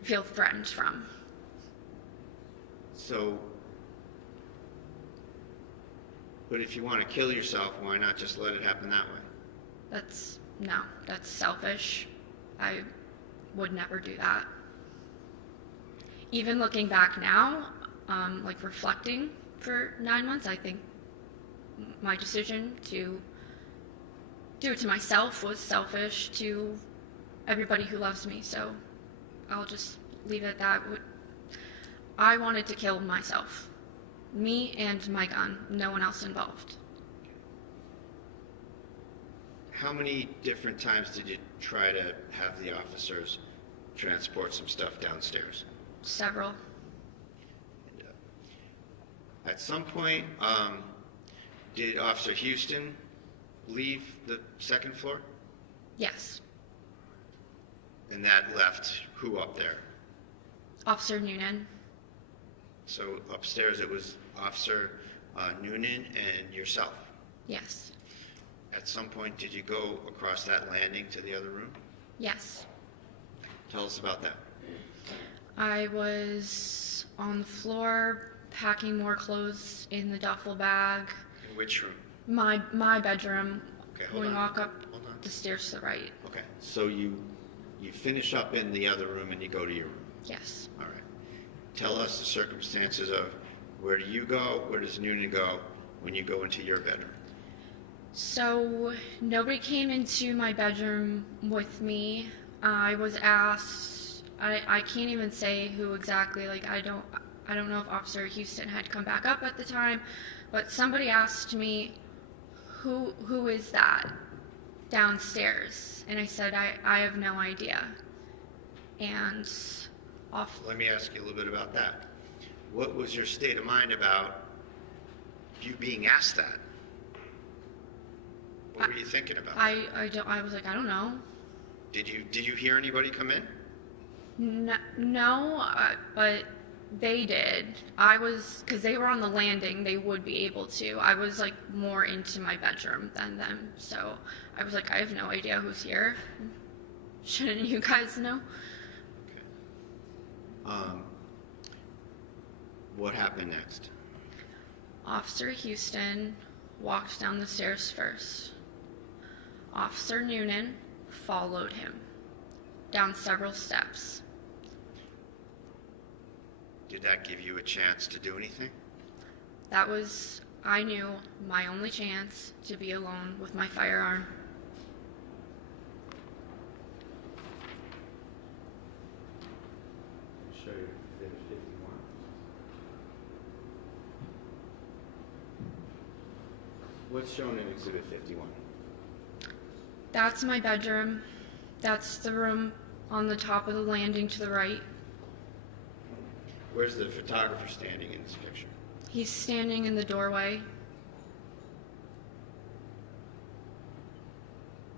feel threatened from. So, but if you want to kill yourself, why not just let it happen that way? That's selfish. I would never do that. Even looking back now, like reflecting for 9 months, I think my decision to do it to myself was selfish to everybody who loves me, so I'll just leave it at that. I wanted to kill myself. Me and my gun, no one else involved. How many different times did you try to have the officers transport some stuff downstairs? Several. At some point, did Officer Houston leave the second floor? Yes. And that left who up there? Officer Noonan. So upstairs it was Officer Noonan and yourself. Yes. At some point, did you go across that landing to the other room? Yes. Tell us about that. I was on the floor packing more clothes in the duffel bag. In which room? My bedroom. Okay, When we walk up Hold on. the stairs to the right. Okay, so you finish up in the other room and you go to your room. Yes. All right. Tell us the circumstances of where do you go, where does Noonan go when you go into your bedroom? So nobody came into my bedroom with me. I was asked, I can't even say who exactly, like I don't know if Officer Houston had come back up at the time, but somebody asked me, who is that downstairs? And I said, I have no idea. And Let me ask you a little bit about that. What was your state of mind about you being asked that? What were you thinking about? I was like, I don't know. Did you hear anybody come in? No, but they did. Because they were on the landing, they would be able to. I was like more into my bedroom than them, so I was like, I have no idea who's here. Shouldn't you guys know? Okay. What happened next? Officer Houston walked down the stairs first. Officer Noonan followed him down several steps. Did that give you a chance to do anything? That was, I knew, my only chance to be alone with my firearm. I'll show you Exhibit 51. What's shown in Exhibit 51? That's my bedroom. That's the room on the top of the landing to the right. Where's the photographer standing in this picture? He's standing in the doorway.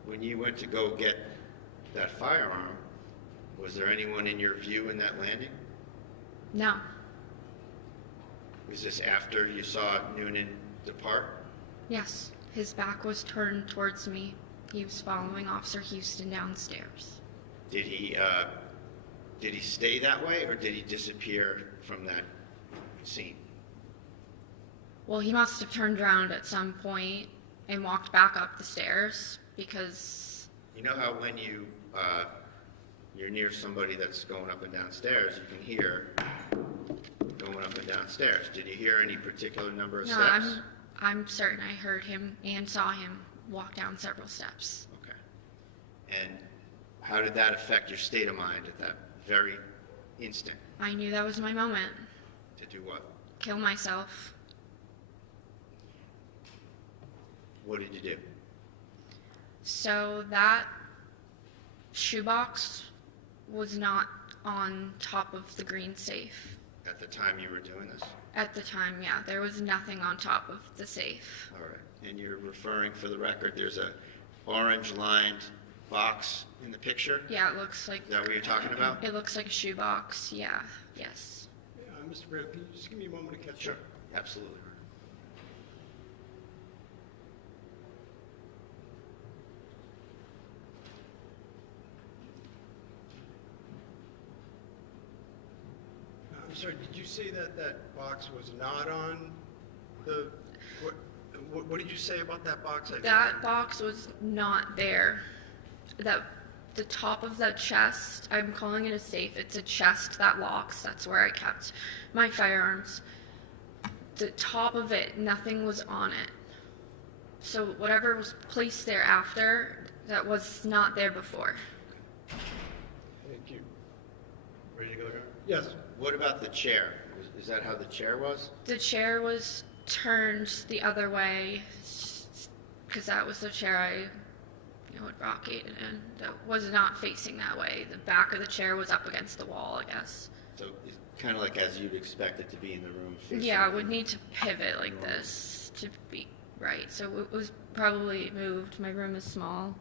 When you went to go get that firearm, was there anyone in your view in that landing? No. Was this after you saw Noonan depart? Yes. His back was turned towards me. He was following Officer Houston downstairs. Did he stay that way, or did he disappear from that scene? Well, he must have turned around at some point and walked back up the stairs because... You know how when you're near somebody that's going up and down stairs, you can hear going up and down stairs. Did you hear any particular number of steps? No, I'm certain I heard him and saw him walk down several steps. Okay. And how did that affect your state of mind at that very instant? I knew that was my moment. To do what? Kill myself. What did you do? So that shoebox was not on top of the green safe. At the time you were doing this? At the time, yeah. There was nothing on top of the safe. All right. And you're referring, for the record, there's a orange-lined box in the picture? Yeah, it looks like... Is that what you're talking about? It looks like a shoebox, yeah. Yes. Mr. Brad, can you just give me a moment to catch up? Sure. Absolutely. sorry, did you say that that box was not on the, what did you say about that box? That box was not there. The top of that chest, I'm calling it a safe. It's a chest that locks. That's where I kept my firearms. The top of it, nothing was on it. So whatever was placed there after, that was not there before. Thank you. Ready to go, John? Yes. What about the chair? Is that how the chair was? The chair was turned the other way, because that was the chair I would rocket in. That was not facing that way. The back of the chair was up against the wall, I guess. So it's kind of like as you'd expect it to be in the room. Facing Yeah, I would need to pivot like this to be right. So it was probably moved. My room is small.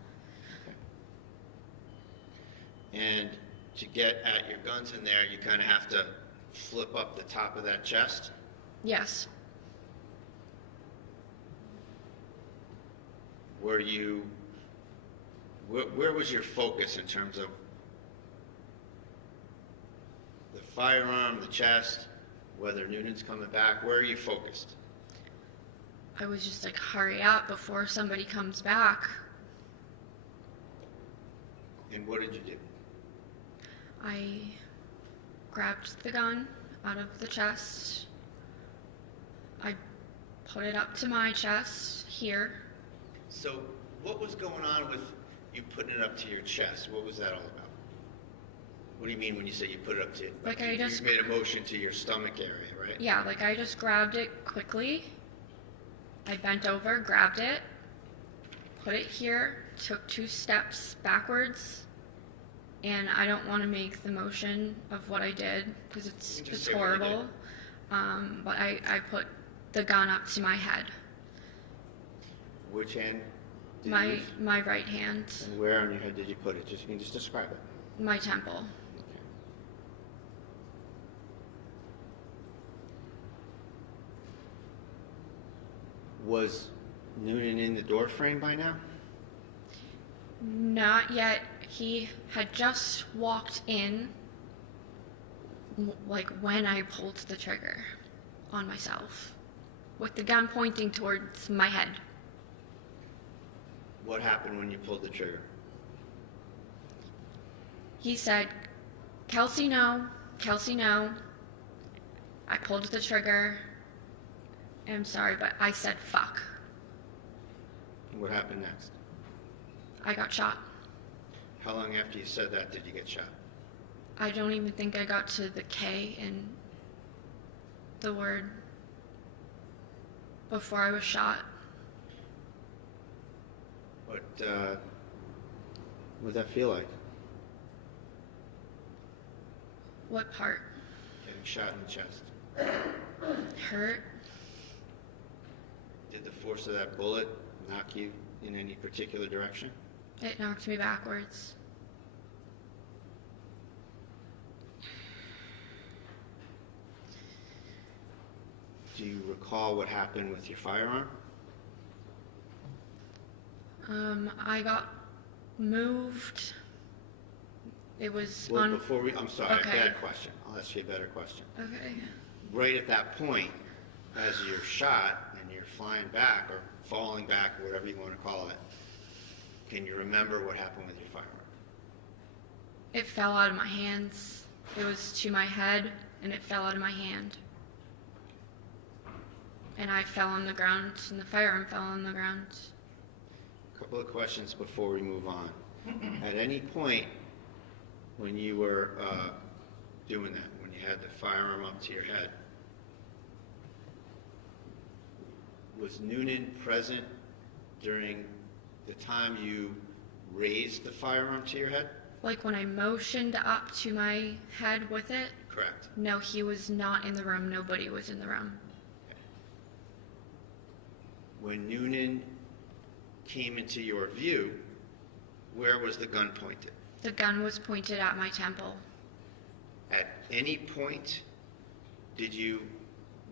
And to get at your guns in there, you kind of have to flip up the top of that chest. Yes. Were you, where was your focus in terms of the firearm, the chest, whether Noonan's coming back? Where are you focused? I was just like, hurry up before somebody comes back. And what did you do? I grabbed the gun out of the chest. I put it up to my chest here. So what was going on with you putting it up to your chest? What was that all about? What do you mean when you say you put it up to Like you, I just you made a motion to your stomach area, right? Yeah, like I just grabbed it quickly. I bent over, grabbed it, put it here, took 2 steps backwards, and I don't want to make the motion of what I did because it's horrible. But I put the gun up to my head. Which hand did you use? My right hand. And where on your head did you put it? You can just describe it. My temple. Okay. Was Noonan in the door frame by now? Not yet. He had just walked in, like when I pulled the trigger on myself, with the gun pointing towards my head. What happened when you pulled the trigger? He said, Kelsey, no. Kelsey, no. I pulled the trigger. I'm sorry, but I said fuck. What happened next? I got shot. How long after you said that did you get shot? I don't even think I got to the K in the word before I was shot. What would that feel like? What part? Getting shot in the chest. Hurt. Did the force of that bullet knock you in any particular direction? It knocked me backwards. Do you recall what happened with your firearm? I got moved. It was Well, on. before we, I'm sorry, Okay. bad question. I'll ask you a better question. Okay. Right at that point, as you're shot and you're flying back or falling back, or whatever you want to call it, can you remember what happened with your firearm? It fell out of my hands. It was to my head, and it fell out of my hand. And I fell on the ground, and the firearm fell on the ground. A couple of questions before we move on. At any point when you were doing that, when you had the firearm up to your head, was Noonan present during the time you raised the firearm to your head? Like when I motioned up to my head with it? Correct. No, he was not in the room. Nobody was in the room. When Noonan came into your view, where was the gun pointed? The gun was pointed at my temple. At any point, did you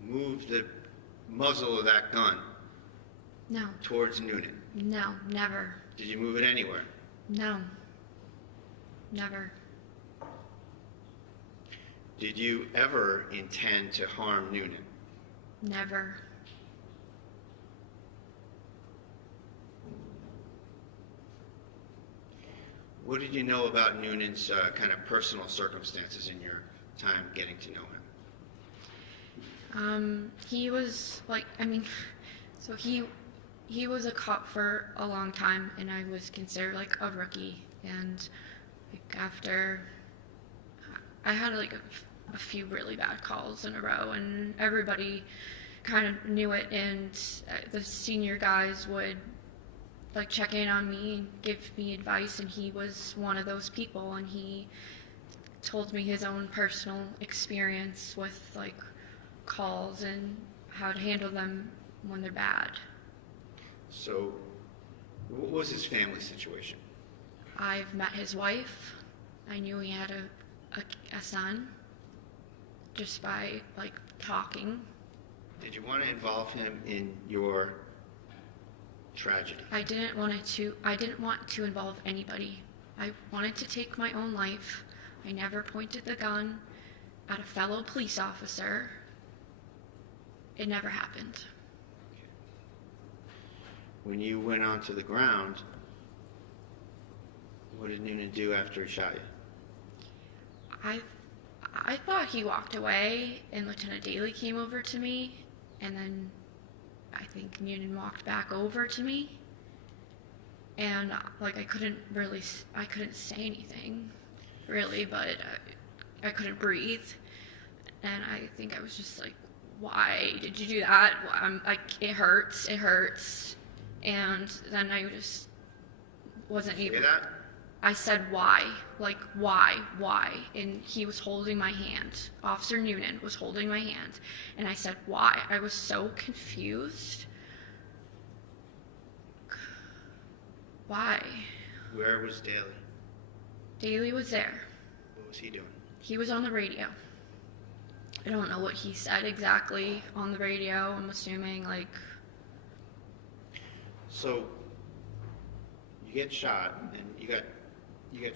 move the muzzle of that gun No. towards Noonan? No, never. Did you move it anywhere? No. Never. Did you ever intend to harm Noonan? Never. What did you know about Noonan's kind of personal circumstances in your time getting to know him? He was like, I mean, so he was a cop for a long time, and I was considered like a rookie. And like after, I had like a few really bad calls in a row, and everybody kind of knew it. And the senior guys would like check in on me and give me advice, and he was one of those people. And he told me his own personal experience with like calls and how to handle them when they're bad. So, what was his family situation? I've met his wife. I knew he had a son just by like talking. Did you want to involve him in your tragedy? I didn't want to involve anybody. I wanted to take my own life. I never pointed the gun at a fellow police officer. It never happened. When you went onto the ground, what did Noonan do after he shot you? I thought he walked away, and Lieutenant Daly came over to me, and then I think Noonan walked back over to me, and like I couldn't say anything, really, but I couldn't breathe, and I think I was just like, why did you do that? I'm like, it hurts, and then I just wasn't able. Say that? I said, why? Like, why? And he was holding my hand. Officer Noonan was holding my hand. And I said, why? I was so confused. Why? Where was Daly? Daly was there. What was he doing? He was on the radio. I don't know what he said exactly on the radio. I'm assuming, like... So, you get shot, and you got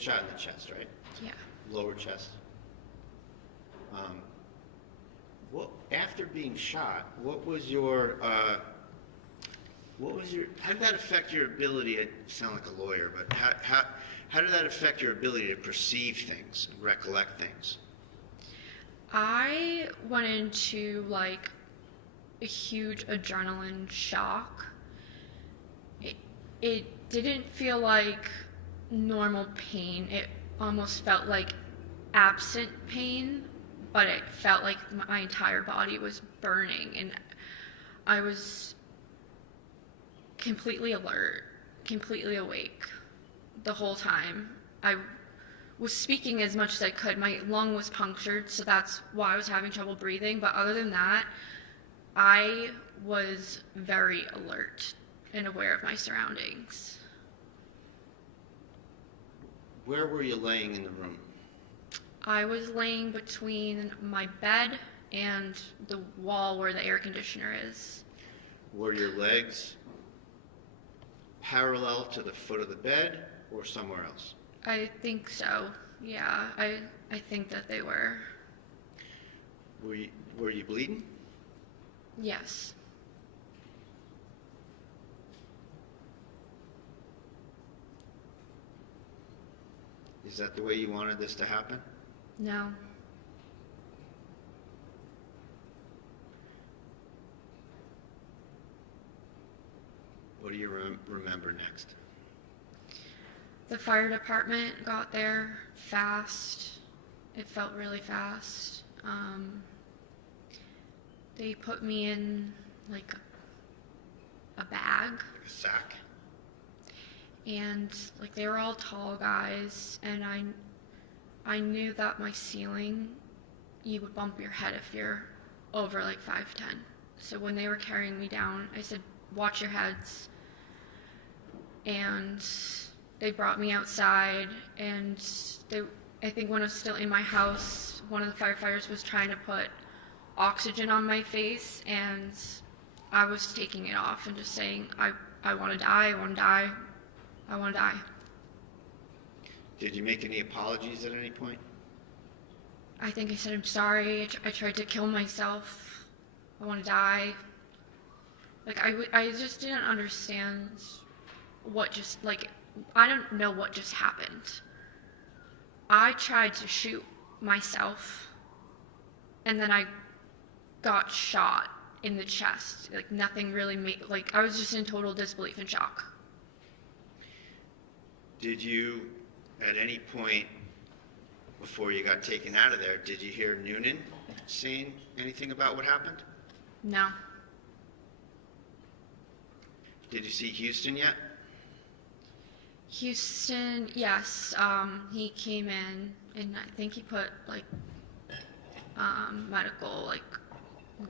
shot in the chest, right? Yeah. Lower chest. After being shot, how did that affect your ability, I sound like a lawyer, but how did that affect your ability to perceive things and recollect things? I went into, like, a huge adrenaline shock. It didn't feel like normal pain. It almost felt like absent pain, but it felt like my entire body was burning, and I was completely alert, completely awake the whole time. I was speaking as much as I could. My lung was punctured, so that's why I was having trouble breathing, but other than that, I was very alert and aware of my surroundings. Where were you laying in the room? I was laying between my bed and the wall where the air conditioner is. Were your legs parallel to the foot of the bed or somewhere else? I think so. Yeah, I think that they were. Were you bleeding? Yes. Is that the way you wanted this to happen? No. What do you remember next? The fire department got there fast. It felt really fast. They put me in like a bag. Like a sack? And like they were all tall guys, and I knew that my ceiling, you would bump your head if you're over like 5'10". So when they were carrying me down, I said, watch your heads. And they brought me outside, and I think when I was still in my house, one of the firefighters was trying to put oxygen on my face, and I was taking it off and just saying, I want to die, I want to die, I want to die. Did you make any apologies at any point? I think I said, I'm sorry, I tried to kill myself, I want to die. Like, I just didn't understand what just, like, I don't know what just happened. I tried to shoot myself, and then I got shot in the chest. Like, nothing really made, like, I was just in total disbelief and shock. Did you, at any point before you got taken out of there, did you hear Noonan saying anything about what happened? No. Did you see Houston yet? Houston, yes, he came in, and I think he put, like, medical, like,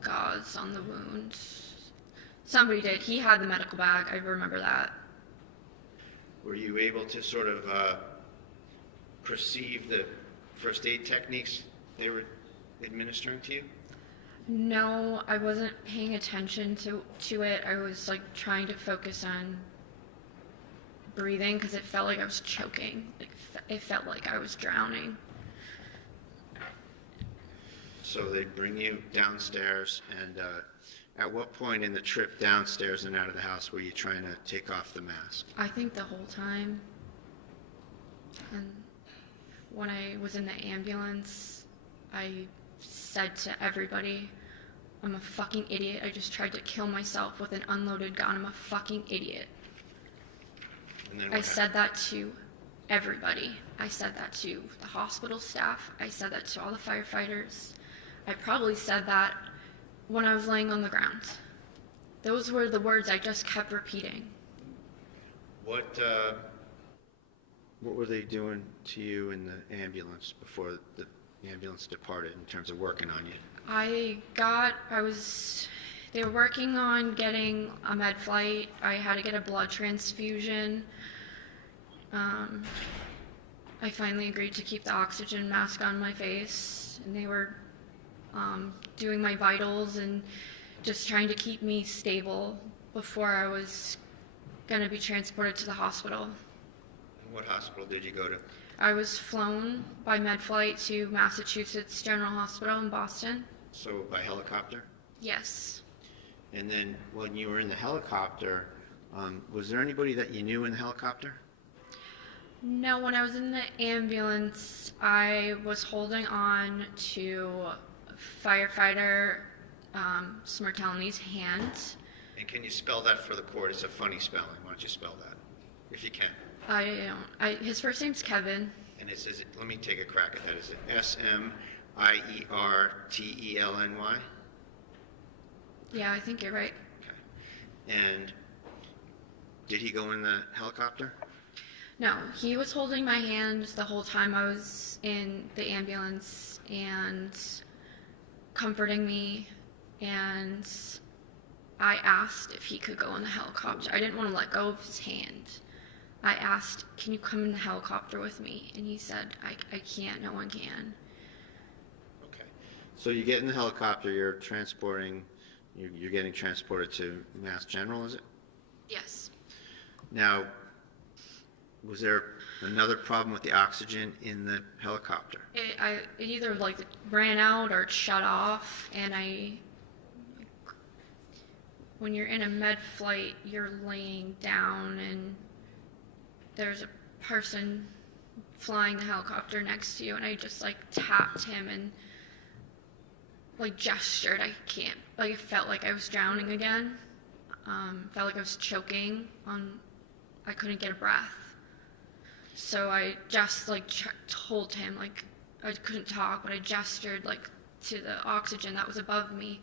gauze on the wound. Somebody did. He had the medical bag. I remember that. Were you able to sort of perceive the first aid techniques they were administering to you? No, I wasn't paying attention to it. I was, like, trying to focus on breathing because it felt like I was choking. Like, it felt like I was drowning. So they bring you downstairs, and at what point in the trip downstairs and out of the house were you trying to take off the mask? I think the whole time. And when I was in the ambulance, I said to everybody, I'm a fucking idiot. I just tried to kill myself with an unloaded gun. I'm a fucking idiot. And then I said that to everybody. I said that to the hospital staff. I said that to all the firefighters. I probably said that when I was laying on the ground. Those were the words I just kept repeating. What were they doing to you in the ambulance before the ambulance departed in terms of working on you? They were working on getting a med flight. I had to get a blood transfusion. I finally agreed to keep the oxygen mask on my face, and they were doing my vitals and just trying to keep me stable before I was going to be transported to the hospital. What hospital did you go to? I was flown by med flight to Massachusetts General Hospital in Boston. So by helicopter? Yes. And then when you were in the helicopter, was there anybody that you knew in the helicopter? No, when I was in the ambulance, I was holding on to firefighter Smirtelny's hand. And can you spell that for the court? It's a funny spelling. Why don't you spell that, if you can? His first name's Kevin. And is it, let me take a crack at that. Is it Smirtelny? Yeah, I think you're right. Okay. And did he go in the helicopter? No, he was holding my hand the whole time I was in the ambulance and comforting me, and I asked if he could go in the helicopter. I didn't want to let go of his hand. I asked, can you come in the helicopter with me? And he said, I can't, no one can. Okay. So you get in the helicopter, you're getting transported to Mass General, is it? Yes. Now, was there another problem with the oxygen in the helicopter? It either like ran out or it shut off, and when you're in a med flight, you're laying down and there's a person flying the helicopter next to you, and I just like tapped him and like gestured. It felt like I was drowning again. Felt like I was choking I couldn't get a breath. So I just told him, like, I couldn't talk, but I gestured like to the oxygen that was above me.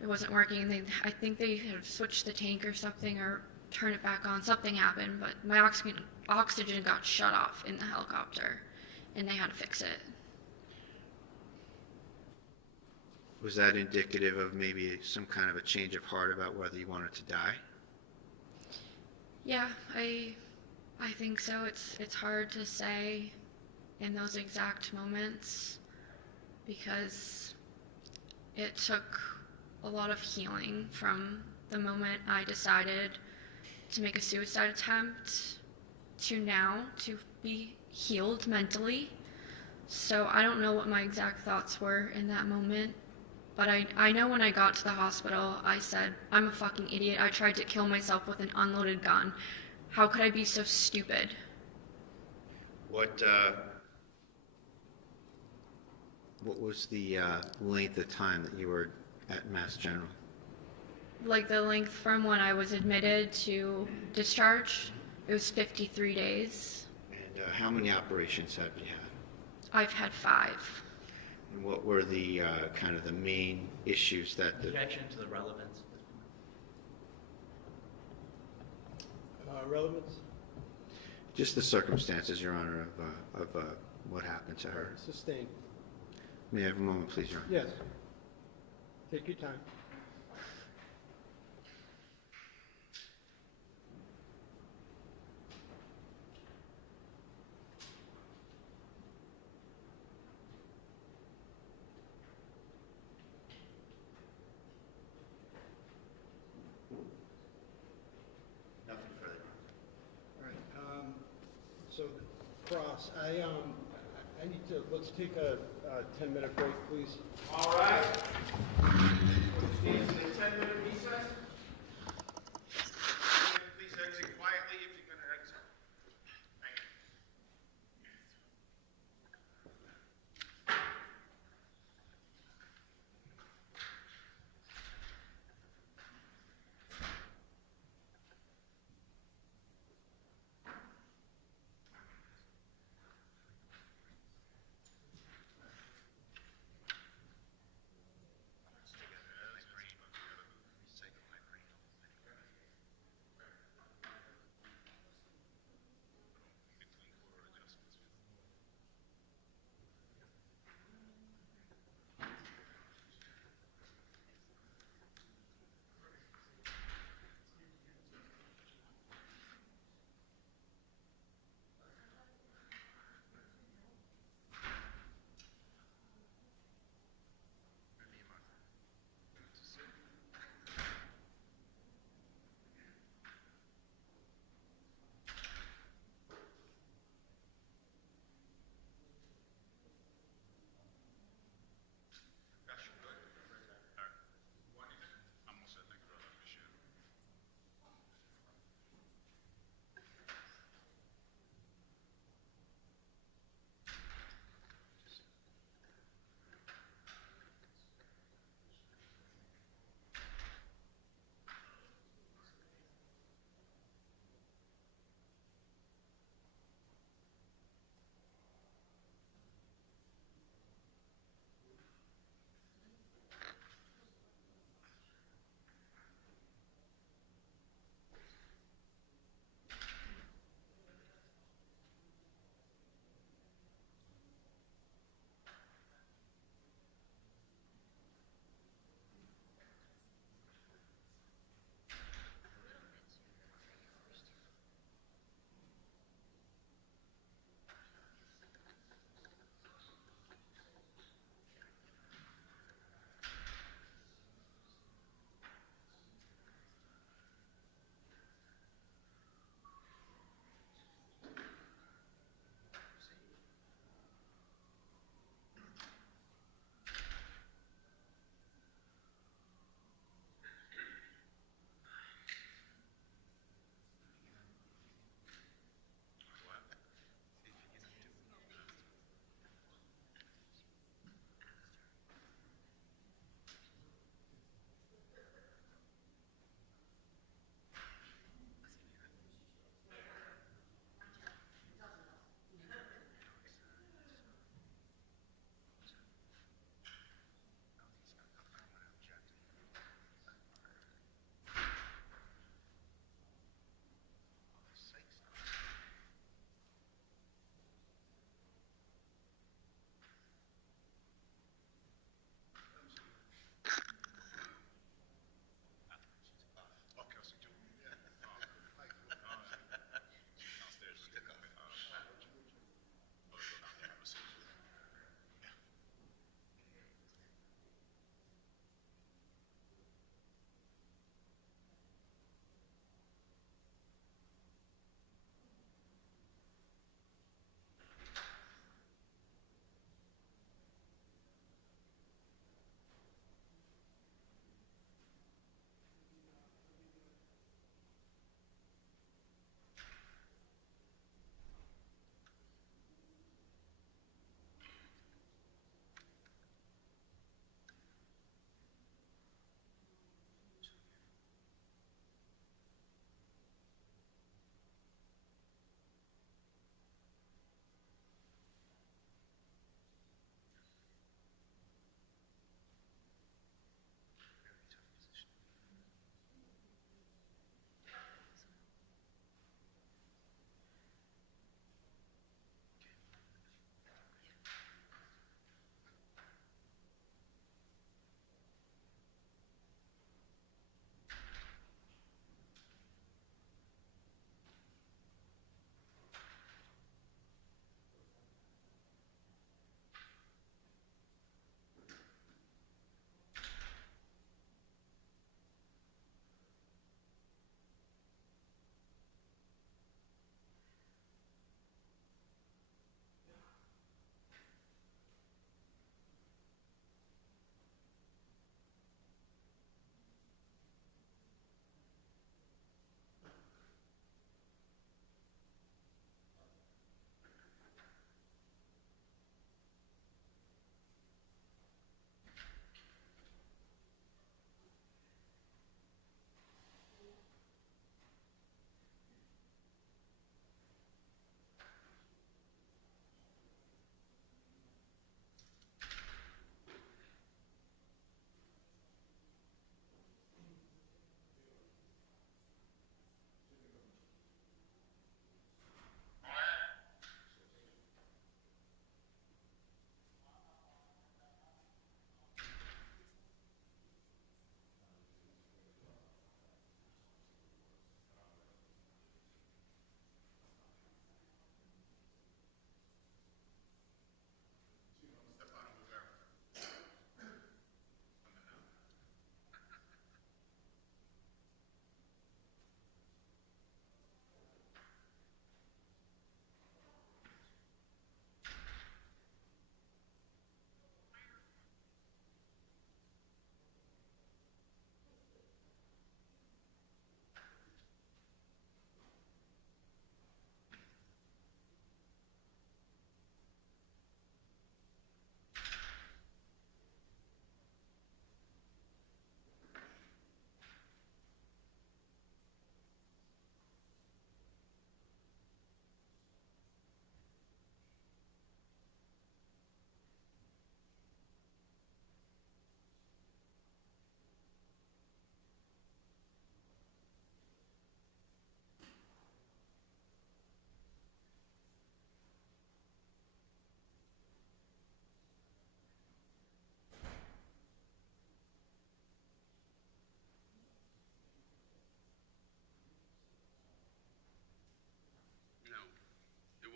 It wasn't working. I think they had switched the tank or something, or turned it back on. Something happened, but my oxygen got shut off in the helicopter, and they had to fix it. Was that indicative of maybe some kind of a change of heart about whether you wanted to die? Yeah, I think so. It's hard to say in those exact moments because it took a lot of healing from the moment I decided to make a suicide attempt to now to be healed mentally. So I don't know what my exact thoughts were in that moment. But I know when I got to the hospital, I said, I'm a fucking idiot. I tried to kill myself with an unloaded gun. How could I be so stupid? What was the length of time that you were at Mass General? Like the length from when I was admitted to discharge, it was 53 days. And how many operations have you had? I've had 5. And what were the kind of the main issues that the... Objection to the relevance at this point. Relevance? Just the circumstances, Your Honor, of what happened to her. Sustained. May I have a moment, please, Your Honor? Yes. Take your time. Nothing further. All right, so Cross, I need to, let's take a 10-minute break, please. All right. Stand in a 10-minute recess. Please exit quietly if you're going to exit. Thank you. Take a nice break.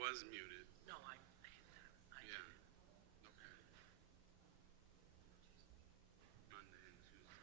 was muted. No, Yeah. Okay. Monday and Tuesday.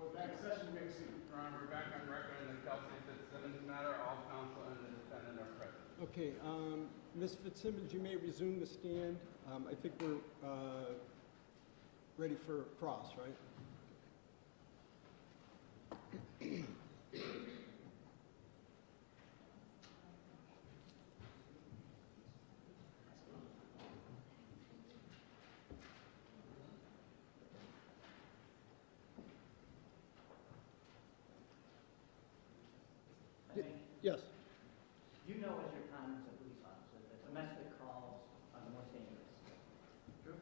We're back in session, you may proceed. Your Honor, we're back on record in the Kelsey Fitzsimmons matter. All counsel and the defendant are present. Okay, Ms. Fitzsimmons, you may resume the stand. I think we're ready for cross, right? Yes. You know as your time as a police officer that domestic calls are the most dangerous. True?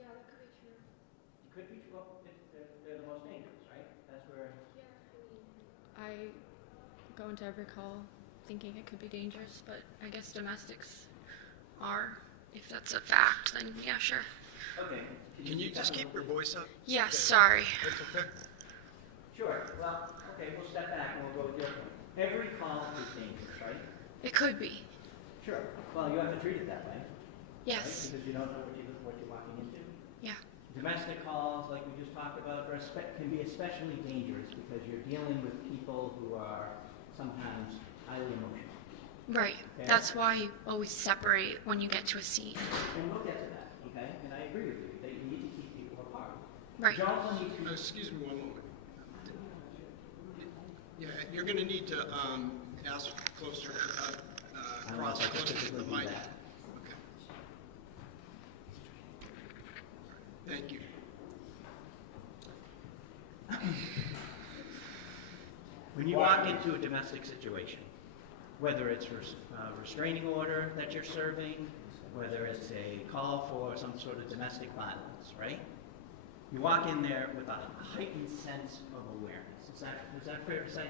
Yeah, that could be true. It could be true. Well, they're the most dangerous, right? That's where. Yeah, I go into every call thinking it could be dangerous, but I guess domestics are. If that's a fact, then yeah, sure. Okay. Can you just keep your voice up? Yes, sorry. That's okay. Sure. Well, okay, we'll step back and we'll go with your point. Every call is dangerous, right? It could be. Sure. Well, you have to treat it that way. Yes. Right? Because you don't know what you're walking into. Yeah. Domestic calls, like we just talked about, can be especially dangerous because you're dealing with people who are sometimes highly emotional. Right. Okay? That's why you always separate when you get to a scene. And we'll get to that, okay? And I agree with you that you need to keep people apart. Right. You also need to... Excuse me one moment. Yeah, you're going to need to ask closer, cross closer to the mic. Okay. Thank you. When you walk into a domestic situation, whether it's a restraining order that you're serving, whether it's a call for some sort of domestic violence, right? You walk in there with a heightened sense of awareness. Is that fair to say?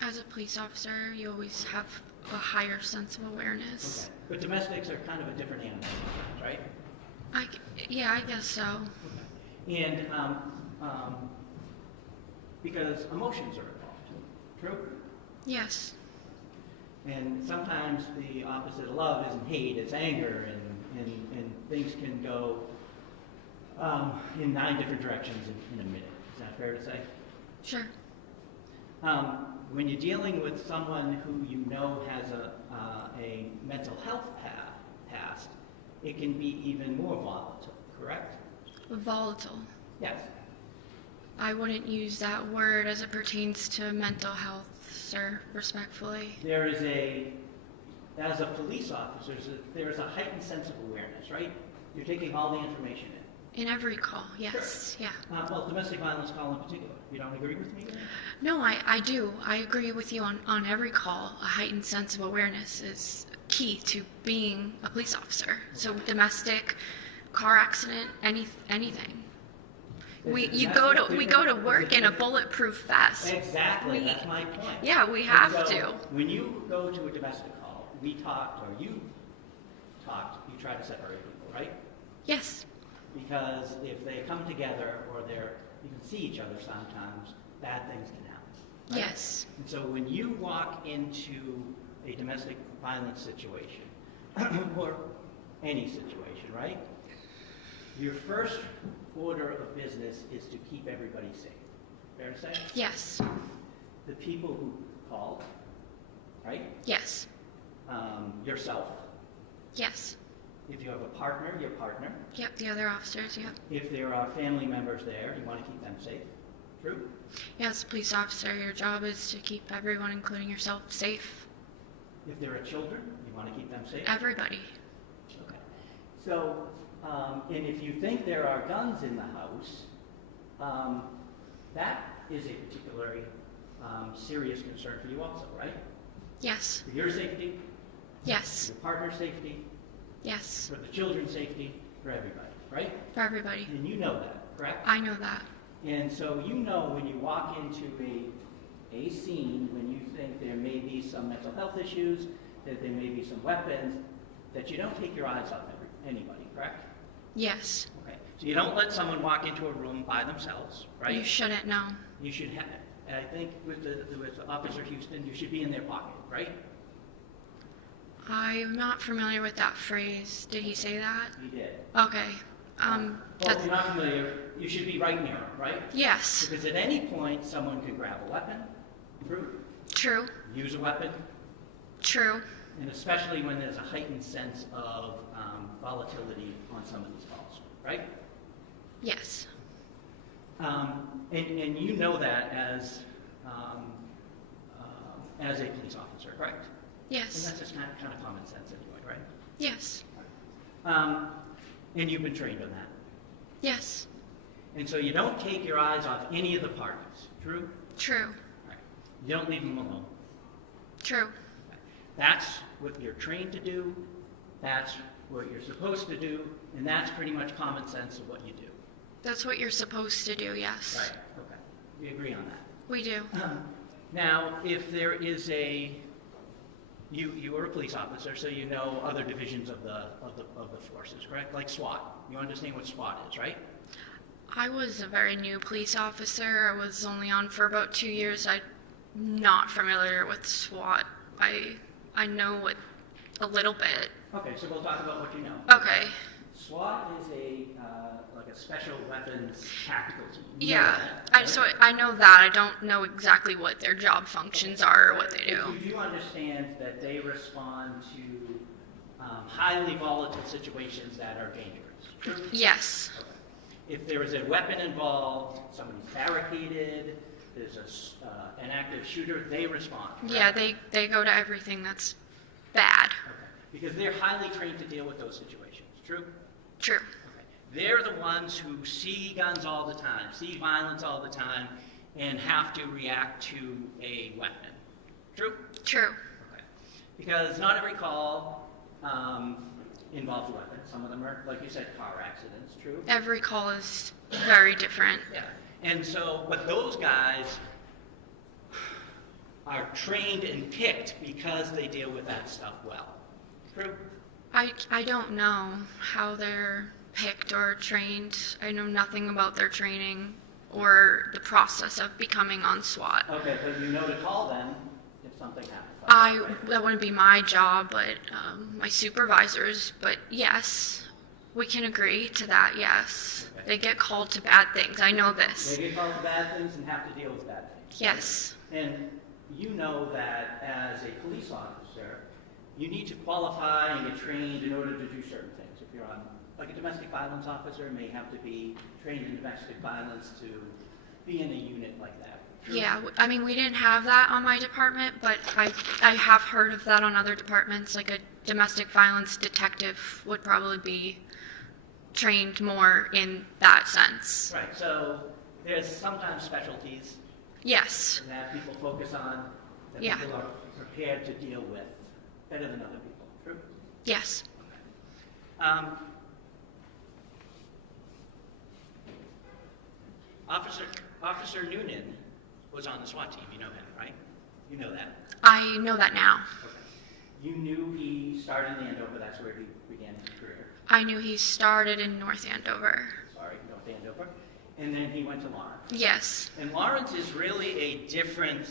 As a police officer, you always have a higher sense of awareness. Okay. But domestics are kind of a different animal, right? Yeah, I guess so. Okay. And because emotions are involved, true? Yes. And sometimes the opposite of love isn't hate, it's anger, and things can go in 9 different directions in a minute. Is that fair to say? Sure. When you're dealing with someone who you know has a mental health past, it can be even more volatile, correct? Volatile. Yes. I wouldn't use that word as it pertains to mental health, sir, respectfully. There is as a police officer, there is a heightened sense of awareness, right? You're taking all the information in. In every call, yes, Sure. yeah. Well, domestic violence call in particular. You don't agree with me? No, I do. I agree with you on every call. A heightened sense of awareness is key to being a police officer. So domestic, car accident, anything. We go to work in a bulletproof vest. Exactly, that's my point. Yeah, we have And so, to. When you go to a domestic call, you try to separate people, right? Yes. Because if they come together or you can see each other sometimes, bad things can happen. Right? Yes. And so when you walk into a domestic violence situation, or any situation, right? Your first order of business is to keep everybody safe. Fair to say? Yes. The people who called, right? Yes. Yourself. Yes. If you have a partner, your partner. Yep, the other officers, yep. If there are family members there, you want to keep them safe. True? Yes, police officer, your job is to keep everyone, including yourself, safe. If there are children, you want to keep them safe. Everybody. Okay. So, and if you think there are guns in the house, that is a particularly serious concern for you also, right? Yes. For your safety, Yes. for your partner's safety, Yes. for the children's safety, for everybody, right? For everybody. And you know that, correct? I know that. And so you know when you walk into a scene, when you think there may be some mental health issues, that there may be some weapons, that you don't take your eyes off anybody, correct? Yes. Okay. So you don't let someone walk into a room by themselves, right? You shouldn't know. You should have, I think with Officer Houston, you should be in their pocket, right? I'm not familiar with that phrase. Did he say that? He did. Okay. Well, if you're not familiar, you should be right near him, right? Yes. Because at any point, someone could grab a weapon, True. use a weapon, True. and especially when there's a heightened sense of volatility on some of these calls, right? Yes. And you know that as a police officer, correct? Yes. And that's just kind of common sense anyway, right? Yes. And you've been trained on that. Yes. And so you don't take your eyes off any of the parties, true? True. Right. You don't leave them alone. True. That's what you're trained to do, that's what you're supposed to do, and that's pretty much common sense of what you do. That's what you're supposed to do, yes. Right, okay. We agree on that. We do. Now, if there is you are a police officer, so you know other divisions of the forces, correct? Like SWAT. You understand what SWAT is, right? I was a very new police officer. I was only on for about 2 years. I'm not familiar with SWAT. I know it a little bit. Okay, so we'll talk about what you know. Okay. SWAT is like a special weapons tactical team. Yeah, I know that. I don't know exactly what their job functions are or what they do. You do understand that they respond to highly volatile situations that are dangerous, true? Yes. Okay. If there is a weapon involved, somebody's barricaded, there's an active shooter, they respond. Correct? Yeah, they go to everything that's bad. Okay. Because they're highly trained to deal with those situations, true? True. Okay. They're the ones who see guns all the time, see violence all the time, and have to react to a weapon. True? True. Okay. Because not every call involves a weapon. Some of them are, like you said, car accidents. True? Every call is very different. Yeah. And so, but those guys are trained and picked because they deal with that stuff well. True? I don't know how they're picked or trained. I know nothing about their training or the process of becoming on SWAT. Okay, but you know to call them if something happens. That wouldn't be my job, but my supervisors. But yes, we can agree to that. Yes, Okay. they get called to bad things. I know this. They get called to bad things and have to deal with bad things. Yes. And you know that as a police officer, you need to qualify and get trained in order to do certain things. If you're on, like a domestic violence officer may have to be trained in domestic violence to be in a unit like that. True? Yeah, I mean, we didn't have that on my department, but I have heard of that on other departments. Like a domestic violence detective would probably be trained more in that sense. Right, so there's sometimes specialties Yes. that people focus on that Yeah. people are prepared to deal with better than other people. True? Yes. Officer Noonan was on the SWAT team. You know him, right? You know that. I know that now. Okay. You knew he started in Andover. That's where he began his career. I knew he started in North Andover. Sorry, North Andover. And then he went to Lawrence. Yes. And Lawrence is really a different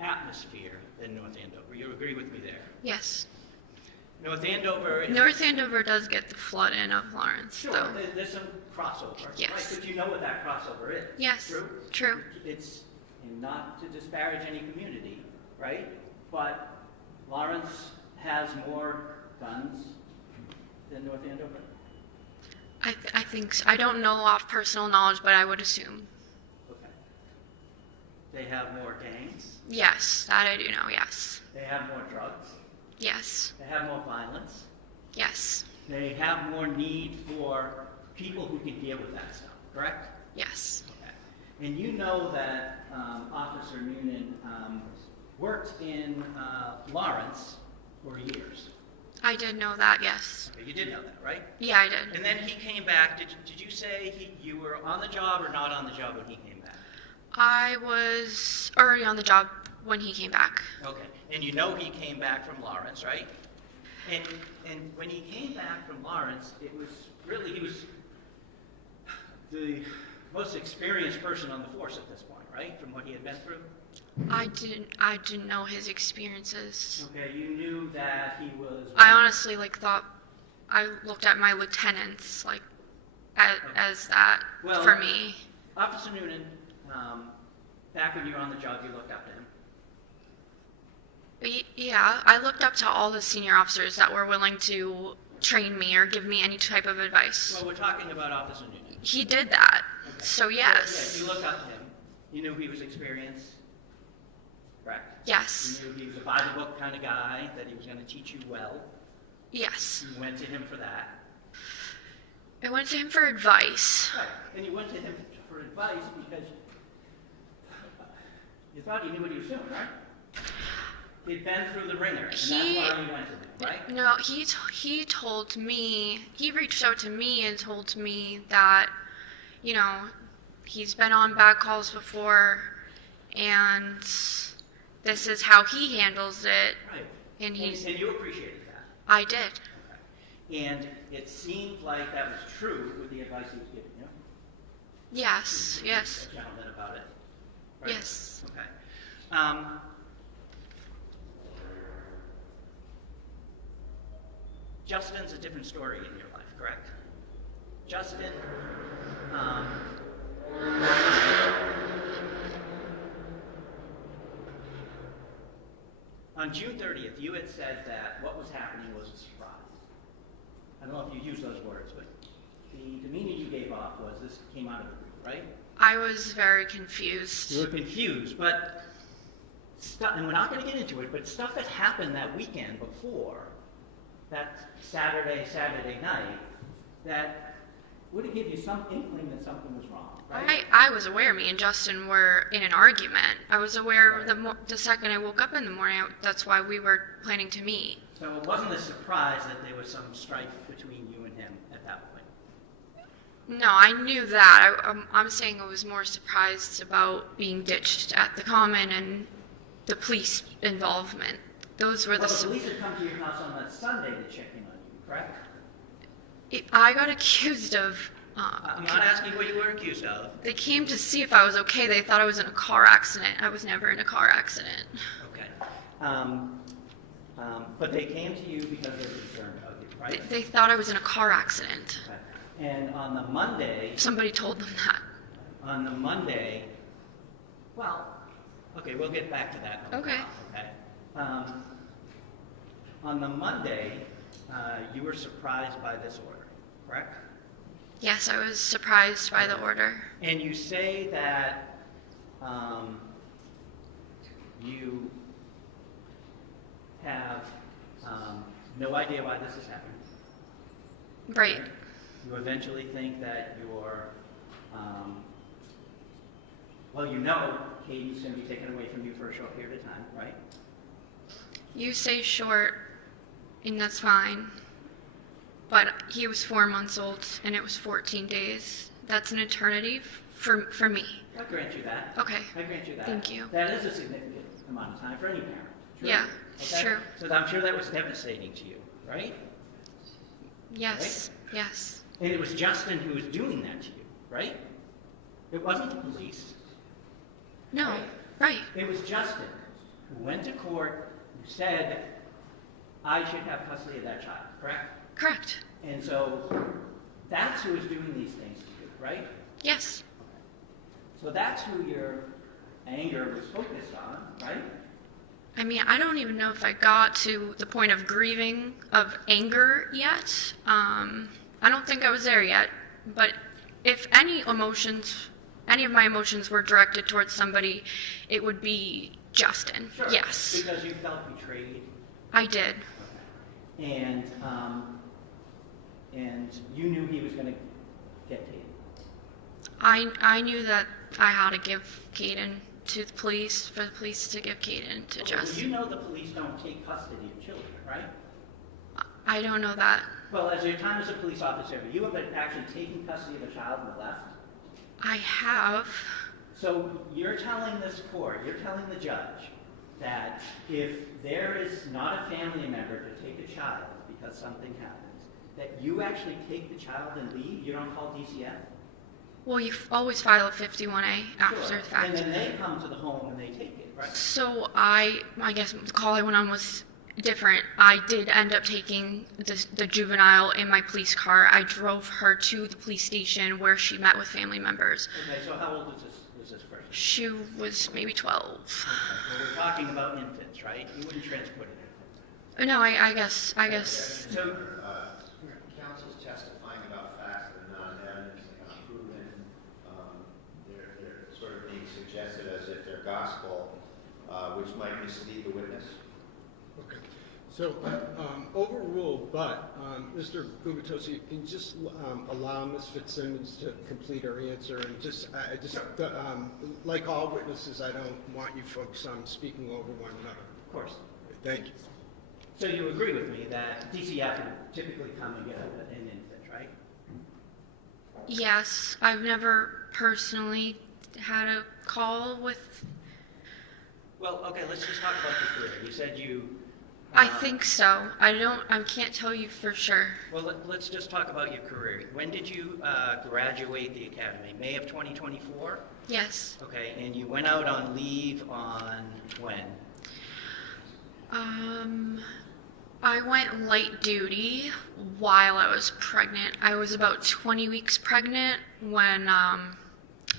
atmosphere than North Andover. You agree with me there? Yes. North Andover is... North Andover does get the flood in of Lawrence, Sure, though. there's some crossover. Yes. Right, but you know what that crossover is. Yes. True? True. It's, and not to disparage any community, right? But Lawrence has more guns than North Andover. I think so. I don't know off personal knowledge, but I would assume. Okay. They have more gangs. Yes, that I do know, yes. They have more drugs. Yes. They have more violence. Yes. They have more need for people who can deal with that stuff, correct? Yes. Okay. And you know that Officer Noonan worked in Lawrence for years. I did know that, yes. Okay, you did know that, right? Yeah, I did. And then he came back. Did you say you were on the job or not on the job when he came back? I was already on the job when he came back. Okay. And you know he came back from Lawrence, right? And when he came back from Lawrence, it was really, he was the most experienced person on the force at this point, right? From what he had been through? I didn't know his experiences. Okay, you knew that he was... I honestly thought I looked at my lieutenants as that Well, for me. Officer Noonan, back when you were on the job, you looked up to him. Yeah, I looked up to all the senior officers that were willing to train me or give me any type of advice. Well, we're talking about Officer Noonan. He did that. Okay. So yes. Yeah, you looked up to him. You knew he was experienced. Correct. Yes. You knew he was a by-the-book kind of guy, that he was going to teach you well. Yes. You went to him for that. I went to him for advice. Right. And you went to him for advice because you thought he knew what he was doing, right? He'd been through the ringer, and that's why you went to him, right? No, he told me, he reached out to me and told me that, he's been on bad calls before, and this is how he handles it. Right. And you appreciated that. I did. Okay. And it seemed like that was true with the advice he was giving you. Yes, yes. A gentleman about it. Right? Yes. Okay. Justin's a different story in your life, correct? Justin, on June 30th, you had said that what was happening was a surprise. I don't know if you used those words, but the demeanor you gave off was this came out of the blue, right? I was very confused. You were confused, but and we're not going to get into it, but stuff that happened that weekend before, that Saturday night, that would have given you some inkling that something was wrong, right? I was aware me and Justin were in an argument. I was aware the second I woke up in the morning. That's why we were planning to meet. So it wasn't a surprise that there was some strife between you and him at that point. No, I knew that. I'm saying I was more surprised about being ditched at the Common and the police involvement. Those were Well, the police had come to your house on that Sunday to check in on you, correct? I got accused of. I'm not asking what you were accused of. They came to see if I was okay. They thought I was in a car accident. I was never in a car accident. Okay. But they came to you because they were concerned about you, right? They thought I was in a car accident. Okay. And on the Monday... Somebody told them that. On the Monday... Well, okay, we'll get back to that. Okay. Okay. On the Monday, you were surprised by this order, correct? Yes, I was surprised by the order. And you say that you have no idea why this has happened. Right. You eventually think that you're, well, you know Katie's going to be taken away from you for a short period of time, right? You say short, and that's fine. But he was 4 months old, and it was 14 days. That's an eternity for me. I grant you that. Okay. I grant you that. Thank you. That is a significant amount of time for any parent. True? Yeah, Okay? true. So I'm sure that was devastating to you, right? Yes, yes. And it was Justin who was doing that to you, right? It wasn't the police. No, right. It was Justin who went to court, who said, I should have custody of that child, correct? Correct. And so that's who is doing these things to you, right? Yes. So that's who your anger was focused on, right? I mean, I don't even know if I got to the point of grieving, of anger yet. I don't think I was there yet. But if any of my emotions were directed towards somebody, it would be Justin. Sure. Yes. Because you felt betrayed. I did. And you knew he was going to get Kate. I knew that I had to give Caden to the police, for the police to give Caden to Justin. You know the police don't take custody of children, right? I don't know that. Well, as your time as a police officer, you have actually taken custody of a child and left? I have. So you're telling this court, you're telling the judge, that if there is not a family member to take a child because something happens, that you actually take the child and leave? You don't call DCF? Well, you always file a 51A after Sure. the fact. And then they come to the home and they take it, right? So I guess the call I went on was different. I did end up taking the juvenile in my police car. I drove her to the police station where she met with family members. Okay, so how old was this person? She was maybe 12. Okay, well, we're talking about infants, right? You wouldn't transport an infant. No, I guess. So, Counsel's testifying about facts that are not evidence, they're not proven. They're sort of being suggested as if they're gospel, which might mislead the witness. Okay. So, overruled, but Mr. Gubitosi, can you just allow Ms. Fitzsimmons to complete her answer? And like all witnesses, I don't want you folks speaking over one another. of course. Thank you. So you agree with me that DCF would typically come and get an infant, right? Yes, I've never personally had a call with. Well, okay, let's just talk about your career. You said you... I think so. I can't tell you for sure. Well, let's just talk about your career. When did you graduate the academy? May of 2024? Yes. Okay, and you went out on leave on when? I went light duty while I was pregnant. I was about 20 weeks pregnant when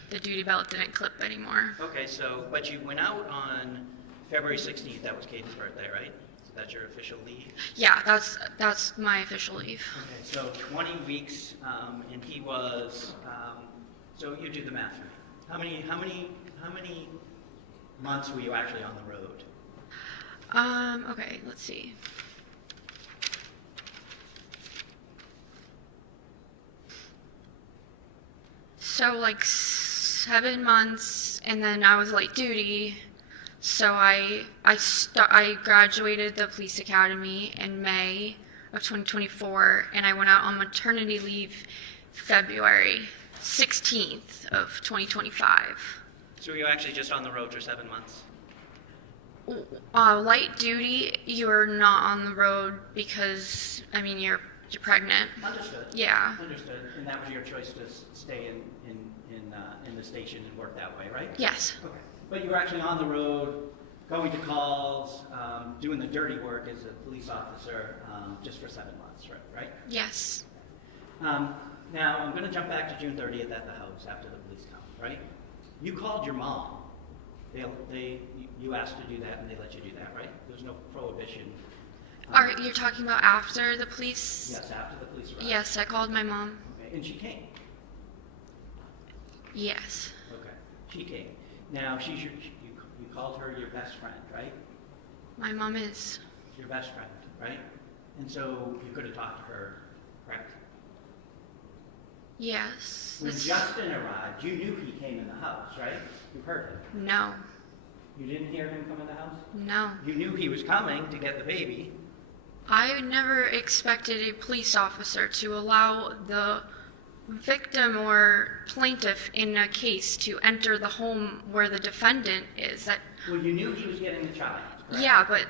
the duty belt didn't clip anymore. Okay, so, but you went out on February 16th. That was Katie's birthday, right? So that's your official leave? Yeah, that's my official leave. Okay, so 20 weeks, and he was, so you do the math for me. How many months were you actually on the road? Okay, let's see. So like 7 months, and then I was late duty. So I graduated the police academy in May of 2024, and I went out on maternity leave February 16th of 2025. So you're actually just on the road for 7 months? Light duty, you're not on the road because, I mean, you're pregnant. Understood. Yeah. Understood. And that was your choice to stay in the station and work that way, right? Yes. Okay. But you were actually on the road, going to calls, doing the dirty work as a police officer, just for 7 months, right? Yes. Now, I'm going to jump back to June 30th at the house after the police come, right? You called your mom. You asked to do that, and they let you do that, right? There's no prohibition. You're talking about after the police? Yes, after the police arrived. Yes, I called my mom. Okay. And she came? Yes. Okay. She came. Now, you called her your best friend, right? My mom is. Your best friend, right? And so you could have talked to her, correct? Yes. When Justin arrived, you knew he came in the house, right? You heard him. No. You didn't hear him come in the house? No. You knew he was coming to get the baby. I never expected a police officer to allow the victim or plaintiff in a case to enter the home where the defendant is. Well, you knew he was getting the child, correct? Yeah, but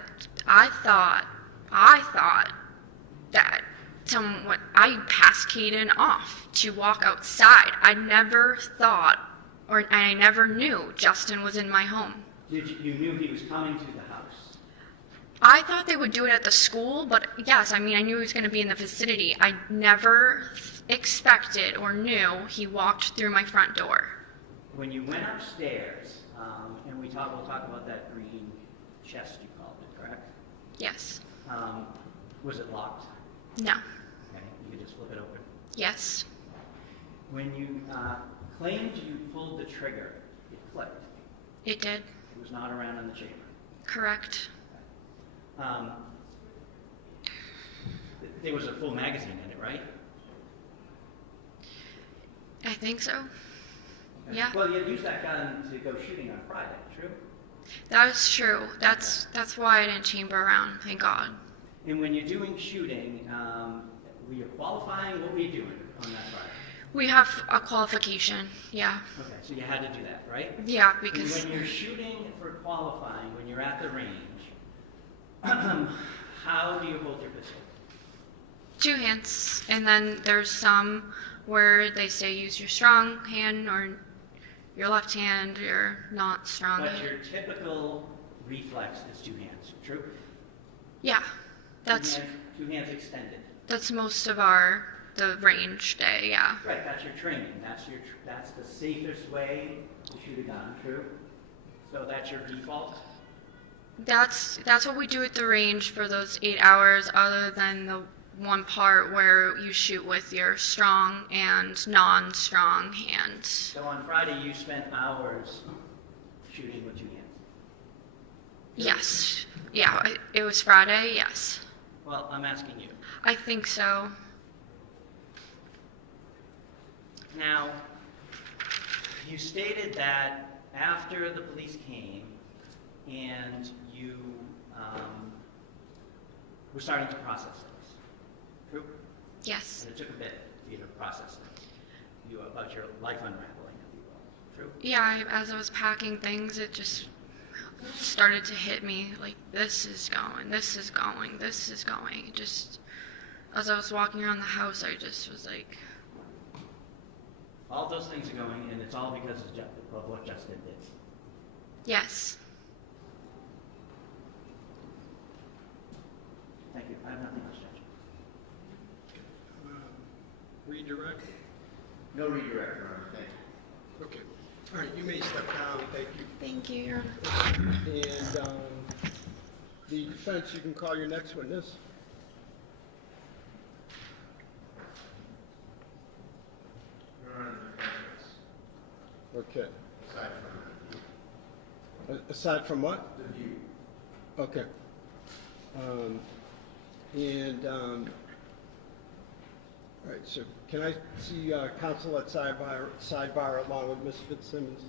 I thought that I passed Kaden off to walk outside. I never thought, or I never knew Justin was in my home. You knew he was coming to the house? I thought they would do it at the school, but yes, I mean, I knew he was going to be in the vicinity. I never expected or knew he walked through my front door. When you went upstairs, and we'll talk about that green chest you called it, correct? Yes. Was it locked? No. Okay, you could just flip it open. Yes. When you claimed you pulled the trigger, it clicked. It did. It was not around in the chamber. Correct. There was a full magazine in it, right? I think so. Okay. Yeah. Well, you used that gun to go shooting on Friday, true? That is true. That's why I didn't chamber around, thank God. And when you're doing shooting, were you qualifying? What were you doing on that Friday? We have a qualification, yeah. Okay, so you had to do that, right? Yeah, because... And when you're shooting for qualifying, when you're at the range, how do you hold your pistol? 2 hands, and then there's some where they say use your strong hand or your left hand, you're not strong. But your typical reflex is 2 hands, true? Yeah, that's... Two hands extended. That's most of the range day, yeah. Right, that's your training. That's the safest way to shoot a gun, true? So that's your default? That's what we do at the range for those 8 hours, other than the one part where you shoot with your strong and non-strong hands. So on Friday you spent hours shooting with 2 hands? Yes. Yeah, it was Friday, yes. Well, I'm asking you. I think so. Now, you stated that after the police came and you were starting to process things, true? Yes. And it took a bit for you to process things, about your life unraveling, if you will, true? Yeah, as I was packing things, it just started to hit me, like, this is going, this is going, this is going. Just, as I was walking around the house, I just was like... All those things are going, and it's all because of what Justin did. Yes. Thank you. I have nothing else, Judge. Redirect? No redirect, Your Honor. Thank you. Okay. All right, you may step down. Thank you. Thank you, Your Honor. And the defense, you can call your next witness. Your Honor, the defense. Okay. Aside from Aside from what? the view. Okay. All right, so can I see counsel at sidebar along with Ms. Fitzsimmons?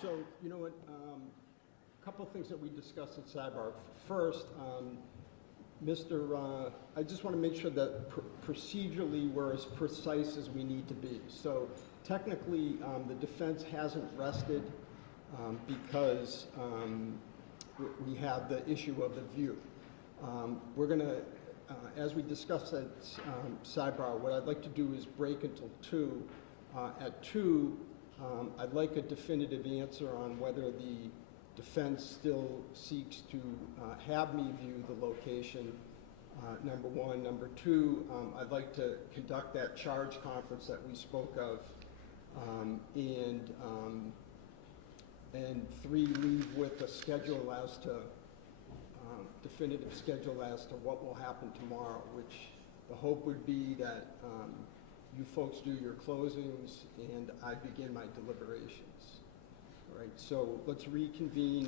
So, you know what, a couple of things that we discussed at sidebar. First, I just want to make sure that procedurally we're as precise as we need to be. So technically, the defense hasn't rested because we have the issue of the view. We're going to, as we discussed at sidebar, what I'd like to do is break until 2. At 2, I'd like a definitive answer on whether the defense still seeks to have me view the location, number one. Number two, I'd like to conduct that charge conference that we spoke of, and 3, leave with a schedule as to, definitive schedule as to what will happen tomorrow, which the hope would be that you folks do your closings and I begin my deliberations. All right, so let's reconvene.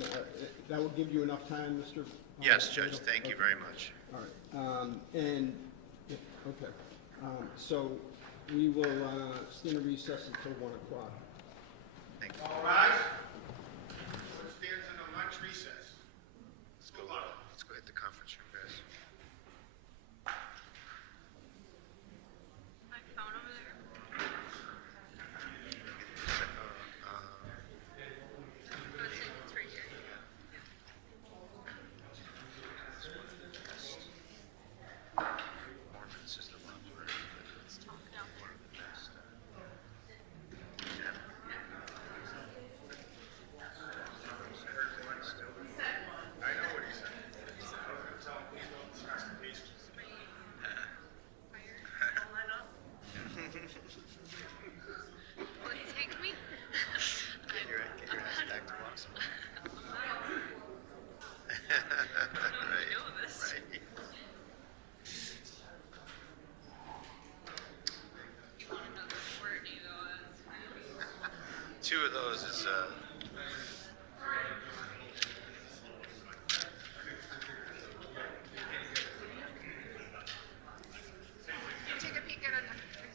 That will give you enough time, Mr. Yes, Judge, thank you very much. All right, okay. So we will stand in recess until 1 o'clock. Thank you. All rise. Court stands in a lunch recess. Let's go hit the conference room, guys. My phone over there. It's right here. Mormons is the one where Let's talk down there. one of the best. I know what he said. Will you take me? Get your ass back to Boston. I know this. Right. Another Courtney, though. 2 of those is Take a peek at an exhibit.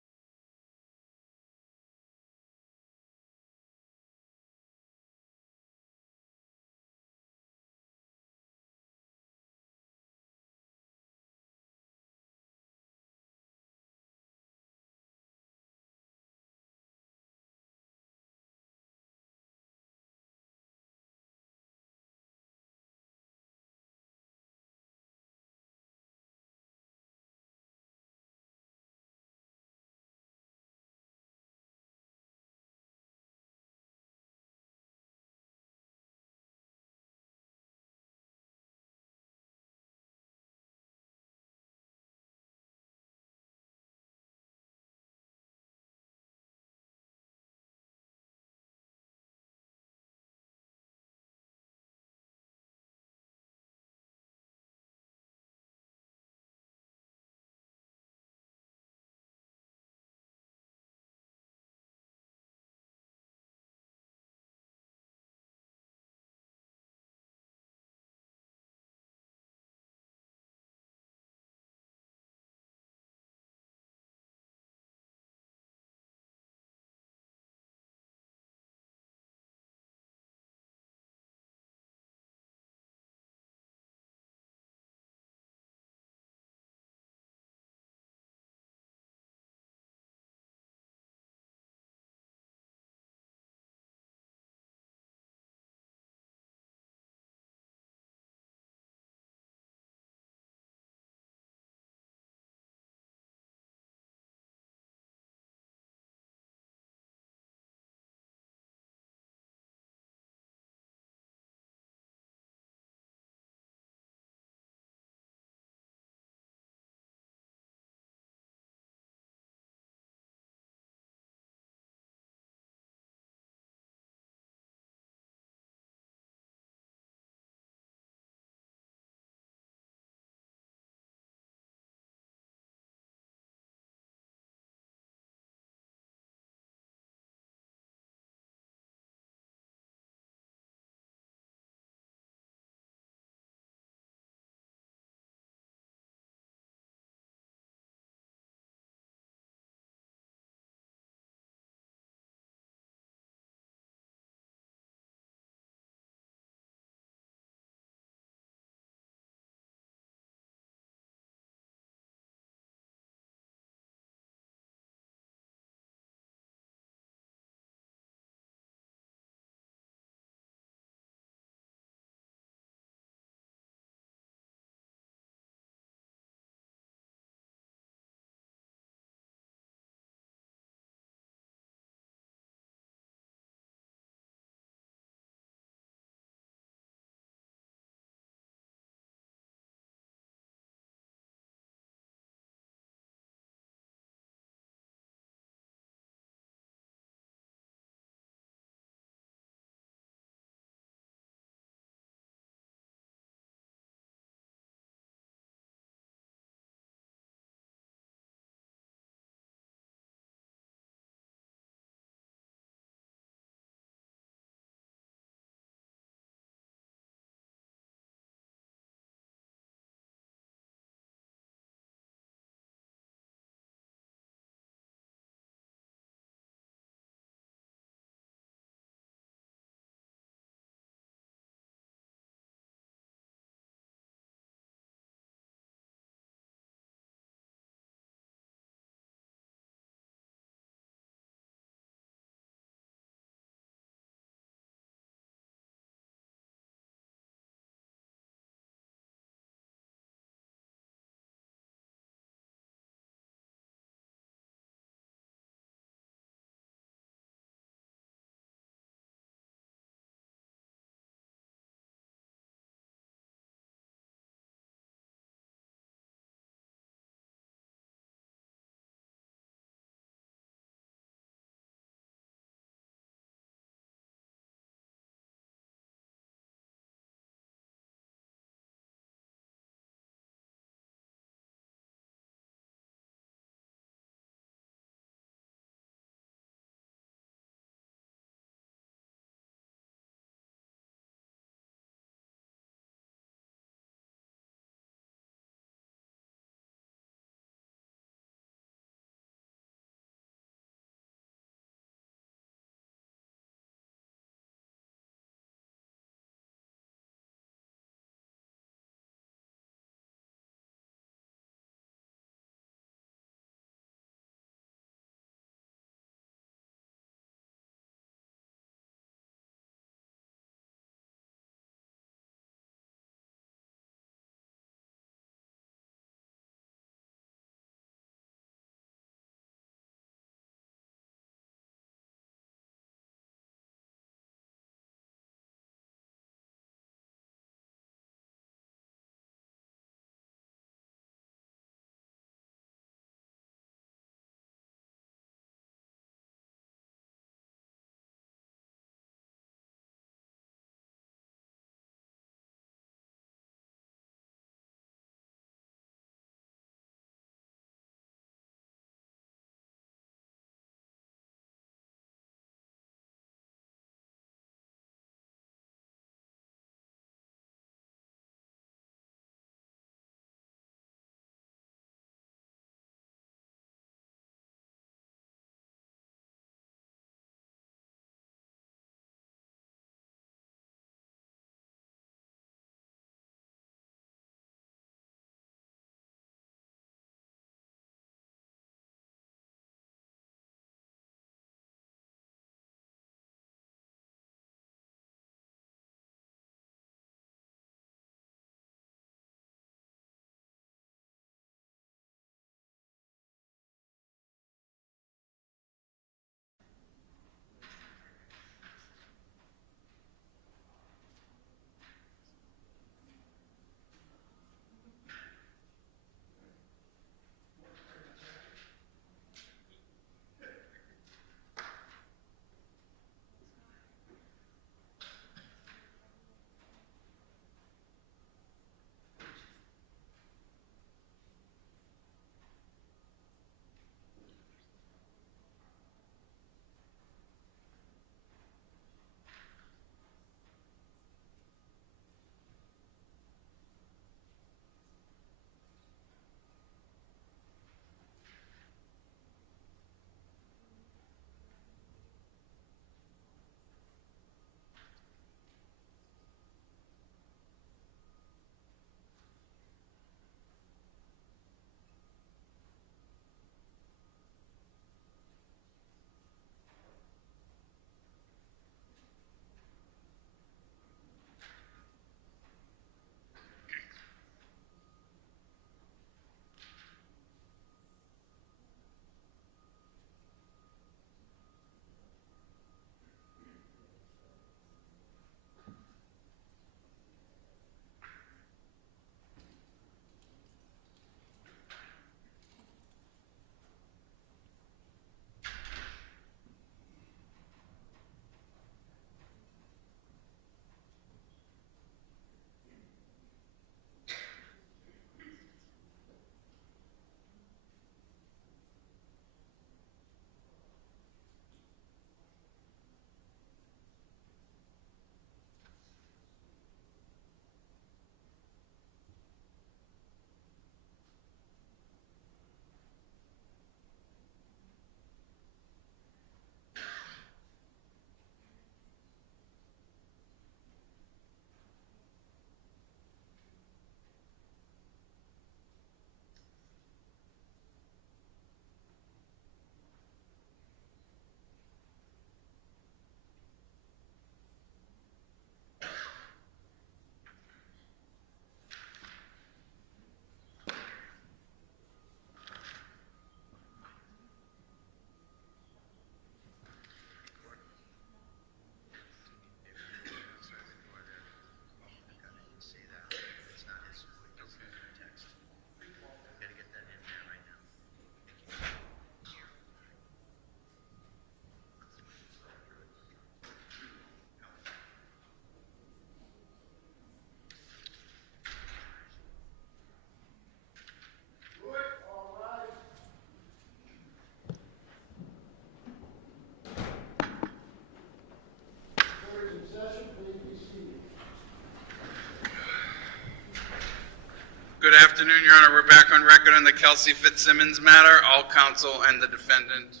Good afternoon, Your Honor. We're back on record on the Kelsey Fitzsimmons matter. All counsel and the defendant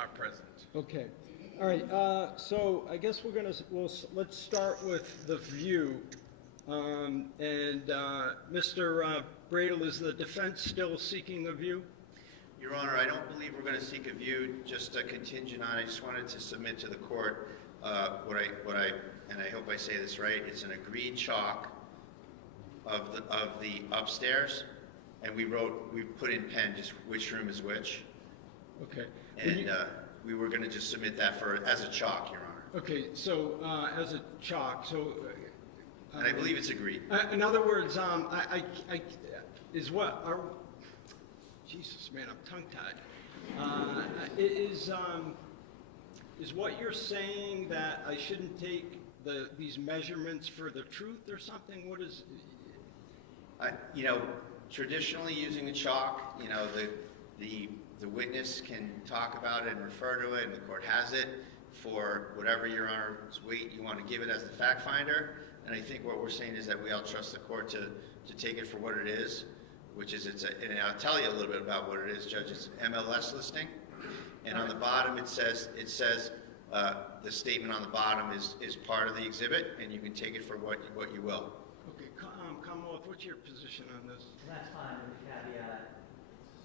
are present. Okay. All right. So I guess let's start with the view. Mr. Bradel, is the defense still seeking a view? Your Honor, I don't believe we're going to seek a view, just a contingent on. I just wanted to submit to the court and I hope I say this right. It's an agreed chalk of the upstairs, and we put in pen just which room is which. Okay. And we were going to just submit that as a chalk, Your Honor. Okay. So as a chalk. So. And I believe it's agreed. In other words, Jesus, man, I'm tongue-tied. Is what you're saying that I shouldn't take these measurements for the truth or something? What is? Traditionally using a chalk, the witness can talk about it and refer to it, and the court has it for whatever Your Honor's weight you want to give it as the fact finder. And I think what we're saying is that we all trust the court to take it for what it is, which is and I'll tell you a little bit about what it is, Judge. It's an MLS listing, and on the bottom it says the statement on the bottom is part of the exhibit, and you can take it for what you will. Okay, Commonwealth, what's your position on this? That's fine with the caveat,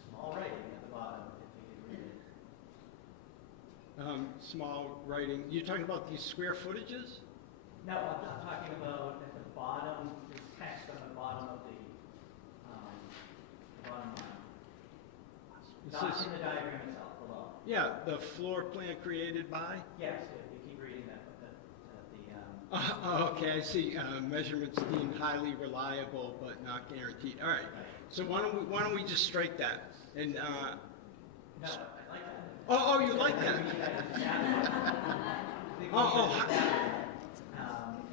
small writing at the bottom, if you can read it. Small writing. You're talking about these square footages? No, I'm not talking about at the bottom, there's text on the bottom of the bottom line. Not in the diagram itself, below. Yeah, the floor plan created by? Yes, if you keep reading that. Okay, I see. Measurements deemed highly reliable but not guaranteed. All right. So why don't we just strike that? And no, I like that. Oh, you like that?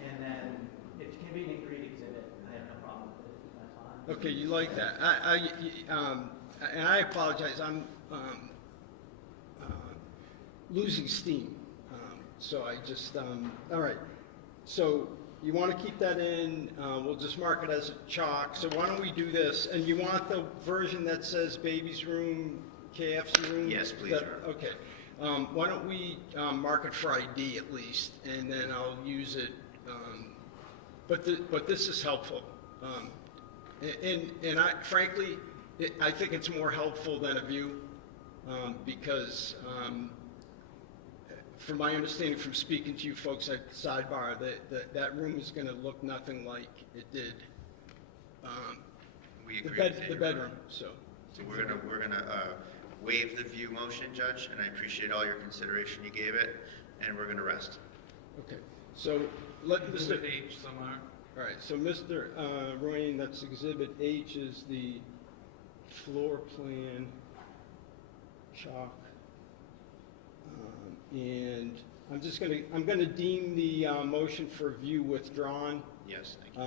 And then if it can be an agreed exhibit, I have no problem with it. That's fine. Okay, you like that. And I apologize. I'm losing steam. So I just all right. So you want to keep that in? We'll just mark it as a chalk. So why don't we do this? And you want the version that says baby's room, KF's room? Yes, please. Okay. Why don't we mark it for ID at least, and then I'll use it. But this is helpful, and frankly, I think it's more helpful than a view, because from my understanding from speaking to you folks at Sidebar, that room is going to look nothing like it did. We agree. The bedroom. So we're gonna waive the view motion, Judge, and I appreciate all your consideration you gave it, and we're gonna rest. Okay. So let Mr. H somewhere. All right. So Mr. Royan, that's Exhibit H is the floor plan chalk. And I'm going to deem the motion for view withdrawn. Yes, thank you.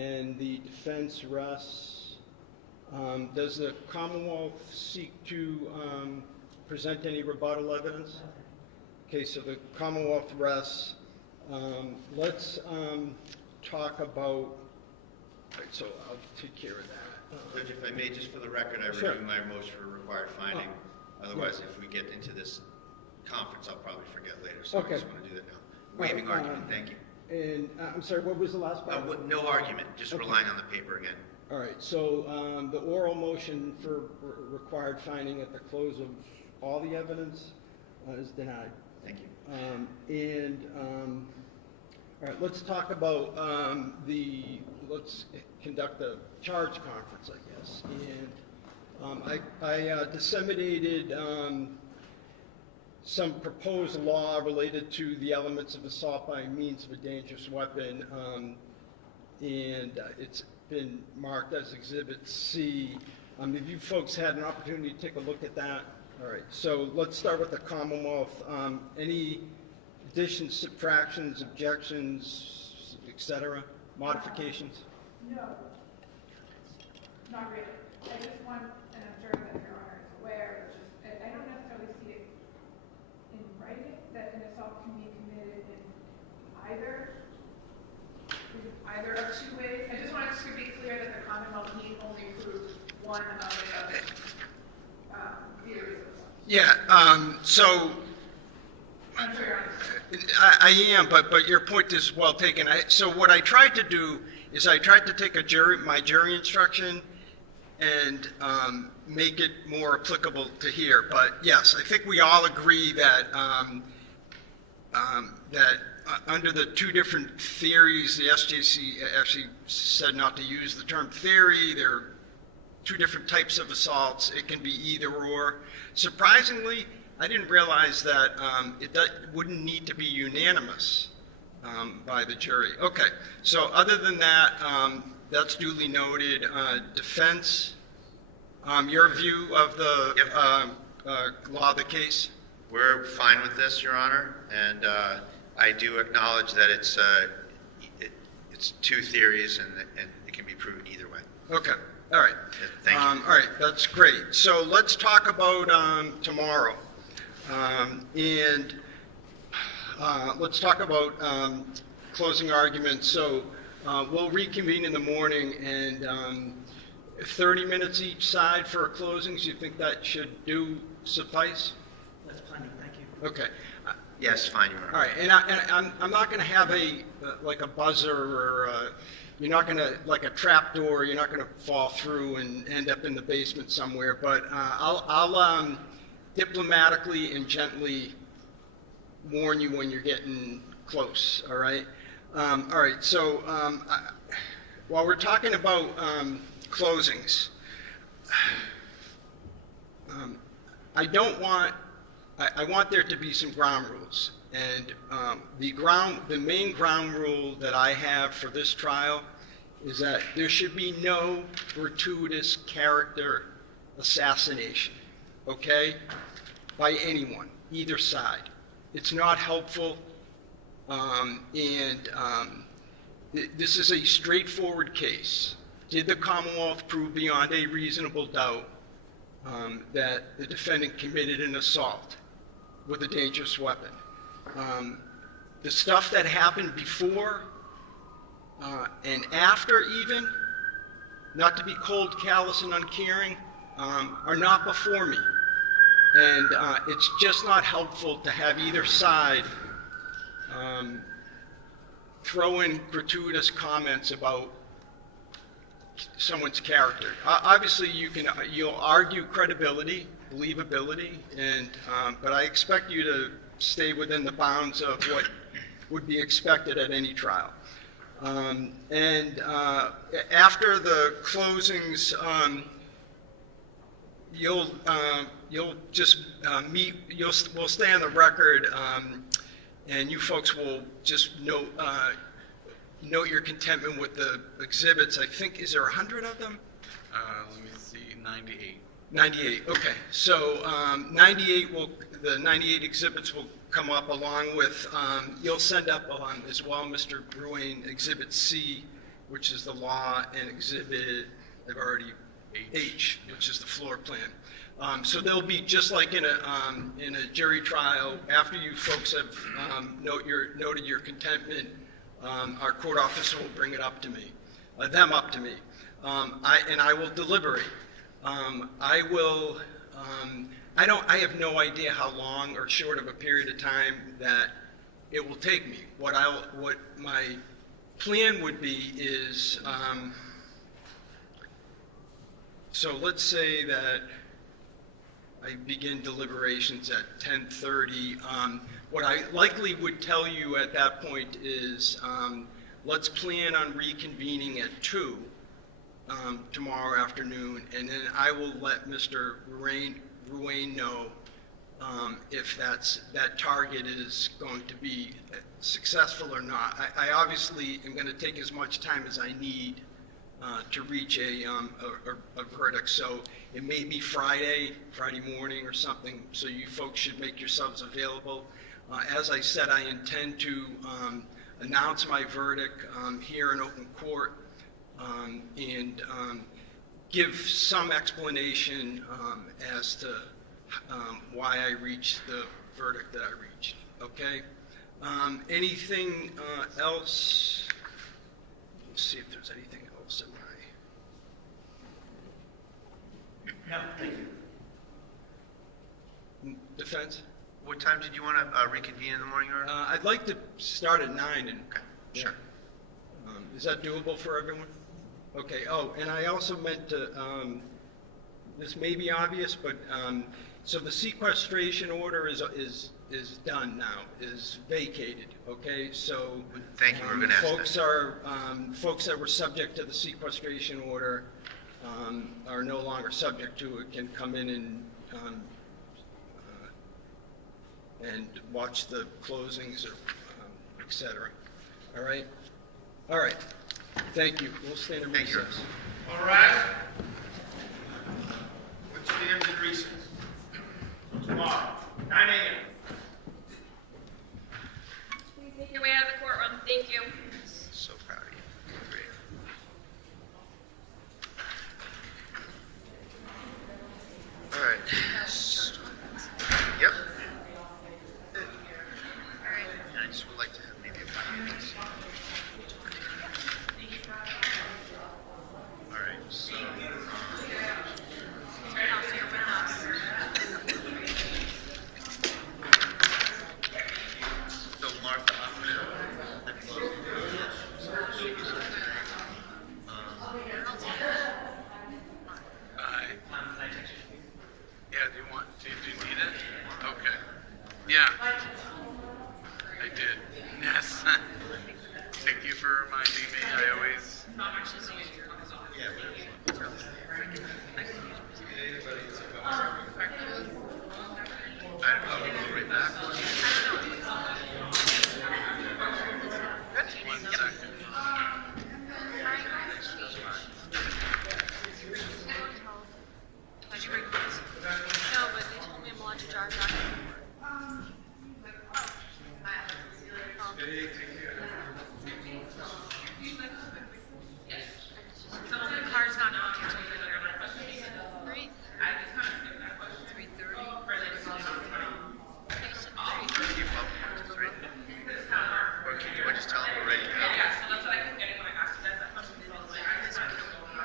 And the defense rests. Does the Commonwealth seek to present any rebuttal evidence? Okay, so the Commonwealth rests. Let's talk about, all right, so I'll take care of that. Judge, if I may, just for the record, I Sure. renew my motion for required finding. Otherwise, if we get into this conference, I'll probably forget later, so Okay. I just want to do that now. Waiving argument, thank you. And I'm sorry, what was the last part? No argument, just Okay. relying on the paper again. All right, so the oral motion for required finding at the close of all the evidence is denied. Thank you. All right, let's talk about let's conduct a charge conference, I guess. And I disseminated some proposed law related to the elements of assault by means of a dangerous weapon, and it's been marked as Exhibit C. Have you folks had an opportunity to take a look at that? All right, so let's start with the Commonwealth. Any additions, subtractions, objections, etc., modifications? No, not really. I just want, and I'm sure that Your Honor is aware, which is, I don't necessarily see it in writing, that an assault can be committed in either either of two ways? I just wanted to be clear that the Commonwealth need only prove one of the theories of assault. Yeah, so I'm sure you're understanding. I am, but your point is well taken. So what I tried to do is I tried to take my jury instruction and make it more applicable to here. But yes, I think we all agree that under the two different theories, the SJC actually said not to use the term theory. There are two different types of assaults. It can be either or. Surprisingly, I didn't realize that it wouldn't need to be unanimous by the jury. Okay, so other than that, that's duly noted. Defense, your view of the law of the case? We're fine with this, Your Honor, and I do acknowledge that it's two theories and it can be proven either way. Okay, all right. Thank you. All right, that's great. So let's talk about tomorrow. Let's talk about closing arguments. So we'll reconvene in the morning and 30 minutes each side for closings. You think that should suffice? That's plenty, thank you. Okay. Yes, fine, Your Honor. All right, and I'm not going to have like a buzzer or you're not going to, like a trap door, you're not going to fall through and end up in the basement somewhere, but I'll diplomatically and gently warn you when you're getting close, all right? All right, so while we're talking about closings, I want there to be some ground rules. And the main ground rule that I have for this trial is that there should be no gratuitous character assassination, okay? By anyone, either side. It's not helpful, this is a straightforward case. Did the Commonwealth prove beyond a reasonable doubt that the defendant committed an assault with a dangerous weapon? The stuff that happened before and after even, not to be cold, callous, and uncaring, are not before me. And it's just not helpful to have either side throw in gratuitous comments about someone's character. Obviously, you'll argue credibility, believability, but I expect you to stay within the bounds of what would be expected at any trial. After the closings, you'll just meet. We'll stay on the record, and you folks will just note your contentment with the exhibits. I think, is there 100 of them? Let me see, 98. 98, okay. So the 98 exhibits will come up along with, you'll send up as well, Mr. Bruin, Exhibit C, which is the law, and Exhibit, I've already, H, which is the floor plan. So they'll be just like in a jury trial. After you folks have noted your contentment, our court officer will bring it up to me, them up to me, and I will deliberate. I have no idea how long or short of a period of time that it will take me. What my plan would be is, so let's say that I begin deliberations at 10:30. What I likely would tell you at that point is, let's plan on reconvening at 2 tomorrow afternoon, and then I will let Mr. Ruane know if that target is going to be successful or not. I obviously am going to take as much time as I need to reach a verdict, so it may be Friday morning or something, so you folks should make yourselves available. As I said, I intend to announce my verdict here in open court and give some explanation as to why I reached the verdict that I reached, okay? Anything else? see if there's anything else in my. No, thank you. Defense? What time did you want to reconvene in the morning, Your Honor? I'd like to start at 9 and. Okay, sure. Is that doable for everyone? Okay, oh, and I also meant to, this may be obvious, but, so the sequestration order is done now, is vacated, okay? So. Thank you, we were gonna ask folks that were subject to the sequestration order, are no longer subject to it, can come in and watch the closings or, et cetera. All right? All right. Thank you. We'll stand in recess. All rise. Which stands in recess. Tomorrow, 9 a.m. Make your way out of the courtroom. Thank you. So proud of you. Great. All right. Yep. I just would like to have maybe a 5 minutes. All right, so. So Martha, I'm gonna. Yeah, do you need it? Okay. Yeah. I did. Yes. Thank you for reminding me. I always. Right back. One second. Did you bring clothes? No, but they told me I'm allowed to drive back. The car's not on until 3:30. 3:30. Keep up to 3. Or can you just tell them we're ready to go? I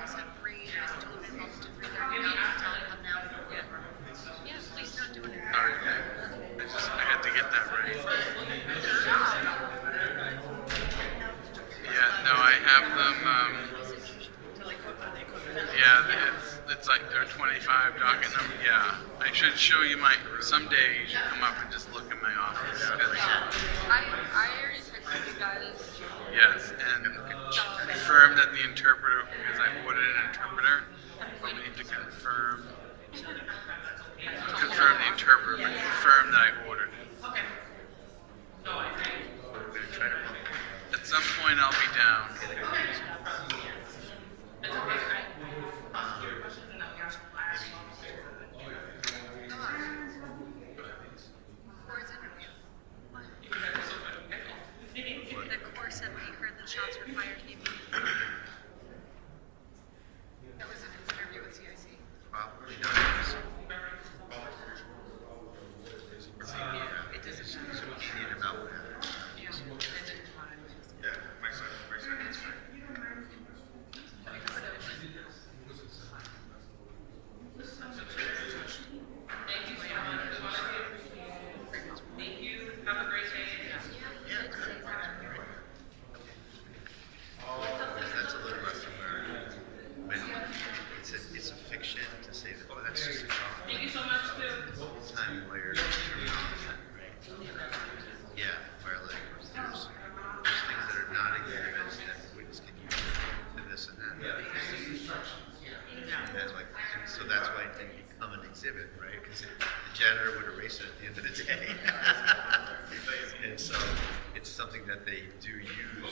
said 3, and I told them to 3:30. Tell them come now. Yeah, please not doing it. Sorry. I had to get that right. Yeah, no, I have them, yeah, it's like their 25 docket number, yeah. I should show you someday you should come up and just look in my office. I already texted you guys. Yes, and confirm that the interpreter, because I ordered an interpreter, but we need to confirm the interpreter, but confirm that I ordered it. At some point I'll be down. The court said when he heard the shots were fired, he that was in his interview with CIC. Probably not. It doesn't So we need him out. Yeah, my son is fine. That's a little rough when it's a fiction to say that, oh, that's just a car. Thank you so much, too. Full-time lawyer terminology, right? Yeah, where like there's things that are not exhibits that witness can use to this and that. And then like, so that's why it didn't become an exhibit, right? Because the janitor would erase it at the end of the day. And so it's something that they do use